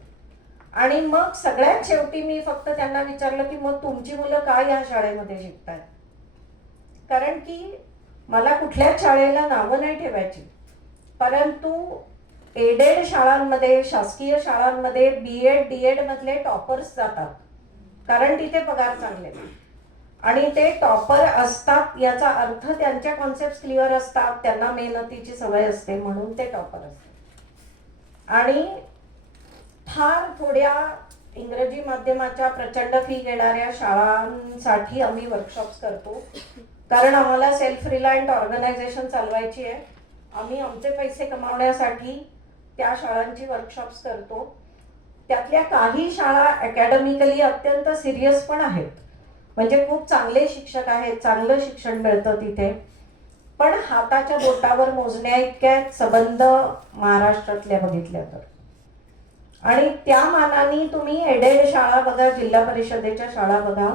आणि मग सगळ्यात शेवटी मी फक्त त्यांना विचारलं की मग तुमची मुलं काय या शाळेमध्ये शिकतायत, कारण की मला कुठल्याच शाळेला नावं नाही ठेवायची, परंतु एडेड शाळांमध्ये, शासकीय शाळांमध्ये BEd DEd मधले टॉपर्स जातात, कारण तिथे पगार चांगले आणि ते टॉपर असतात याचा अर्थ त्यांच्या कॉन्सेप्ट क्लिअर असतात, त्यांना मेहनतीची सवय असते म्हणून ते टॉपर असतात. आणि फार थोड्या इंग्रजी माध्यमाच्या प्रचंड फी घेणाऱ्या शाळांसाठी आम्ही वर्कशॉप्स करतो, कारण आम्हाला सेल्फ रिलायंट ऑर्गनायझेशन चालवायची आहे. आम्ही आमचे पैसे कमावण्यासाठी त्या शाळांची वर्कशॉप्स करतो. त्यातल्या काही शाळा अकॅडमिकली अत्यंत सिरियस पण आहेत, म्हणजे खूप चांगले शिक्षक आहेत, चांगलं शिक्षण मिळतं तिथे, पण हाताच्या बोटावर मोजण्या इतक्या संबंध महाराष्ट्रातल्या बघितल्या तर. आणि त्या मानाने तुम्ही एडेड शाळा बघा, जिल्हा परिषदेच्या शाळा बघा,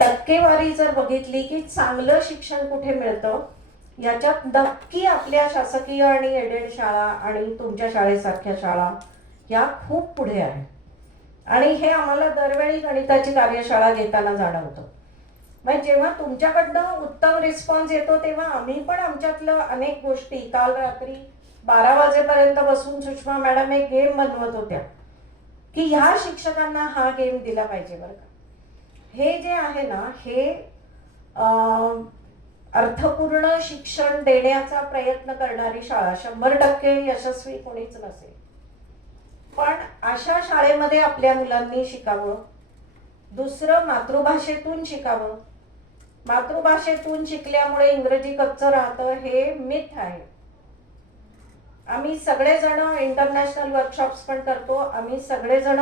टक्केवारी जर बघितली की चांगलं शिक्षण कुठे मिळतं याच्यात नक्की आपल्या शासकीय आणि एडेड शाळा आणि तुमच्या शाळेसारख्या शाळा या खूप पुढे आहेत. आणि हे आम्हाला दरवेळी गणिताची कार्यशाळा घेताना जाणवतं. म्हणजे जेव्हा तुमच्याकडनं उत्तम रिस्पॉन्स येतो तेव्हा आम्ही पण आमच्यातलं अनेक गोष्टी, काल रात्री 12 वाजेपर्यंत बसून सुषमा मॅडम एक गेम बनवत होत्या की ह्या शिक्षकांना हा गेम दिला पाहिजे बरं का. हे जे आहे ना, हे अर्थपूर्ण शिक्षण देण्याचा प्रयत्न करणारी शाळा, 100% यशस्वी कोणीच नसेल, पण अशा शाळेमध्ये आपल्या मुलांनी शिकावं. दुसरं, मातृभाषेतून शिकावं. मातृभाषेतून शिकल्यामुळे इंग्रजी कच्चं राहतं हे मिथ आहे. आम्ही सगळेजण इंटरनॅशनल वर्कशॉप्स पण करतो. आम्ही सगळेजण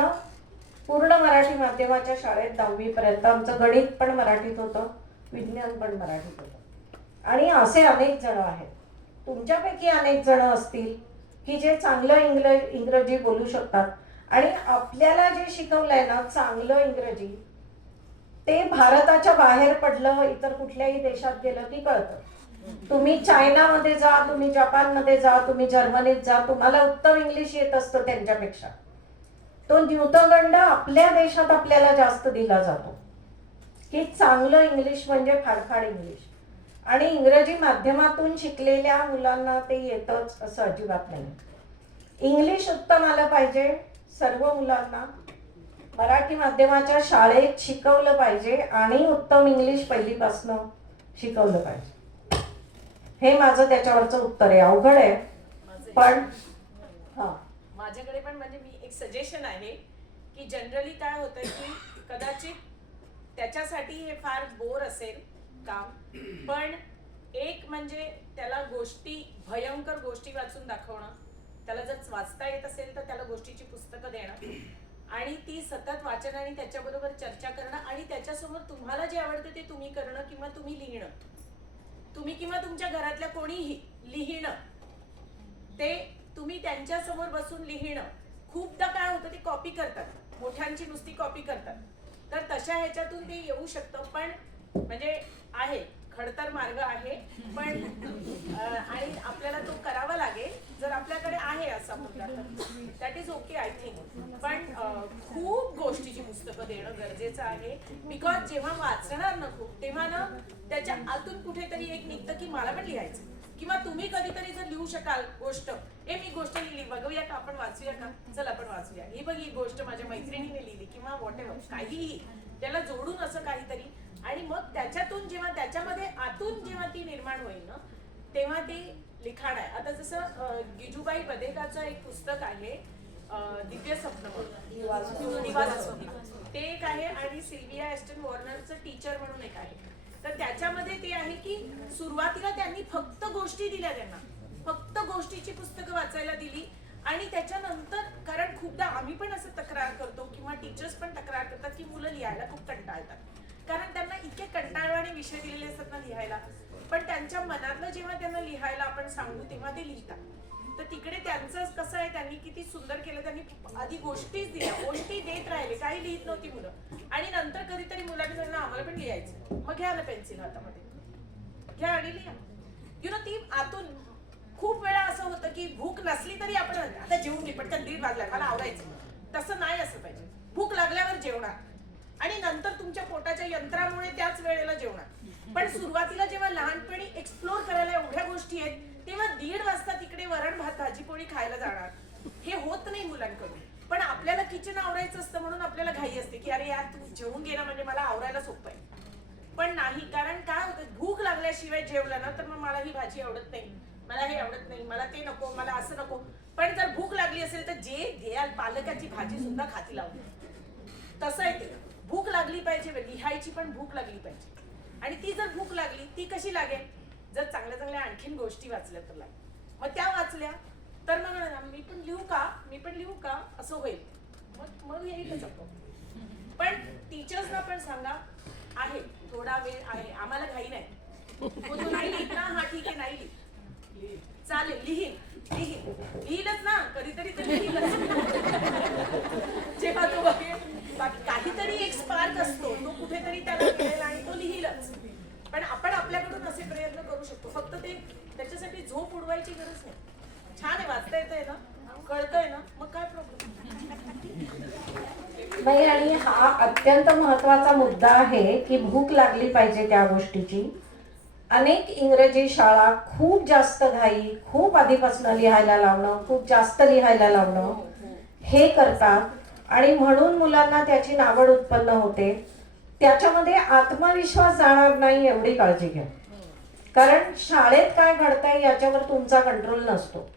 पूर्ण मराठी माध्यमाच्या शाळेत 10वी पर्यंत, आमचं गणित पण मराठीत होतं, विज्ञान पण मराठीत होतं. आणि असे अनेक जण आहेत, तुमच्यापैकी अनेक जण असतील की जे चांगलं इंग्रजी बोलू शकतात. आणि आपल्याला जे शिकवलंय ना चांगलं इंग्रजी, ते भारताच्या बाहेर पडलं, इतर कुठल्याही देशात गेलं की कळतं. तुम्ही चायनामध्ये जा, तुम्ही जपानमध्ये जा, तुम्ही जर्मनीत जा, तुम्हाला उत्तम इंग्लिश येत असतं त्यांच्यापेक्षा. तो न्यूनगंड आपल्या देशात आपल्याला जास्त दिला जातो की चांगलं इंग्लिश म्हणजे फाडफाड इंग्लिश. आणि इंग्रजी माध्यमातून शिकलेल्या मुलांना ते येतच असं अजिबात नाही. इंग्लिश उत्तम आलं पाहिजे सर्व मुलांना, मराठी माध्यमाच्या शाळेत शिकवलं पाहिजे आणि उत्तम इंग्लिश पहिलीपासनं शिकवलं पाहिजे. हे माझं त्याच्यावरचं उत्तर आहे. अवघड आहे पण हां, माझ्याकडे पण म्हणजे मी एक सजेशन आहे की जनरली काय होतं की कदाचित त्याच्यासाठी हे फार बोर असेल काम, पण एक म्हणजे त्याला गोष्टी, भयंकर गोष्टी वाचून दाखवणं, त्याला जर वाचता येत असेल तर त्याला गोष्टीची पुस्तकं देणं आणि ती सतत वाचन आणि त्याच्याबरोबर चर्चा करणं आणि त्याच्यासमोर तुम्हाला जे आवडतं ते तुम्ही करणं किंवा तुम्ही लिहिणं, तुम्ही किंवा तुमच्या घरातल्या कोणीही लिहिणं, ते तुम्ही त्यांच्यासमोर बसून लिहिणं. खूपदा काय होतं ते कॉपी करतात, मोठ्यांची नुसती कॉपी करतात, तर तशा ह्याच्यातून ते येऊ शकतं. पण म्हणजे आहे खडतर मार्ग आहे, पण आणि आपल्याला तो करावा लागेल जर आपल्याकडे आहे असा मुद्दा, तर that is okay I think. पण खूप गोष्टीची पुस्तकं देणं गरजेचं आहे, बिकॉज जेव्हा वाचणार ना खूप, तेव्हा ना त्याच्या आतून कुठेतरी एक निघतं की मला पण लिहायचं, किंवा तुम्ही कधीतरी जर लिहू शकाल गोष्ट, मी गोष्ट लिहिली, बघूया का आपण वाचूया का, चल आपण वाचूया, ही बघ ही गोष्ट माझ्या मैत्रिणीने लिहिली, किंवा वॉट एव्हर काहीही त्याला जोडून असं काहीतरी, आणि मग त्याच्यातून जेव्हा त्याच्यामध्ये आतून जेव्हा ती निर्माण होईल ना, तेव्हा ते लिखाण आहे. आता जसं गिजूबाई बधेकाचं एक पुस्तक आहे दिव्य स्वप्न म्हणून, निवास स्वप्न, ते एक आहे, आणि सिल्विया एस्टन वॉर्नरचं टीचर म्हणून एक आहे. तर त्याच्यामध्ये ते आहे की सुरुवातीला त्यांनी फक्त गोष्टी दिल्या, त्यांना फक्त गोष्टीची पुस्तकं वाचायला दिली, आणि त्याच्यानंतर, कारण खूपदा आम्ही पण असं तक्रार करतो किंवा टीचर्स पण तक्रार करतात की मुलं लिहायला खूप कंटाळतात, कारण त्यांना इतके कंटाळवाणे विषय दिलेले असतात ना लिहायला, पण त्यांच्या मनातलं जेव्हा त्यांना लिहायला आपण सांगू तेव्हा ते लिहितात. तर तिकडे त्यांचं कसं आहे, त्यांनी किती सुंदर केलं, त्यांनी आधी गोष्टीच दिल्या, गोष्टी देत राहिले, काही लिहित नव्हती मुलं, आणि नंतर कधीतरी मुलांनी सांगितलं आम्हाला पण लिहायचं, मग घ्या ना पेन्सिल हातामध्ये, घ्या आणि लिहा. ती आतून खूप वेळा असं होतं की भूक नसली तरी आपण आता जेवून घे पटकन, 1:30 वाजला मला आवरायचं, तसं नाही असं पाहिजे. भूक लागल्यावर जेवणार आणि नंतर तुमच्या पोटाच्या यंत्रामुळे त्याच वेळेला जेवणार. पण सुरुवातीला जेव्हा लहानपणी एक्सप्लोर करायला एवढ्या गोष्टी आहेत, तेव्हा 1:30 वाजता तिकडे वरण भात भाजी पोळी खायला जाणार, हे होत नाही मुलांकडून. पण आपल्याला किचन आवरायचं असतं म्हणून आपल्याला घाई असते की अरे यार तू जेवून घे ना, म्हणजे मला आवरायला सोपं आहे. पण नाही, कारण काय होतं, भूक लागल्याशिवाय जेवलं ना तर मग मला ही भाजी आवडत नाही, मला हे आवडत नाही, मला ते नको, मला असं नको. पण जर भूक लागली असेल तर जे द्याल पालकाची भाजी सुद्धा खाती लावली, तसं आहे ते. भूक लागली पाहिजे, लिहायची पण भूक लागली पाहिजे, आणि ती जर भूक लागली ती कशी लागेल, जर चांगल्या चांगल्या आणखीन गोष्टी वाचल्या तर लागेल. मग त्या वाचल्या तर मग मी पण लिहू का, मी पण लिहू का, असं होईल, मग येईलच आपण. पण टीचर्सना पण सांगा, आहे थोडा वेळ आहे, आम्हाला घाई नाही, तू नाही लिहित ना, हा ठीक आहे नाही लिहित, चालेल लिहीलच ना, कधीतरी तर लिहीलच. जेव्हा तो बघेल काहीतरी एक स्पार्क असतो, तो कुठेतरी त्याला मिळेल आणि तो लिहीलच. पण आपण आपल्याकडून असे प्रयत्न करू शकतो, फक्त ते त्याच्यासाठी झोप उडवायची गरज नाही. छान आहे, वाचता येतंय ना, कळतंय ना, मग काय प्रॉब्लेम नाही. आणि हा अत्यंत महत्वाचा मुद्दा आहे की भूक लागली पाहिजे त्या गोष्टीची. अनेक इंग्रजी शाळा खूप जास्त घाई, खूप आधीपासून लिहायला लावणं, खूप जास्त लिहायला लावणं हे करतात, आणि म्हणून मुलांना त्याची नावड उत्पन्न होते. त्याच्यामध्ये आत्मविश्वास जाणार नाही एवढी काळजी घ्या, कारण शाळेत काय घडतंय याच्यावर तुमचा कंट्रोल नसतो.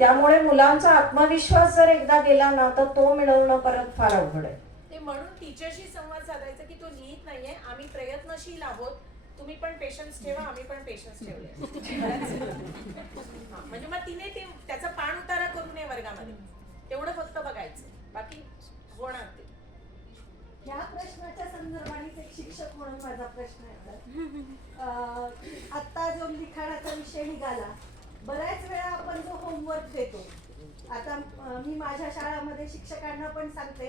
त्यामुळे मुलांचा आत्मविश्वास जर एकदा गेला ना तर तो मिळवणं परत फार अवघड आहे. ते म्हणून टीचरशी संवाद साधायचा की तो लिहित नाहीये, आम्ही प्रयत्नशील आहोत, तुम्ही पण पेशन्स ठेवा, आम्ही पण पेशन्स ठेवले. म्हणजे मग तिने ते त्याचा पाण उतारा करू नये वर्गामध्ये, तेवढं फक्त बघायचं, बाकी होणार ते. ह्या प्रश्नाच्या संदर्भाने एक शिक्षक म्हणून माझा प्रश्न आहे. आता जो लिखाणाचा विषय निघाला, बऱ्याच वेळा आपण जो होमवर्क देतो, आता मी माझ्या शाळामध्ये शिक्षकांना पण सांगते,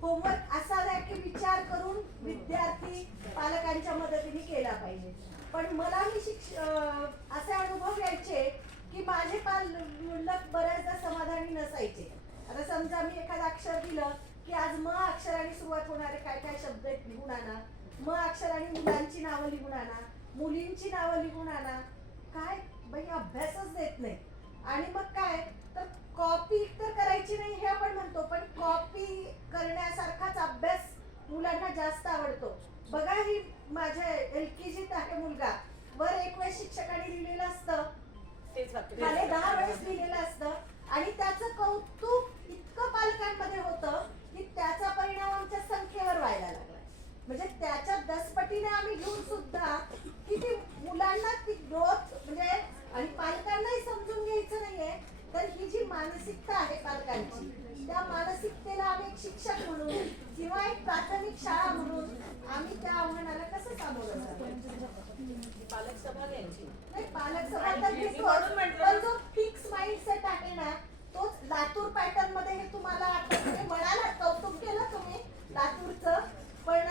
होमवर्क असा आहे की विचार करून विद्यार्थी पालकांच्या मदतीने केला पाहिजे. पण मलाही असे अनुभव यायचे की माझे पालक बऱ्याचदा समाधानी नसायचे. आता समजा मी एखादं अक्षर दिलं की आज म अक्षराने सुरुवात होणारे काय काय शब्द लिहून आणा, म अक्षराने मुलांची नावं लिहून आणा, मुलींची नावं लिहून आणा. काय बाई अभ्यासच देत नाही. आणि मग काय तर कॉपी तर करायची नाही हे आपण म्हणतो, पण कॉपी करण्यासारखाच अभ्यास मुलांना जास्त आवडतो. बघा, ही माझ्या LKGत आहे मुलगा, वर एक वेळेस शिक्षकाने लिहिलेलं असतं, खाली 10 वेळेस लिहिलेलं असतं, आणि त्याचं कौतुक इतकं पालकांमध्ये होतं की त्याचा परिणाम आमच्या संख्येवर व्हायला लागला. म्हणजे त्याच्या 10 पटीने आम्ही घेऊन सुद्धा किती मुलांना ती प्राथमिक शाळा म्हणून आम्ही त्या आव्हानाला कसं सामोरं जातो? पालक सभा घ्यायची. नाही, पालक सभा तर घेतोच, पण जो फिक्स माइंडसेट आहे ना, तोच लातूर पॅटर्न मध्ये हे तुम्हाला आता तुम्ही म्हणाला, कौतुक केलं तुम्ही लातूरचं, पण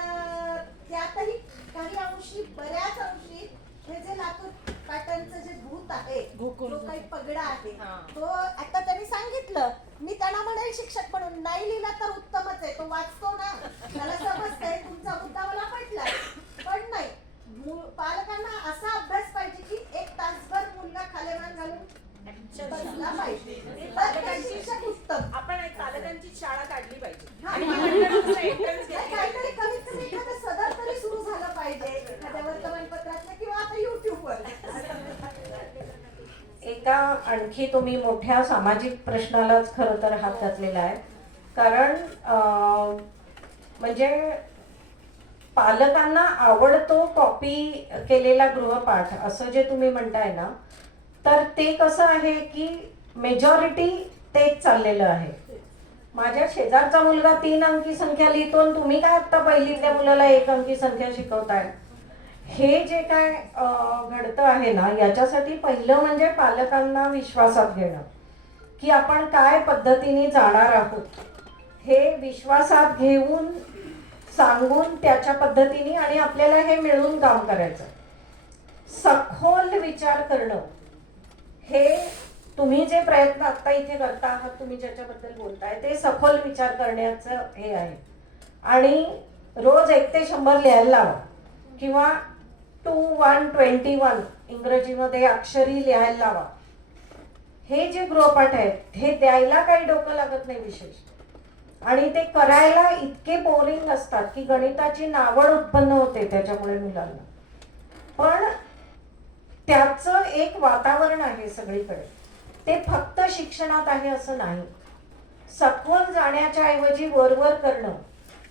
त्यातही काही अंशी, बऱ्याच अंशी हे जे लातूर पॅटर्नचं जे भूत आहे, जो काही पगडा आहे, तो आता त्यांनी सांगितलं. मी त्यांना म्हणेल शिक्षक म्हणून, नाही लिहिला तर उत्तमच आहे, तो वाचतो ना, त्याला समजतंय, तुमचा मुद्दा मला पटलाय. पण नाही, पालकांना असा अभ्यास पाहिजे की 1 तासभर मुलगा खालेमान घालून बसला पाहिजे, तर ते शिक्षक उत्तम. आपण एक पालकांची शाळा काढली पाहिजे. काहीतरी कमीत कमी एखादं सदर तरी सुरू झालं पाहिजे, एखाद्या वर्तमानपत्रात किंवा आता युट्यूबवर. एका आणखी तुम्ही मोठ्या सामाजिक प्रश्नालाच खरं तर हात घातलेला आहे. कारण म्हणजे पालकांना आवडतो कॉपी केलेला गृहपाठ असं जे तुम्ही म्हणताय ना, तर ते कसं आहे की मेजॉरिटी तेच चाललेलं आहे. माझ्या शेजारचा मुलगा 3 अंकी संख्या लिहितो आणि तुम्ही काय आत्ता पहिलीतल्या मुलाला 1 अंकी संख्या शिकवताय. हे जे काय घडतं आहे ना, याच्यासाठी पहिलं म्हणजे पालकांना विश्वासात घेणं की आपण काय पद्धतीने जाणार आहोत, हे विश्वासात घेऊन सांगून त्याच्या पद्धतीने, आणि आपल्याला हे मिळून काम करायचं. सखोल विचार करणं, हे तुम्ही जे प्रयत्न आता इथे करता आहात, तुम्ही ज्याच्याबद्दल बोलताय ते सखोल विचार करण्याचं हे आहे. आणि रोज 1 ते 100 लिहायला लावा, किंवा 2, 1, 21 इंग्रजीमध्ये अक्षरी लिहायला लावा. हे जे गृहपाठ आहेत हे द्यायला काही डोकं लागत नाही विशेष, आणि ते करायला इतके बोरिंग असतात की गणिताची नावड उत्पन्न होते त्याच्यामुळे मुलांना. पण त्याचं एक वातावरण आहे सगळीकडे, ते फक्त शिक्षणात आहे असं नाही. सखोल जाण्याच्या ऐवजी वरवर करणं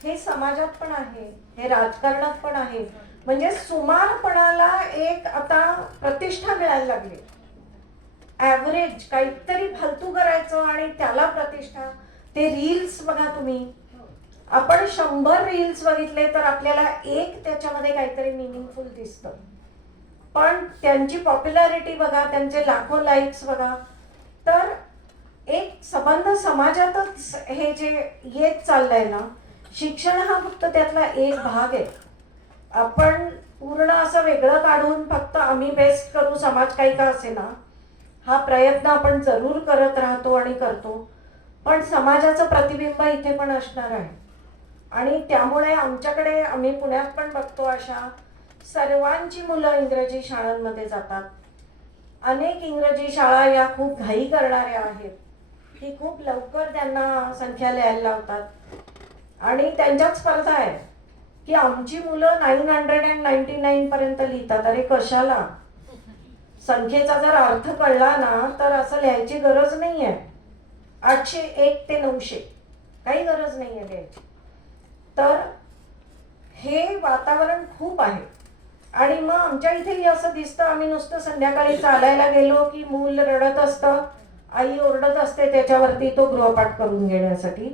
हे समाजात पण आहे, हे राजकारणात पण आहे. म्हणजे सुमारपणाला एक आता प्रतिष्ठा मिळायला लागली. ॲव्हरेज काहीतरी फालतू करायचं आणि त्याला प्रतिष्ठा. ते रील्स बघा तुम्ही, आपण 100 रील्स बघितले तर आपल्याला एक त्याच्यामध्ये काहीतरी मिनिंगफुल दिसतं, पण त्यांची पॉप्युलॅरिटी बघा, त्यांचे लाखो लाईक्स बघा. तर एक संबंध समाजातच हे जे येत चाललंय ना, शिक्षण हा फक्त त्यातला एक भाग आहे. आपण पूर्ण असं वेगळं काढून फक्त आम्ही बेस्ट करू समाज काही का असे ना, हा प्रयत्न आपण जरूर करत राहतो आणि करतो, पण समाजाचं प्रतिबिंब इथे पण असणार आहे. आणि त्यामुळे आमच्याकडे, आम्ही पुण्यात पण बघतो, अशा सर्वांची मुलं इंग्रजी शाळांमध्ये जातात. अनेक इंग्रजी शाळा या खूप घाई करणाऱ्या आहेत की खूप लवकर त्यांना संख्या लिहायला लावतात, आणि त्यांच्यात स्पर्धा आहे की आमची मुलं 999 पर्यंत लिहितात. अरे कशाला? संख्येचा जर अर्थ कळला ना तर असं लिहायची गरज नाही आहे. 801 ते 900 काही गरज नाही आहे लिहायची. तर हे वातावरण खूप आहे. आणि मग आमच्या इथेही असं दिसतं, आम्ही नुसतं संध्याकाळी चालायला गेलो की मूल रडत असतं, आई ओरडत असते त्याच्यावरती तो गृहपाठ करून घेण्यासाठी.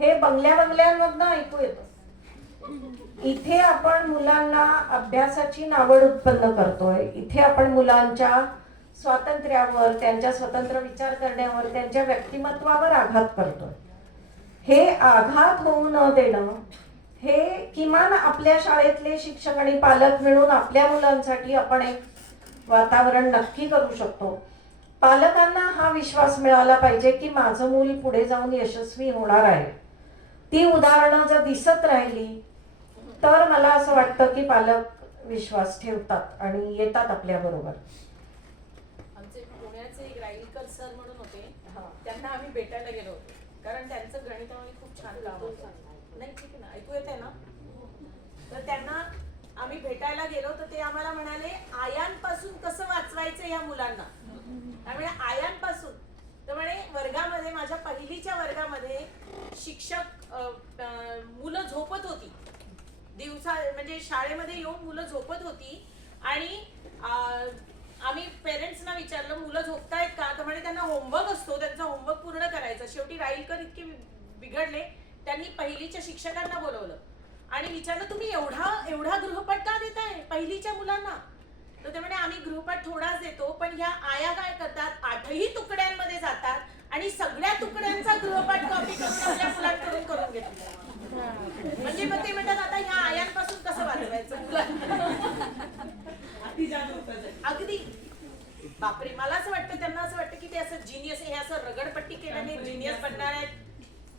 हे बंगल्यांमधनं ऐकू येतं. इथे आपण मुलांना अभ्यासाची नावड उत्पन्न करतोय, इथे आपण मुलांच्या स्वातंत्र्यावर, त्यांच्या स्वतंत्र विचार करण्यावर, त्यांच्या व्यक्तिमत्वावर आघात करतोय. हे आघात होऊ न देणं, हे किमान आपल्या शाळेतले शिक्षक आणि पालक मिळून आपल्या मुलांसाठी आपण एक वातावरण नक्की करू शकतो. पालकांना हा विश्वास मिळाला पाहिजे की माझं मूल पुढे जाऊन यशस्वी होणार आहे. ती उदाहरणं जर दिसत राहिली तर मला असं वाटतं की पालक विश्वास ठेवतात आणि येतात आपल्या बरोबर. आमचे पुण्याचे एक राईलकर सर म्हणून होते, त्यांना आम्ही भेटायला गेलो होतो कारण त्यांचं गणितामध्ये खूप छान काम होतं. नाही ठीक आहे ना, ऐकू येते ना? तर त्यांना आम्ही भेटायला गेलो तर ते आम्हाला म्हणाले आयांपासून कसं वाचवायचं या मुलांना. त्यामुळे आयांपासून, तर म्हणे वर्गामध्ये, माझ्या पहिलीच्या वर्गामध्ये शिक्षक मुलं झोपत होती दिवसा, म्हणजे शाळेमध्ये येऊन मुलं झोपत होती. आणि आम्ही पेरेंट्सना विचारलं मुलं झोपतायत का, तर म्हणे त्यांना होमवर्क असतो, त्यांचा होमवर्क पूर्ण करायचा. शेवटी राईलकर इतके बिघडले, त्यांनी पहिलीच्या शिक्षकांना बोलवलं आणि विचारलं तुम्ही एवढा गृहपाठ का देताय पहिलीच्या मुलांना? तर ते म्हणे आम्ही गृहपाठ थोडाच देतो, पण ह्या आया काय करतात 8ही तुकड्यांमध्ये जातात आणि सगळ्या तुकड्यांचा गृहपाठ कॉपी करून आपल्या मुलांकडून करून घेतला. म्हणजे मग ते म्हणतात आता ह्या आयांपासून कसं वाचवायचं मुलांना. अगदी बापरे, मला असं वाटतं त्यांना असं वाटतं की ते असं जिनियस, हे असं रगडपट्टी केल्याने जिनियस बनणार आहेत.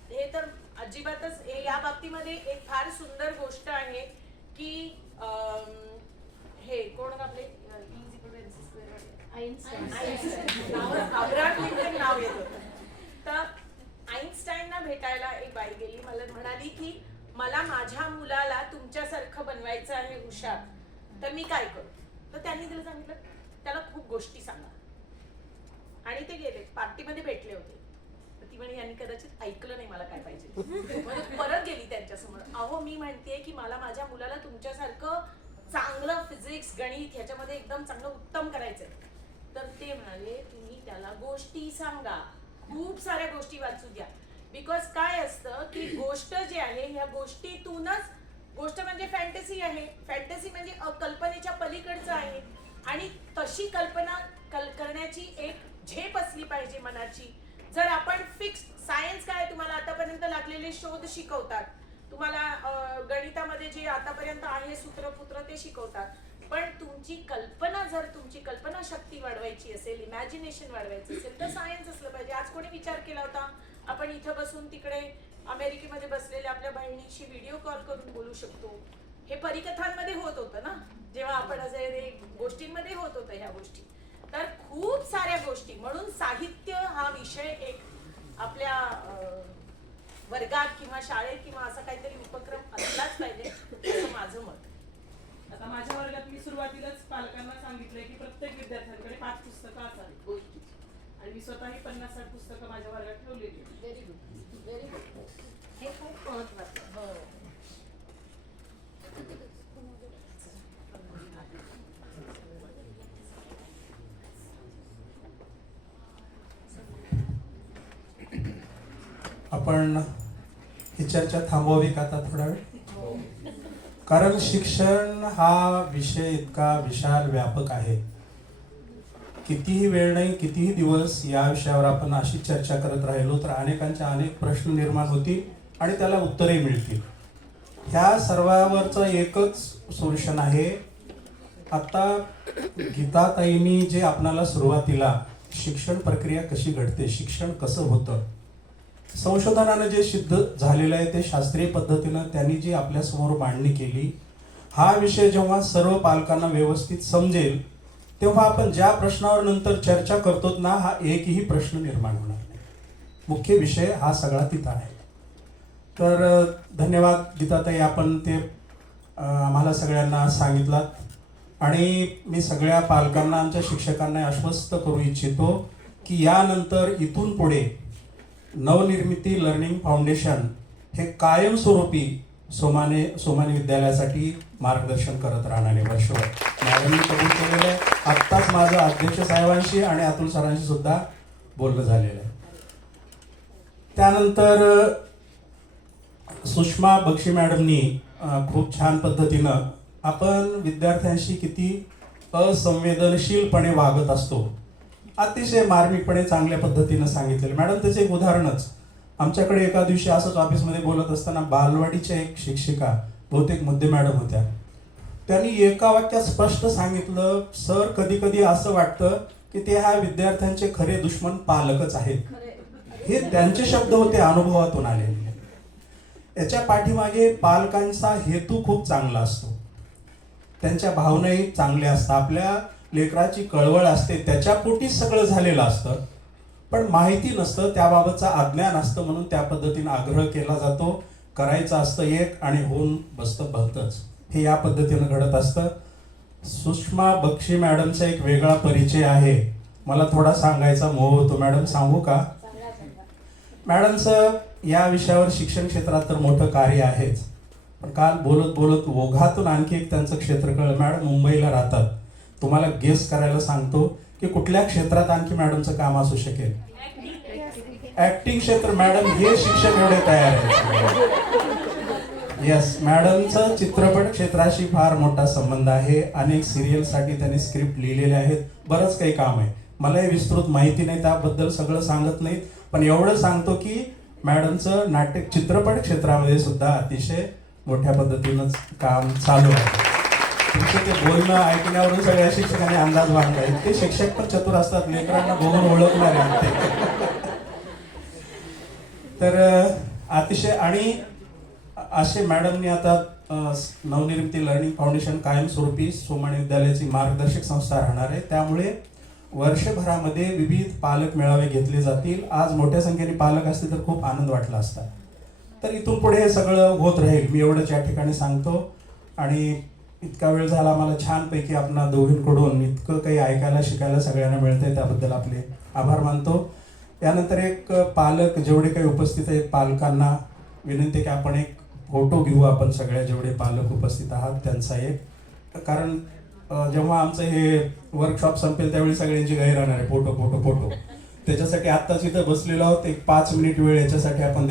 हे तर अजिबातच. या बाबतीमध्ये एक फार सुंदर गोष्ट आहे की हे कोण आपले नाव येत होतं. तर आईन्स्टाईनना भेटायला एक बाई गेली, मला म्हणाली की मला माझ्या मुलाला तुमच्यासारखं बनवायचं आहे हुशार, तर मी काय करू? तर त्यांनी तिला सांगितलं त्याला खूप गोष्टी सांगा. आणि ते गेले, पार्टीमध्ये भेटले होते. तर ती म्हणे यांनी कदाचित ऐकलं नाही मला काय पाहिजे. म्हणजे परत गेली त्यांच्यासमोर, अहो मी म्हणतेय की मला माझ्या मुलाला तुमच्यासारखं चांगलं फिजिक्स गणित ह्याच्यामध्ये एकदम चांगलं उत्तम करायचंय. तर ते म्हणाले तुम्ही त्याला गोष्टी सांगा, खूप साऱ्या गोष्टी वाचू द्या. बिकॉज काय असतं की गोष्ट जी आहे ह्या गोष्टीतूनच, गोष्ट म्हणजे फॅन्टसी आहे, फॅन्टसी म्हणजे कल्पनेच्या पलीकडचं आहे. आणि तशी कल्पना करण्याची एक झेप असली पाहिजे मनाची. जर आपण फिक्स सायन्स काय तुम्हाला आतापर्यंत लागलेले शोध शिकवतात, तुम्हाला गणितामध्ये जे आतापर्यंत आहे सूत्रपुत्र ते शिकवतात, पण तुमची कल्पना, जर तुमची कल्पना शक्ती वाढवायची असेल, इमॅजिनेशन वाढवायचं असेल तर सायन्स असलं पाहिजे. आज कोणी विचार केला होता आपण इथं बसून तिकडे अमेरिकेमध्ये बसलेल्या आपल्या बहिणीशी व्हिडिओ कॉल करून बोलू शकतो? हे परिकथांमध्ये होत होतं ना, जेव्हा आपण गोष्टींमध्ये होत होतं ह्या गोष्टी. तर खूप साऱ्या गोष्टी, म्हणून साहित्य हा विषय एक आपल्या वर्गात किंवा शाळेत किंवा असा काहीतरी उपक्रम असलाच पाहिजे, असं माझं मत. आता माझ्या वर्गात मी सुरुवातीलाच पालकांना सांगितलंय की प्रत्येक विद्यार्थ्यांकडे 5 पुस्तकं असावीत गोष्टीची, आणि मी स्वतःही 50-60 पुस्तकं माझ्या वर्गात ठेवलेली. Very good, very good. हे खूप महत्वाचं. हो. आपण ही चर्चा थांबवावी का आता थोडा वेळ? कारण शिक्षण हा विषय इतका विशाल व्यापक आहे, कितीही वेळ नाही, कितीही दिवस या विषयावर आपण अशी चर्चा करत राहिलो तर अनेकांच्या अनेक प्रश्न निर्माण होतील आणि त्याला उत्तरही मिळतील. ह्या सर्वावरचं एकच सोल्युशन आहे. आता गीताताईंनी जे आपणाला सुरुवातीला शिक्षण प्रक्रिया कशी घडते, शिक्षण कसं होतं, संशोधनानं जे सिद्ध झालेलं आहे ते शास्त्रीय पद्धतीनं त्यांनी जी आपल्यासमोर मांडणी केली, हा विषय जेव्हा सर्व पालकांना व्यवस्थित समजेल तेव्हा आपण ज्या प्रश्नावर नंतर चर्चा करतो ना, हा एकही प्रश्न निर्माण होणार नाही. मुख्य विषय हा सगळा तिथं आहे. तर धन्यवाद गीताताई, आपण ते आम्हाला सगळ्यांना सांगितलात आणि मी सगळ्या पालकांना, आमच्या शिक्षकांना आश्वस्त करू इच्छितो की यानंतर इथून पुढे नवनिर्मिती लर्निंग फाउंडेशन हे कायमस्वरूपी सोमानी विद्यालयासाठी मार्गदर्शन करत राहणार आहे वर्षभर. मॅडमनी कबूल केलेलं आहे. आत्ताच माझं अध्यक्ष साहेबांशी आणि अतुल सरांशी सुद्धा बोलणं झालेलं आहे. त्यानंतर सुषमा बक्षी मॅडमनी खूप छान पद्धतीनं आपण विद्यार्थ्यांशी किती असंवेदनशीलपणे वागत असतो, अतिशय मार्मिकपणे चांगल्या पद्धतीनं सांगितलेलं. मॅडम त्याचं एक उदाहरणच, आमच्याकडे एका दिवशी असंच ऑफिसमध्ये बोलत असताना बालवाडीच्या एक शिक्षिका, बहुतेक मध्य मॅडम होत्या, त्यांनी एका वाक्यात स्पष्ट सांगितलं, सर कधी कधी असं वाटतं की ते ह्या विद्यार्थ्यांचे खरे दुश्मन पालकच आहेत. हे त्यांचे शब्द होते, अनुभवातून आलेले. याच्या पाठीमागे पालकांचा हेतू खूप चांगला असतो, त्यांच्या भावनाही चांगल्या असतात, आपल्या लेकराची कळवळ असते, त्याच्या पोटीच सगळं झालेलं असतं, पण माहिती नसतं, त्याबाबतचं अज्ञान असतं, म्हणून त्या पद्धतीने आग्रह केला जातो, करायचं असतं एक आणि होऊन बसतं भलतंच. हे या पद्धतीनं घडत असतं. सुषमा बक्षी मॅडमचा एक वेगळा परिचय आहे, मला थोडा सांगायचा मोह होतो. मॅडम सांगू का? मॅडमचं या विषयावर शिक्षण क्षेत्रात तर मोठं कार्य आहेच, पण काल बोलत बोलत ओघातून आणखी एक त्यांचं क्षेत्र कळलं. मॅडम मुंबईला राहतात, तुम्हाला गेस करायला सांगतो की कुठल्या क्षेत्रात आणखी मॅडमचं काम असू शकेल? ऍक्टिंग क्षेत्र. मॅडम हे शिक्षक एवढे तयार आहेत. येस, मॅडमचं चित्रपट क्षेत्राशी फार मोठा संबंध आहे. अनेक सिरियलसाठी त्यांनी स्क्रिप्ट लिहिलेले आहेत, बरंच काही काम आहे. मलाही विस्तृत माहिती नाही, त्याबद्दल सगळं सांगत नाहीत, पण एवढं सांगतो की मॅडमचं नाटक चित्रपट क्षेत्रामध्ये सुद्धा अतिशय मोठ्या पद्धतीनं काम चालू आहे. तुमचं ते बोलणं ऐकण्यावरून सगळ्या शिक्षकांनी अंदाज बांधला. इतके शिक्षक पण चतुर असतात, लेकरांना बघून ओळखणारे आहेत ते. तर अतिशय, आणि असे मॅडमनी आता नवनिर्मिती लर्निंग फाउंडेशन कायमस्वरूपी सोमाणी विद्यालयाची मार्गदर्शक संस्था राहणार आहे. त्यामुळे वर्षभरामध्ये विविध पालक मेळावे घेतले जातील. आज मोठ्या संख्येने पालक असते तर खूप आनंद वाटला असता. तर इथून पुढे हे सगळं होत राहील, मी एवढंच या ठिकाणी सांगतो. आणि इतका वेळ झाला, मला छानपैकी आपणा दोघींकडून इतकं काही ऐकायला शिकायला सगळ्यांना मिळतंय, त्याबद्दल आपले आभार मानतो. यानंतर एक पालक जेवढे काही उपस्थित आहेत पालकांना विनंती की आपण एक फोटो घेऊ, आपण सगळ्या जेवढे पालक उपस्थित आहात त्यांचा एक. कारण जेव्हा आमचं हे वर्कशॉप संपेल त्यावेळी सगळ्यांची गैर राहणार आहे, फोटो फोटो फोटो. त्याच्यासाठी आत्ताच इथं बसलेलो आहोत, एक 5 मिनिट वेळ याच्यासाठी आपण